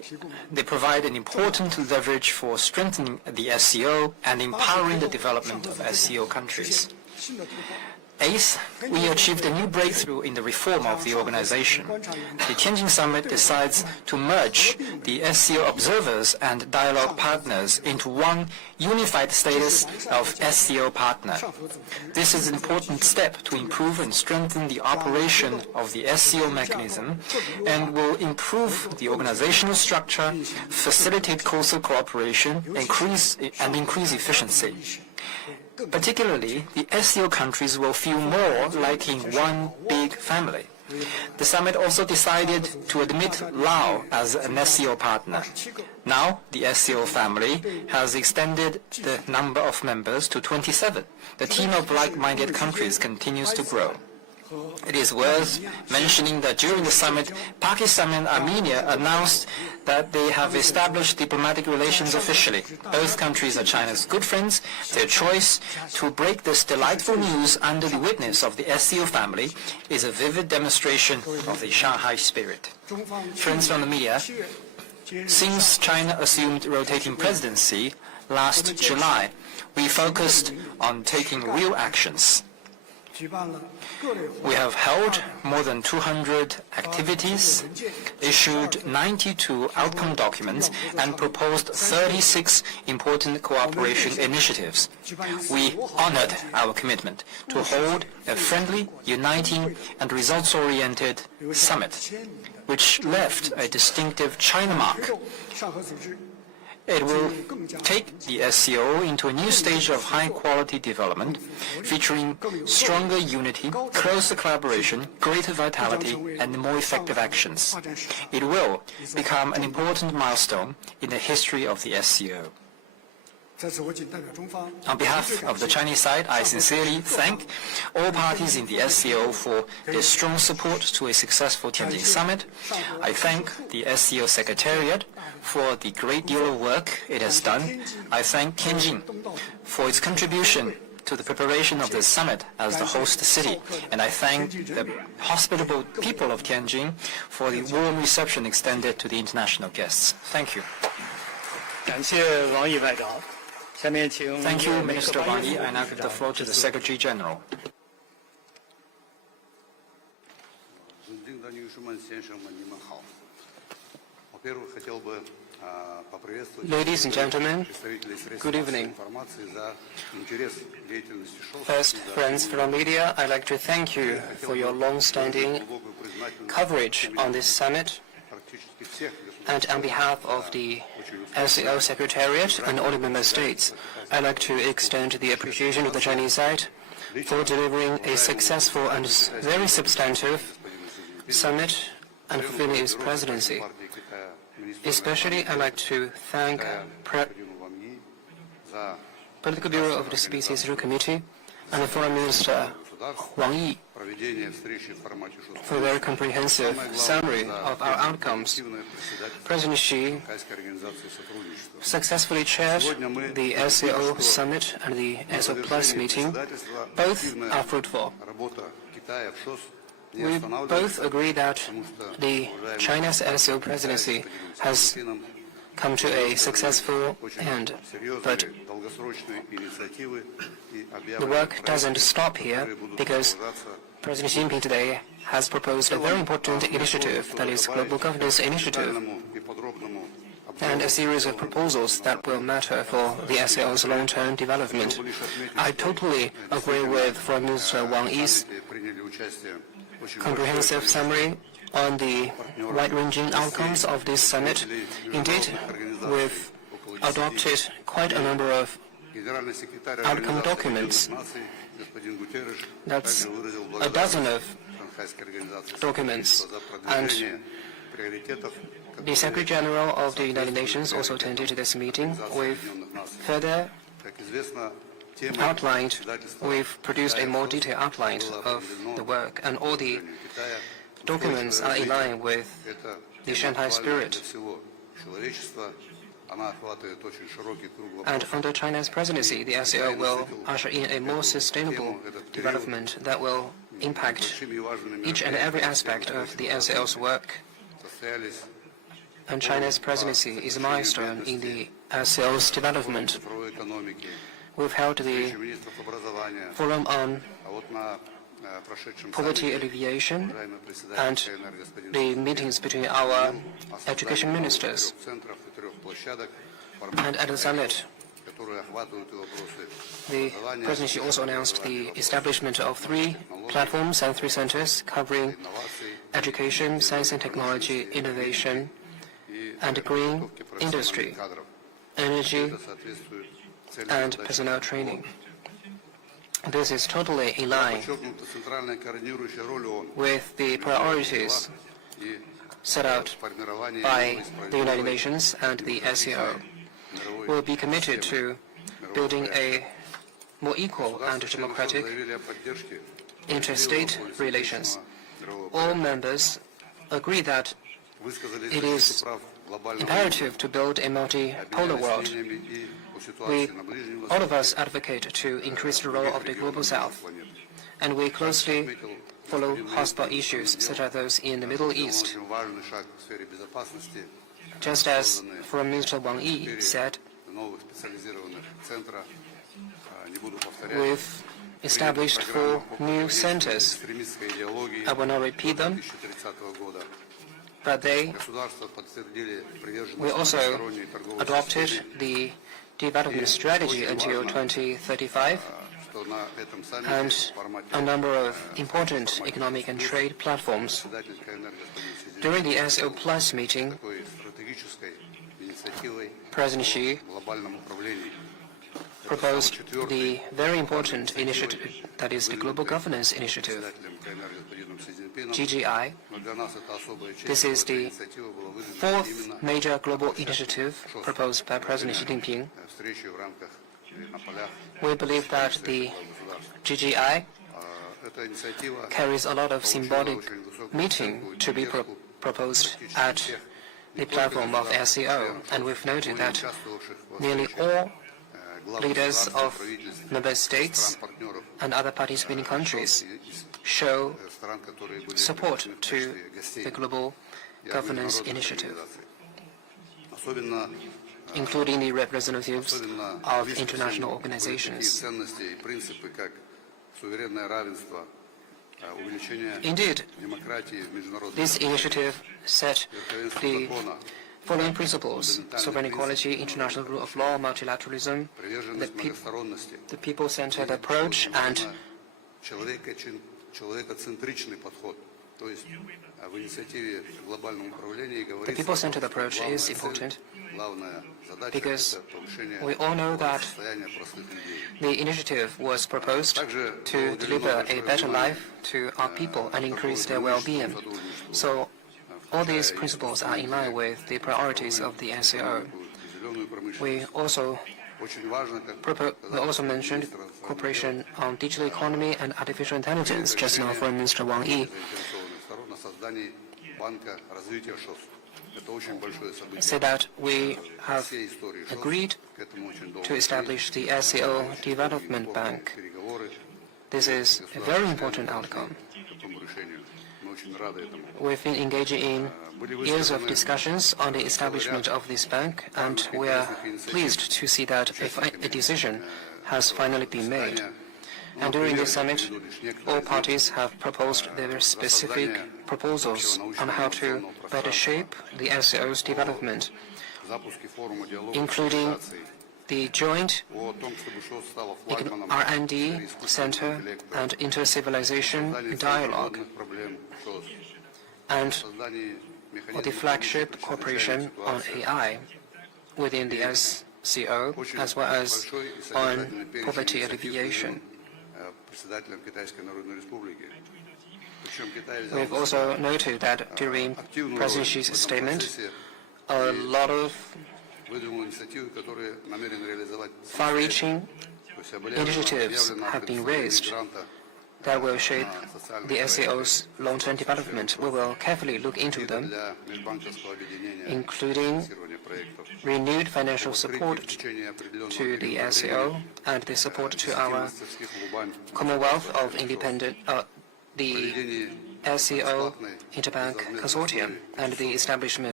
They provide an important leverage for strengthening the SCO and empowering the development of SCO countries. Eighth, we achieved a new breakthrough in the reform of the organization. The Tianjin Summit decides to merge the SCO observers and dialogue partners into one unified status of SCO partner. This is an important step to improve and strengthen the operation of the SCO mechanism and will improve the organizational structure, facilitate closer cooperation, and increase efficiency. Particularly, the SCO countries will feel more like in one big family. The summit also decided to admit Laos as an SCO partner. Now, the SCO family has extended the number of members to 27. The team of like-minded countries continues to grow. It is worth mentioning that during the summit, Pakistan and Armenia announced that they have established diplomatic relations officially. Both countries are China's good friends. Their choice to break this delightful news under the witness of the SCO family is a vivid demonstration of the Shanghai spirit. Friends from the media, since China assumed rotating presidency last July, we focused on taking real actions. We have held more than 200 activities, issued 92 outcome documents, and proposed 36 important cooperation initiatives. We honored our commitment to hold a friendly, uniting, and results-oriented summit, which left a distinctive China mark. It will take the SCO into a new stage of high-quality development, featuring stronger unity, closer collaboration, greater vitality, and more effective actions. It will become an important milestone in the history of the SCO. On behalf of the Chinese side, I sincerely thank all parties in the SCO for their strong support to a successful Tianjin Summit. I thank the SCO Secretariat for the great deal of work it has done. I thank Tianjin for its contribution to the preparation of this summit as the host city. And I thank the hospitable people of Tianjin for the warm reception extended to the international guests. Thank you. 感谢王毅外长。下面请 Thank you, Minister Wang. I now give the floor to the Secretary General. Ladies and gentlemen, good evening. First, friends from media, I'd like to thank you for your long-standing coverage on this summit. And on behalf of the SCO Secretariat and all the member states, I'd like to extend the appreciation of the Chinese side for delivering a successful and very substantive summit and fulfilling its presidency. Especially, I'd like to thank Political Bureau of the CPC Central Committee and the Foreign Minister Wang for a very comprehensive summary of our outcomes. President Xi successfully chaired the SCO Summit and the SCO Plus meeting. Both are fruitful. We both agree that the China's SCO presidency has come to a successful end, but the work doesn't stop here because President Xi Jinping today has proposed a very important initiative, that is Global Governance Initiative, and a series of proposals that will matter for the SCO's long-term development. I totally agree with Foreign Minister Wang Yi's comprehensive summary on the wide-ranging outcomes of this summit. Indeed, we've adopted quite a number of outcome documents. That's a dozen of documents. And the Secretary General of the United Nations also attended this meeting. We've further outlined, we've produced a more detailed outline of the work, and all the documents are in line with the Shanghai spirit. And under China's presidency, the SCO will usher in a more sustainable development that will impact each and every aspect of the SCO's work. and China's presidency is a milestone in the SCO's development. We've held the Forum on Poverty Alleviation and the meetings between our education ministers. And at the summit, the presidency also announced the establishment of 3 platforms and 3 centers covering education, science and technology, innovation, and green industry, energy, and personnel training. This is totally in line with the priorities set out by the United Nations and the SCO. We will be committed to building a more equal and democratic interstate relations. All members agree that it is imperative to build a multipolar world. All of us advocate to increase the role of the Global South, and we closely follow hotspot issues such as those in the Middle East. Just as Foreign Minister Wang said, we've established 4 new centers. I will not repeat them, but we also adopted the development strategy until 2035 and a number of important economic and trade platforms. During the SCO Plus meeting, President Xi proposed the very important initiative, that is the Global Governance Initiative, GGI. This is the 4th major global initiative proposed by President Xi Jinping. We believe that the GGI carries a lot of symbolic meaning to be proposed at the platform of SCO, and we've noted that nearly all leaders of member states and other participating countries show support to the Global Governance Initiative, including the representatives of international organizations. Indeed, this initiative set the following principles: sovereign equality, international rule of law, multilateralism, the people-centered approach, and the people-centered approach is important because we all know that the initiative was proposed to deliver a better life to our people and increase their well-being. So all these principles are in line with the priorities of the SCO. We also mentioned cooperation on digital economy and artificial intelligence just now from Mr. Wang. Say that we have agreed to establish the SCO Development Bank. This is a very important outcome. We've been engaging in years of discussions on the establishment of this bank, and we are pleased to see that a decision has finally been made. And during this summit, all parties have proposed their specific proposals on how to better shape the SCO's development, including the joint R&D Center and inter-civilization dialogue, and the flagship cooperation on AI within the SCO, as well as on poverty alleviation. We've also noted that during President Xi's statement, a lot of far-reaching initiatives have been raised that will shape the SCO's long-term development. We will carefully look into them, including renewed financial support to the SCO and the support to our Commonwealth of Independent, the SCO Interbank Consortium, and the establishment